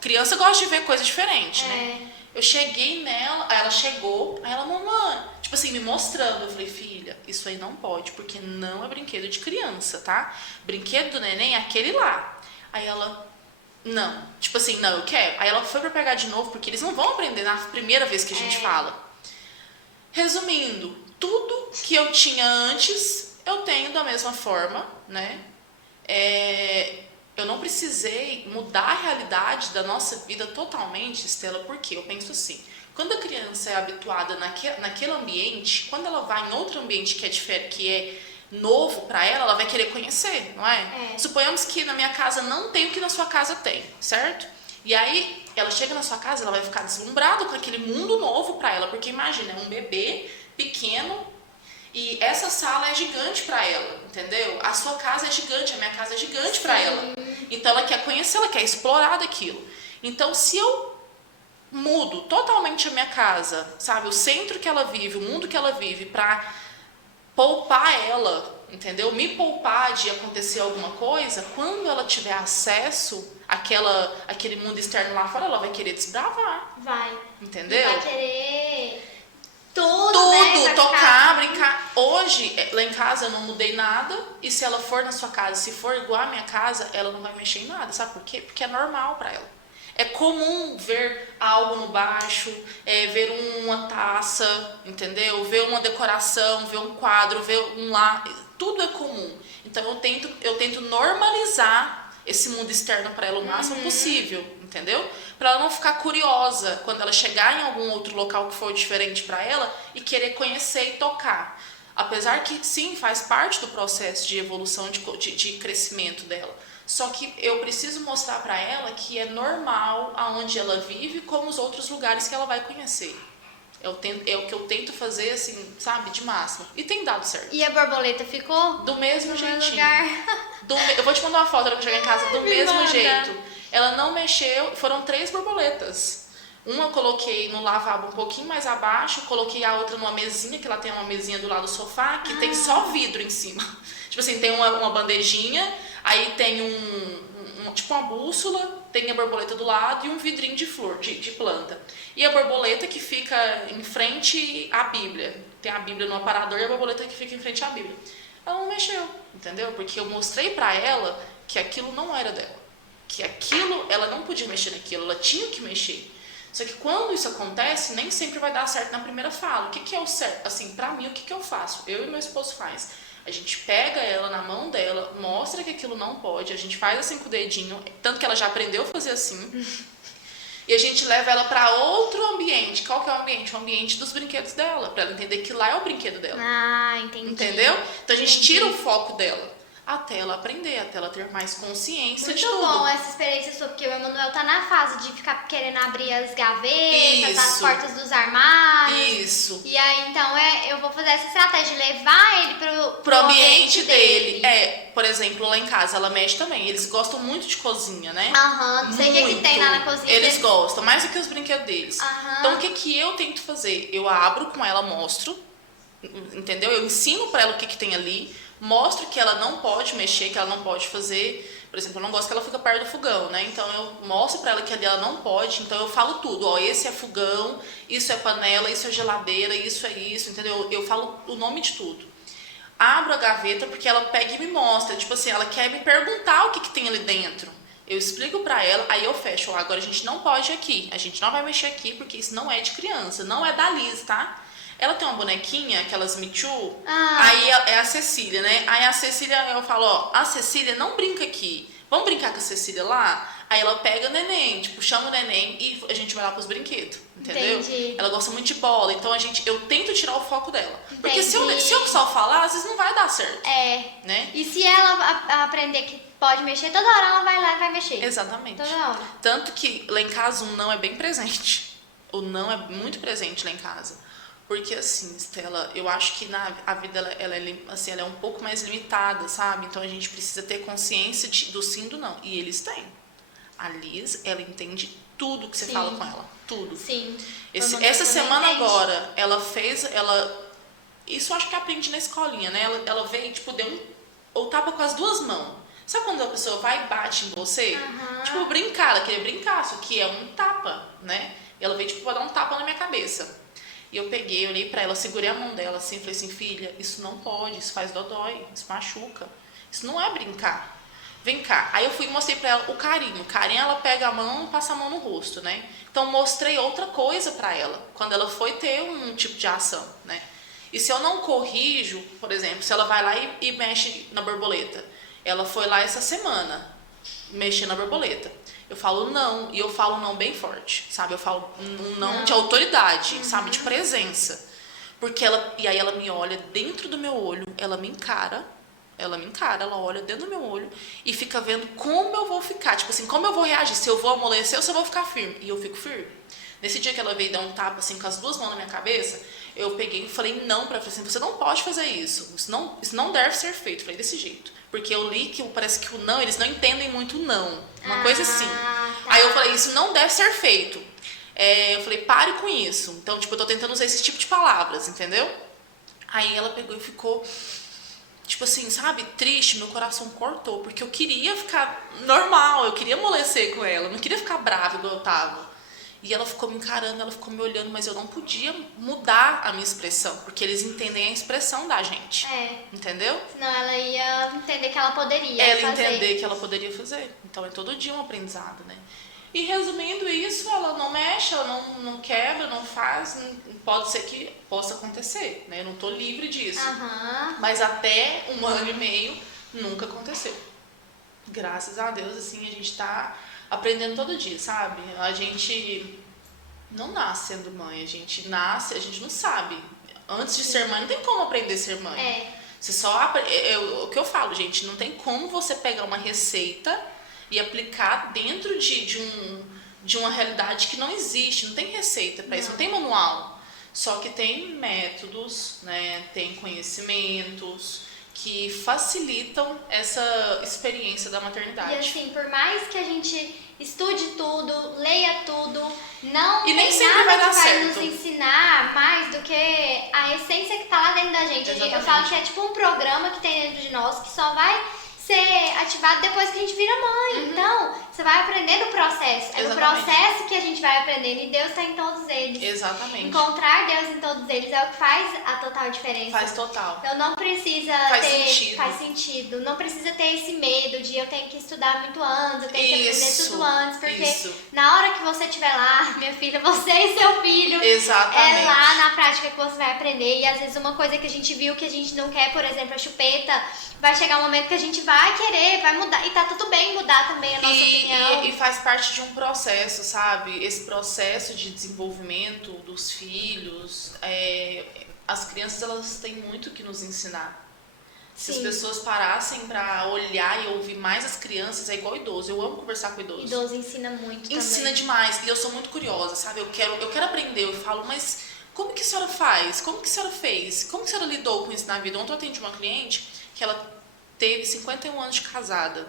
Criança gosta de ver coisa diferente, né? Eu cheguei nela, aí ela chegou, aí ela, mamãe, tipo assim, me mostrando. Eu falei, filha, isso aí não pode, porque não é brinquedo de criança, tá? Brinquedo do neném é aquele lá. Aí ela, não, tipo assim, não, eu quero. Aí ela foi pra pegar de novo, porque eles não vão aprender na primeira vez que a gente fala. Resumindo, tudo que eu tinha antes, eu tenho da mesma forma, né? Eu não precisei mudar a realidade da nossa vida totalmente, Estela, porque eu penso assim, quando a criança é habituada naquele ambiente, quando ela vai em outro ambiente que é diferente, que é novo para ela, ela vai querer conhecer, não é? Suponhamos que na minha casa não tem o que na sua casa tem, certo? E aí, ela chega na sua casa, ela vai ficar deslumbrada com aquele mundo novo para ela, porque imagina, é um bebê pequeno, e essa sala é gigante para ela, entendeu? A sua casa é gigante, a minha casa é gigante para ela. Então ela quer conhecer, ela quer explorar daquilo. Então se eu mudo totalmente a minha casa, sabe, o centro que ela vive, o mundo que ela vive, para poupar ela, entendeu? Me poupar de acontecer alguma coisa, quando ela tiver acesso àquele mundo externo lá fora, ela vai querer desbravar. Vai. Entendeu? Vai querer tudo, né? Tocar, brincar. Hoje, lá em casa, eu não mudei nada. E se ela for na sua casa, se for igual a minha casa, ela não vai mexer em nada. Sabe por quê? Porque é normal pra ela. É comum ver algo no baixo, ver uma taça, entendeu? Ver uma decoração, ver um quadro, ver um lá. Tudo é comum. Então eu tento normalizar esse mundo externo para ela o máximo possível, entendeu? Para ela não ficar curiosa quando ela chegar em algum outro local que for diferente para ela e querer conhecer e tocar. Apesar que sim, faz parte do processo de evolução, de crescimento dela. Só que eu preciso mostrar para ela que é normal aonde ela vive, como os outros lugares que ela vai conhecer. É o que eu tento fazer, assim, sabe, de máximo. E tem dado certo. E a borboleta ficou? Do mesmo jeitinho. Lugar. Eu vou te mandar uma foto quando eu chegar em casa, do mesmo jeito. Ela não mexeu, foram 3 borboletas. Uma eu coloquei no lavabo um pouquinho mais abaixo, coloquei a outra numa mesinha, que ela tem uma mesinha do lado do sofá, que tem só vidro em cima. Tipo assim, tem uma bandejinha, aí tem tipo uma bússola, tem a borboleta do lado e um vidrinho de flor, de planta. E a borboleta que fica em frente à Bíblia. Tem a Bíblia no aparador e a borboleta que fica em frente à Bíblia. Ela não mexeu, entendeu? Porque eu mostrei pra ela que aquilo não era dela. Que aquilo, ela não podia mexer naquilo, ela tinha que mexer. Só que quando isso acontece, nem sempre vai dar certo na primeira fala. O que é o certo? Assim, pra mim, o que eu faço? Eu e meu esposo faz. A gente pega ela na mão dela, mostra que aquilo não pode, a gente faz assim com o dedinho, tanto que ela já aprendeu a fazer assim, e a gente leva ela para outro ambiente. Qual que é o ambiente? O ambiente dos brinquedos dela, para ela entender que lá é o brinquedo dela. Ah, entendi. Entendeu? Então a gente tira o foco dela. Até ela aprender, até ela ter mais consciência de tudo. Muito bom essa experiência sua, porque o Emanuel tá na fase de ficar querendo abrir as gavetas, as portas dos armários. Isso. E aí, então, eu vou fazer essa estratégia de levar ele pro ambiente dele. Por exemplo, lá em casa, ela mexe também. Eles gostam muito de cozinha, né? Não sei o que tem lá na cozinha. Eles gostam, mais do que os brinquedos deles. Então, o que eu tento fazer? Eu abro com ela, mostro, entendeu? Eu ensino pra ela o que tem ali. Mostro que ela não pode mexer, que ela não pode fazer. Por exemplo, eu não gosto que ela fique perto do fogão, né? Então eu mostro pra ela que ali ela não pode. Então eu falo tudo, ó, esse é fogão, isso é panela, isso é geladeira, isso é isso, entendeu? Eu falo o nome de tudo. Abro a gaveta porque ela pega e me mostra. Tipo assim, ela quer me perguntar o que tem ali dentro. Eu explico pra ela, aí eu fecho. Ó, agora a gente não pode ir aqui, a gente não vai mexer aqui porque isso não é de criança, não é da Liz, tá? Ela tem uma bonequinha, aquelas Me Too, aí é a Cecília, né? Aí a Cecília, eu falo, ó, a Cecília não brinca aqui, vamos brincar com a Cecília lá? Aí ela pega o neném, tipo, chama o neném e a gente vai lá pros brinquedos, entendeu? Entendi. Ela gosta muito de bola, então eu tento tirar o foco dela. Entendi. Porque se eu só falar, às vezes não vai dar certo. Né? E se ela aprender que pode mexer, toda hora ela vai lá e vai mexer. Exatamente. Toda hora. Tanto que lá em casa o não é bem presente. O não é muito presente lá em casa. Porque assim, Estela, eu acho que a vida assim, ela é um pouco mais limitada, sabe? Então a gente precisa ter consciência do sim e do não. E eles têm. A Liz, ela entende tudo que você fala com ela. Tudo. Sim. Essa semana agora, isso eu acho que aprende na escolinha, né? Ela veio, tipo, deu o tapa com as duas mãos. Sabe quando a pessoa vai e bate em você? Tipo, brincar, ela queria brincar, só que é um tapa, né? E ela veio, tipo, pra dar um tapa na minha cabeça. E eu peguei, olhei pra ela, segurei a mão dela assim, falei assim, filha, isso não pode, isso faz dodói, isso machuca. Isso não é brincar. Vem cá. Aí eu fui e mostrei pra ela o carinho. O carinho, ela pega a mão e passa a mão no rosto, né? Então mostrei outra coisa pra ela, quando ela foi ter um tipo de ação, né? E se eu não corrijo, por exemplo, se ela vai lá e mexe na borboleta. Ela foi lá essa semana, mexer na borboleta. Eu falo não, e eu falo não bem forte, sabe? Eu falo um não de autoridade, sabe? De presença. Porque e aí ela me olha dentro do meu olho, ela me encara, ela olha dentro do meu olho e fica vendo como eu vou ficar, tipo assim, como eu vou reagir, se eu vou amolecer ou se eu vou ficar firme. E eu fico firme. Nesse dia que ela veio dar um tapa assim com as duas mãos na minha cabeça, eu peguei e falei não pra ela, assim, você não pode fazer isso, isso não deve ser feito. Falei desse jeito. Porque eu li que parece que o não, eles não entendem muito o não. Uma coisa assim. Tá. Aí eu falei, isso não deve ser feito. Eu falei, pare com isso. Então, tipo, eu tô tentando usar esse tipo de palavras, entendeu? Aí ela pegou e ficou, tipo assim, sabe, triste, meu coração cortou. Porque eu queria ficar normal, eu queria amolecer com ela, eu não queria ficar brava igual eu tava. E ela ficou me encarando, ela ficou me olhando, mas eu não podia mudar a minha expressão, porque eles entendem a expressão da gente. Entendeu? Senão ela ia entender que ela poderia fazer. Ela entender que ela poderia fazer. Então é todo dia um aprendizado, né? E resumindo isso, ela não mexe, ela não quebra, não faz, pode ser que possa acontecer, né? Eu não tô livre disso. Mas até 1 ano e meio nunca aconteceu. Graças a Deus, assim, a gente tá aprendendo todo dia, sabe? A gente não nasce sendo mãe, a gente nasce, a gente não sabe. Antes de ser mãe, não tem como aprender a ser mãe. Você só o que eu falo, gente, não tem como você pegar uma receita e aplicar dentro de uma realidade que não existe, não tem receita para isso, não tem manual. Só que tem métodos, né? Tem conhecimentos que facilitam essa experiência da maternidade. E assim, por mais que a gente estude tudo, leia tudo, não e nem tem sempre nada vai dar que vai certo. nos ensinar mais do que a essência que tá lá dentro da gente. Exatamente. Eu falo que é tipo um programa que tem dentro de nós que só vai ser ativado depois que a gente vira mãe. Então, você vai aprender no processo. É no processo que a gente vai aprendendo. E Deus está em todos eles. Exatamente. Encontrar Deus em todos eles é o que faz a total diferença. Faz total. Então não precisa Faz sentido. Não precisa ter esse medo de eu tenho que estudar muito antes, eu tenho que aprender tudo antes. Porque na hora que você estiver lá, minha filha, você e seu filho, exatamente, é lá na prática que você vai aprender. E às vezes uma coisa que a gente viu que a gente não quer, por exemplo, a chupeta, vai chegar um momento que a gente vai querer, vai mudar. E tá tudo bem mudar também a nossa opinião. E faz parte de um processo, sabe? Esse processo de desenvolvimento dos filhos. As crianças, elas têm muito que nos ensinar. Se as pessoas parassem pra olhar e ouvir mais as crianças, é igual idoso. Eu amo conversar com idoso. Idoso ensina muito Ensina também. demais. E eu sou muito curiosa, sabe? Eu quero aprender. Eu falo, mas como que a senhora faz? Como que a senhora fez? Como que a senhora lidou com isso na vida? Ontem eu atendi uma cliente que ela teve 51 anos de casada.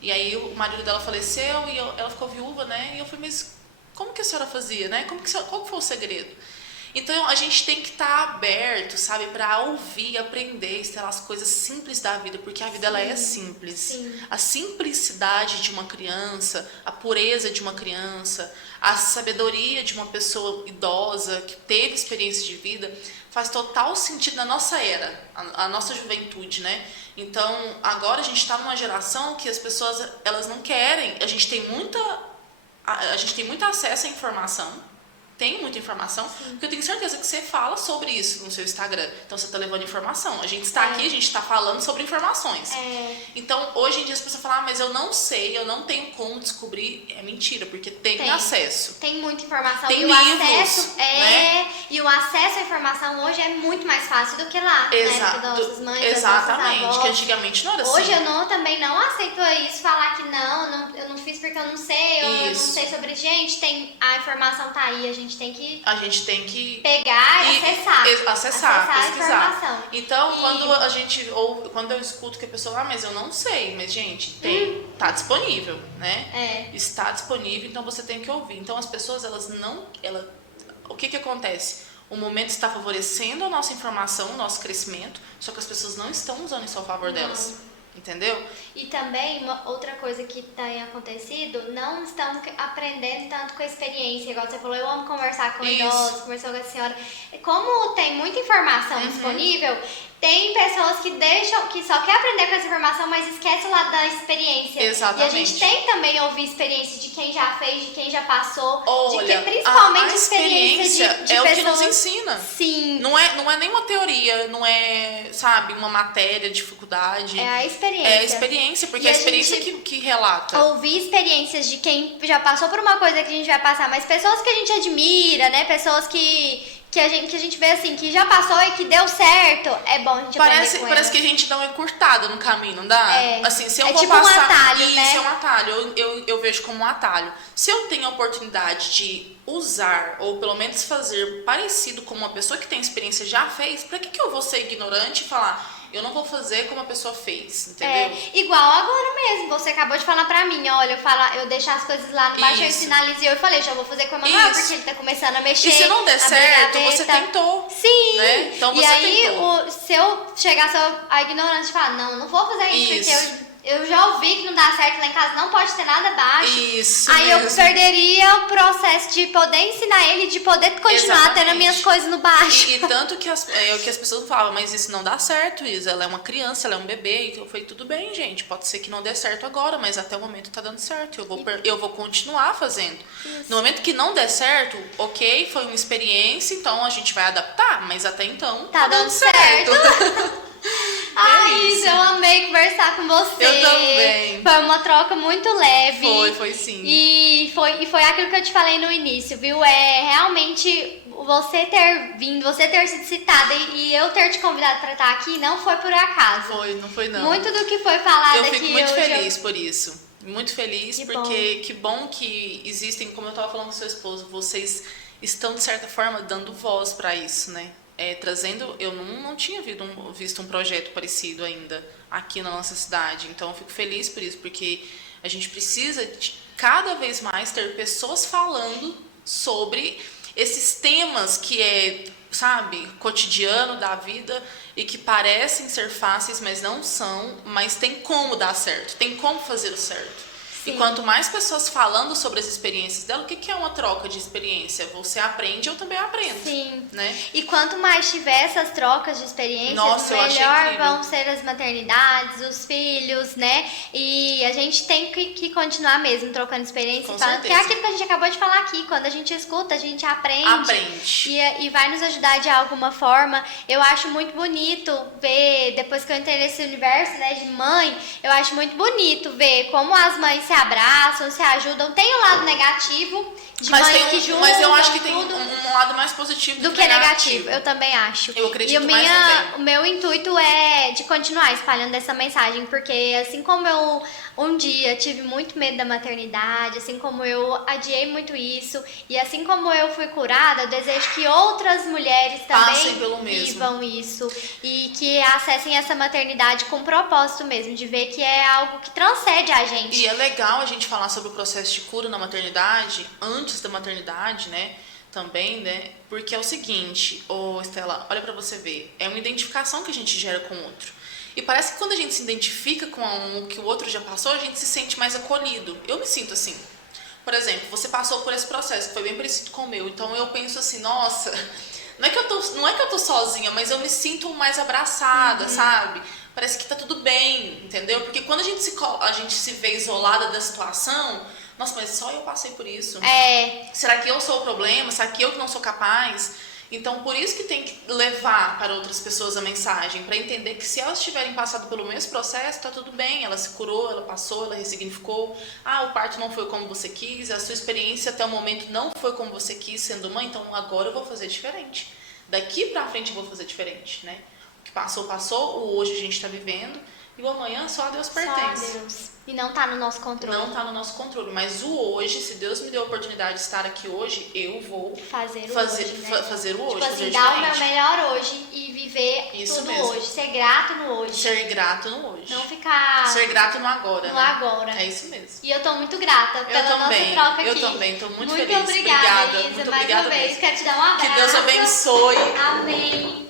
E aí o marido dela faleceu e ela ficou viúva, né? E eu falei, mas como que a senhora fazia, né? Qual que foi o segredo? Então a gente tem que estar aberto, sabe? Pra ouvir, aprender, Estela, as coisas simples da vida. Porque a vida, ela é simples. Sim. A simplicidade de uma criança, a pureza de uma criança, a sabedoria de uma pessoa idosa que teve experiência de vida, faz total sentido na nossa era, a nossa juventude, né? Então, agora a gente está numa geração que as pessoas, elas não querem, a gente tem muito acesso à informação, tem muita informação, porque eu tenho certeza que você fala sobre isso no seu Instagram. Então, você está levando informação. A gente está aqui, a gente está falando sobre informações. Então, hoje em dia as pessoas falam, mas eu não sei, eu não tenho como descobrir. É mentira, porque tem acesso. Tem muita informação. Tem e livros, o acesso né? E o acesso à informação hoje é muito mais fácil do que lá, Exato. né? Das nossas mães, Exatamente, das nossas avós. que antigamente não era assim. Hoje eu também não aceito isso, falar que eu não fiz porque eu não sei, ou eu não sei sobre. Gente, a informação tá aí, a gente tem que pegar e acessar, pesquisar. A informação. Então, quando eu escuto que a pessoa, mas eu não sei, mas gente, tá disponível, né? Está disponível, então você tem que ouvir. Então as pessoas, o que acontece? O momento está favorecendo a nossa informação, o nosso crescimento, só que as pessoas não estão usando isso ao favor delas. Entendeu? E também, outra coisa que tem acontecido, não estão aprendendo tanto com a experiência. Igual você falou, eu amo conversar com idosos, conversar com a senhora. Como tem muita informação disponível, tem pessoas que só quer aprender com essa informação, mas esquece o lado da experiência. Exatamente. E a gente tem que também ouvir experiência de quem já fez, de quem já passou. Olha, principalmente a experiência de é pessoas... o que nos ensina. Sim. Não é nenhuma teoria, não é, sabe, uma matéria, dificuldade. É a experiência. É a experiência, porque é a experiência que relata. Ouvir experiências de quem já passou por uma coisa que a gente vai passar, mas pessoas que a gente admira, né? Pessoas que a gente vê assim, que já passou e que deu certo, é bom a gente aprender com Parece que a gente dá uma encurtada no caminho, não dá? Assim, se eu vou tipo passar, um atalho, isso né? É um atalho, eu vejo como um atalho. Se eu tenho a oportunidade de usar, ou pelo menos fazer parecido com uma pessoa que tem experiência já fez, pra que eu vou ser ignorante e falar, eu não vou fazer como a pessoa fez, entendeu? Igual agora mesmo, você acabou de falar pra mim, olha, eu deixar as coisas lá no baixo, eu sinalizei, eu falei, já vou fazer com a Manuel, porque ele tá começando a mexer. E se não der certo, você tentou. Sim. Né? Então você tentou. Se eu chegasse a ignorância de falar, não vou fazer isso. Porque eu já ouvi que não dá certo lá em casa, não pode ter nada baixo. Isso Aí mesmo. eu perderia o processo de poder ensinar ele, de poder continuar tendo as minhas coisas no baixo. E tanto que o que as pessoas falavam, mas isso não dá certo, Isa. Ela é uma criança, ela é um bebê. Então foi tudo bem, gente. Pode ser que não dê certo agora, mas até o momento tá dando certo. Eu vou continuar fazendo. Isso. No momento que não der certo, ok, foi uma experiência, então a gente vai adaptar, mas até então tá dando certo. Isa, eu amei conversar com você. Eu também. Foi uma troca muito leve. Foi sim. E foi aquilo que eu te falei no início, viu? Realmente você ter vindo, você ter sido citada e eu ter te convidado pra estar aqui não foi por acaso. Não foi não. Muito do que foi falado aqui. Eu fico muito feliz por isso. Muito feliz, porque que bom que existem, como eu tava falando com seu esposo, vocês estão de certa forma dando voz pra isso, né? Trazendo, eu não tinha visto um projeto parecido ainda aqui na nossa cidade, então eu fico feliz por isso, porque a gente precisa de cada vez mais ter pessoas falando sobre esses temas que sabe, cotidiano da vida e que parecem ser fáceis, mas não são, mas tem como dar certo, tem como fazer o certo. Sim. E quanto mais pessoas falando sobre as experiências dela, o que é uma troca de experiência? Você aprende, eu também aprendo. Sim. Né? E quanto mais tiver essas trocas de experiências, melhor vão ser as maternidades, os filhos, né? E a gente tem que continuar mesmo trocando experiência. Porque é aquilo que a gente acabou de falar aqui. Quando a gente escuta, a gente aprende. E vai nos ajudar de alguma forma. Eu acho muito bonito ver, depois que eu entrei nesse universo, né, de mãe, eu acho muito bonito ver como as mães se abraçam, se ajudam. Tem um lado negativo de mães que julgam. Mas eu acho que tem um lado mais positivo do que negativo. Eu também acho. Eu acredito o meu intuito é de continuar espalhando essa mensagem, porque assim como eu um dia tive muito medo da maternidade, assim como eu adiei muito isso, e assim como eu fui curada, eu desejo que outras mulheres também vivam isso e que acessem essa maternidade com propósito mesmo, de ver que é algo que transcende a gente. E é legal a gente falar sobre o processo de cura na maternidade, antes da maternidade, né? Também, né? Porque é o seguinte, Estela, olha pra você ver, é uma identificação que a gente gera com o outro. E parece que quando a gente se identifica com o que o outro já passou, a gente se sente mais acolhido. Eu me sinto assim. Por exemplo, você passou por esse processo, que foi bem parecido com o meu. Então eu penso assim, nossa, não é que eu tô sozinha, mas eu me sinto mais abraçada, sabe? Parece que tá tudo bem, entendeu? Porque quando a gente se vê isolada da situação, nossa, mas só eu passei por isso. Será que eu sou o problema? Será que eu que não sou capaz? Então, por isso que tem que levar para outras pessoas a mensagem, para entender que se elas tiverem passado pelo mesmo processo, tá tudo bem, ela se curou, ela passou, ela ressignificou. Ah, o parto não foi como você quis, a sua experiência até o momento não foi como você quis sendo mãe, então agora eu vou fazer diferente. Daqui para frente eu vou fazer diferente, né? O que passou, passou, o hoje a gente está vivendo, e o amanhã só a Deus pertence. Só a Deus. E não tá no nosso controle. Não tá no nosso controle, mas o hoje, se Deus me deu a oportunidade de estar aqui hoje, eu vou fazer o hoje, tipo fazer assim, dar o meu diferente. melhor hoje e viver Isso tudo mesmo. hoje, ser grato no hoje. Ser grato no hoje. Não ficar... Ser grato no agora, no né? agora. É isso mesmo. E eu tô muito grata pela nossa troca aqui. Eu também, tô muito feliz. Muito obrigada, Elisa, muito mais obrigada uma vez. mesmo. Quero te dar um abraço. Que Deus abençoe. Amém.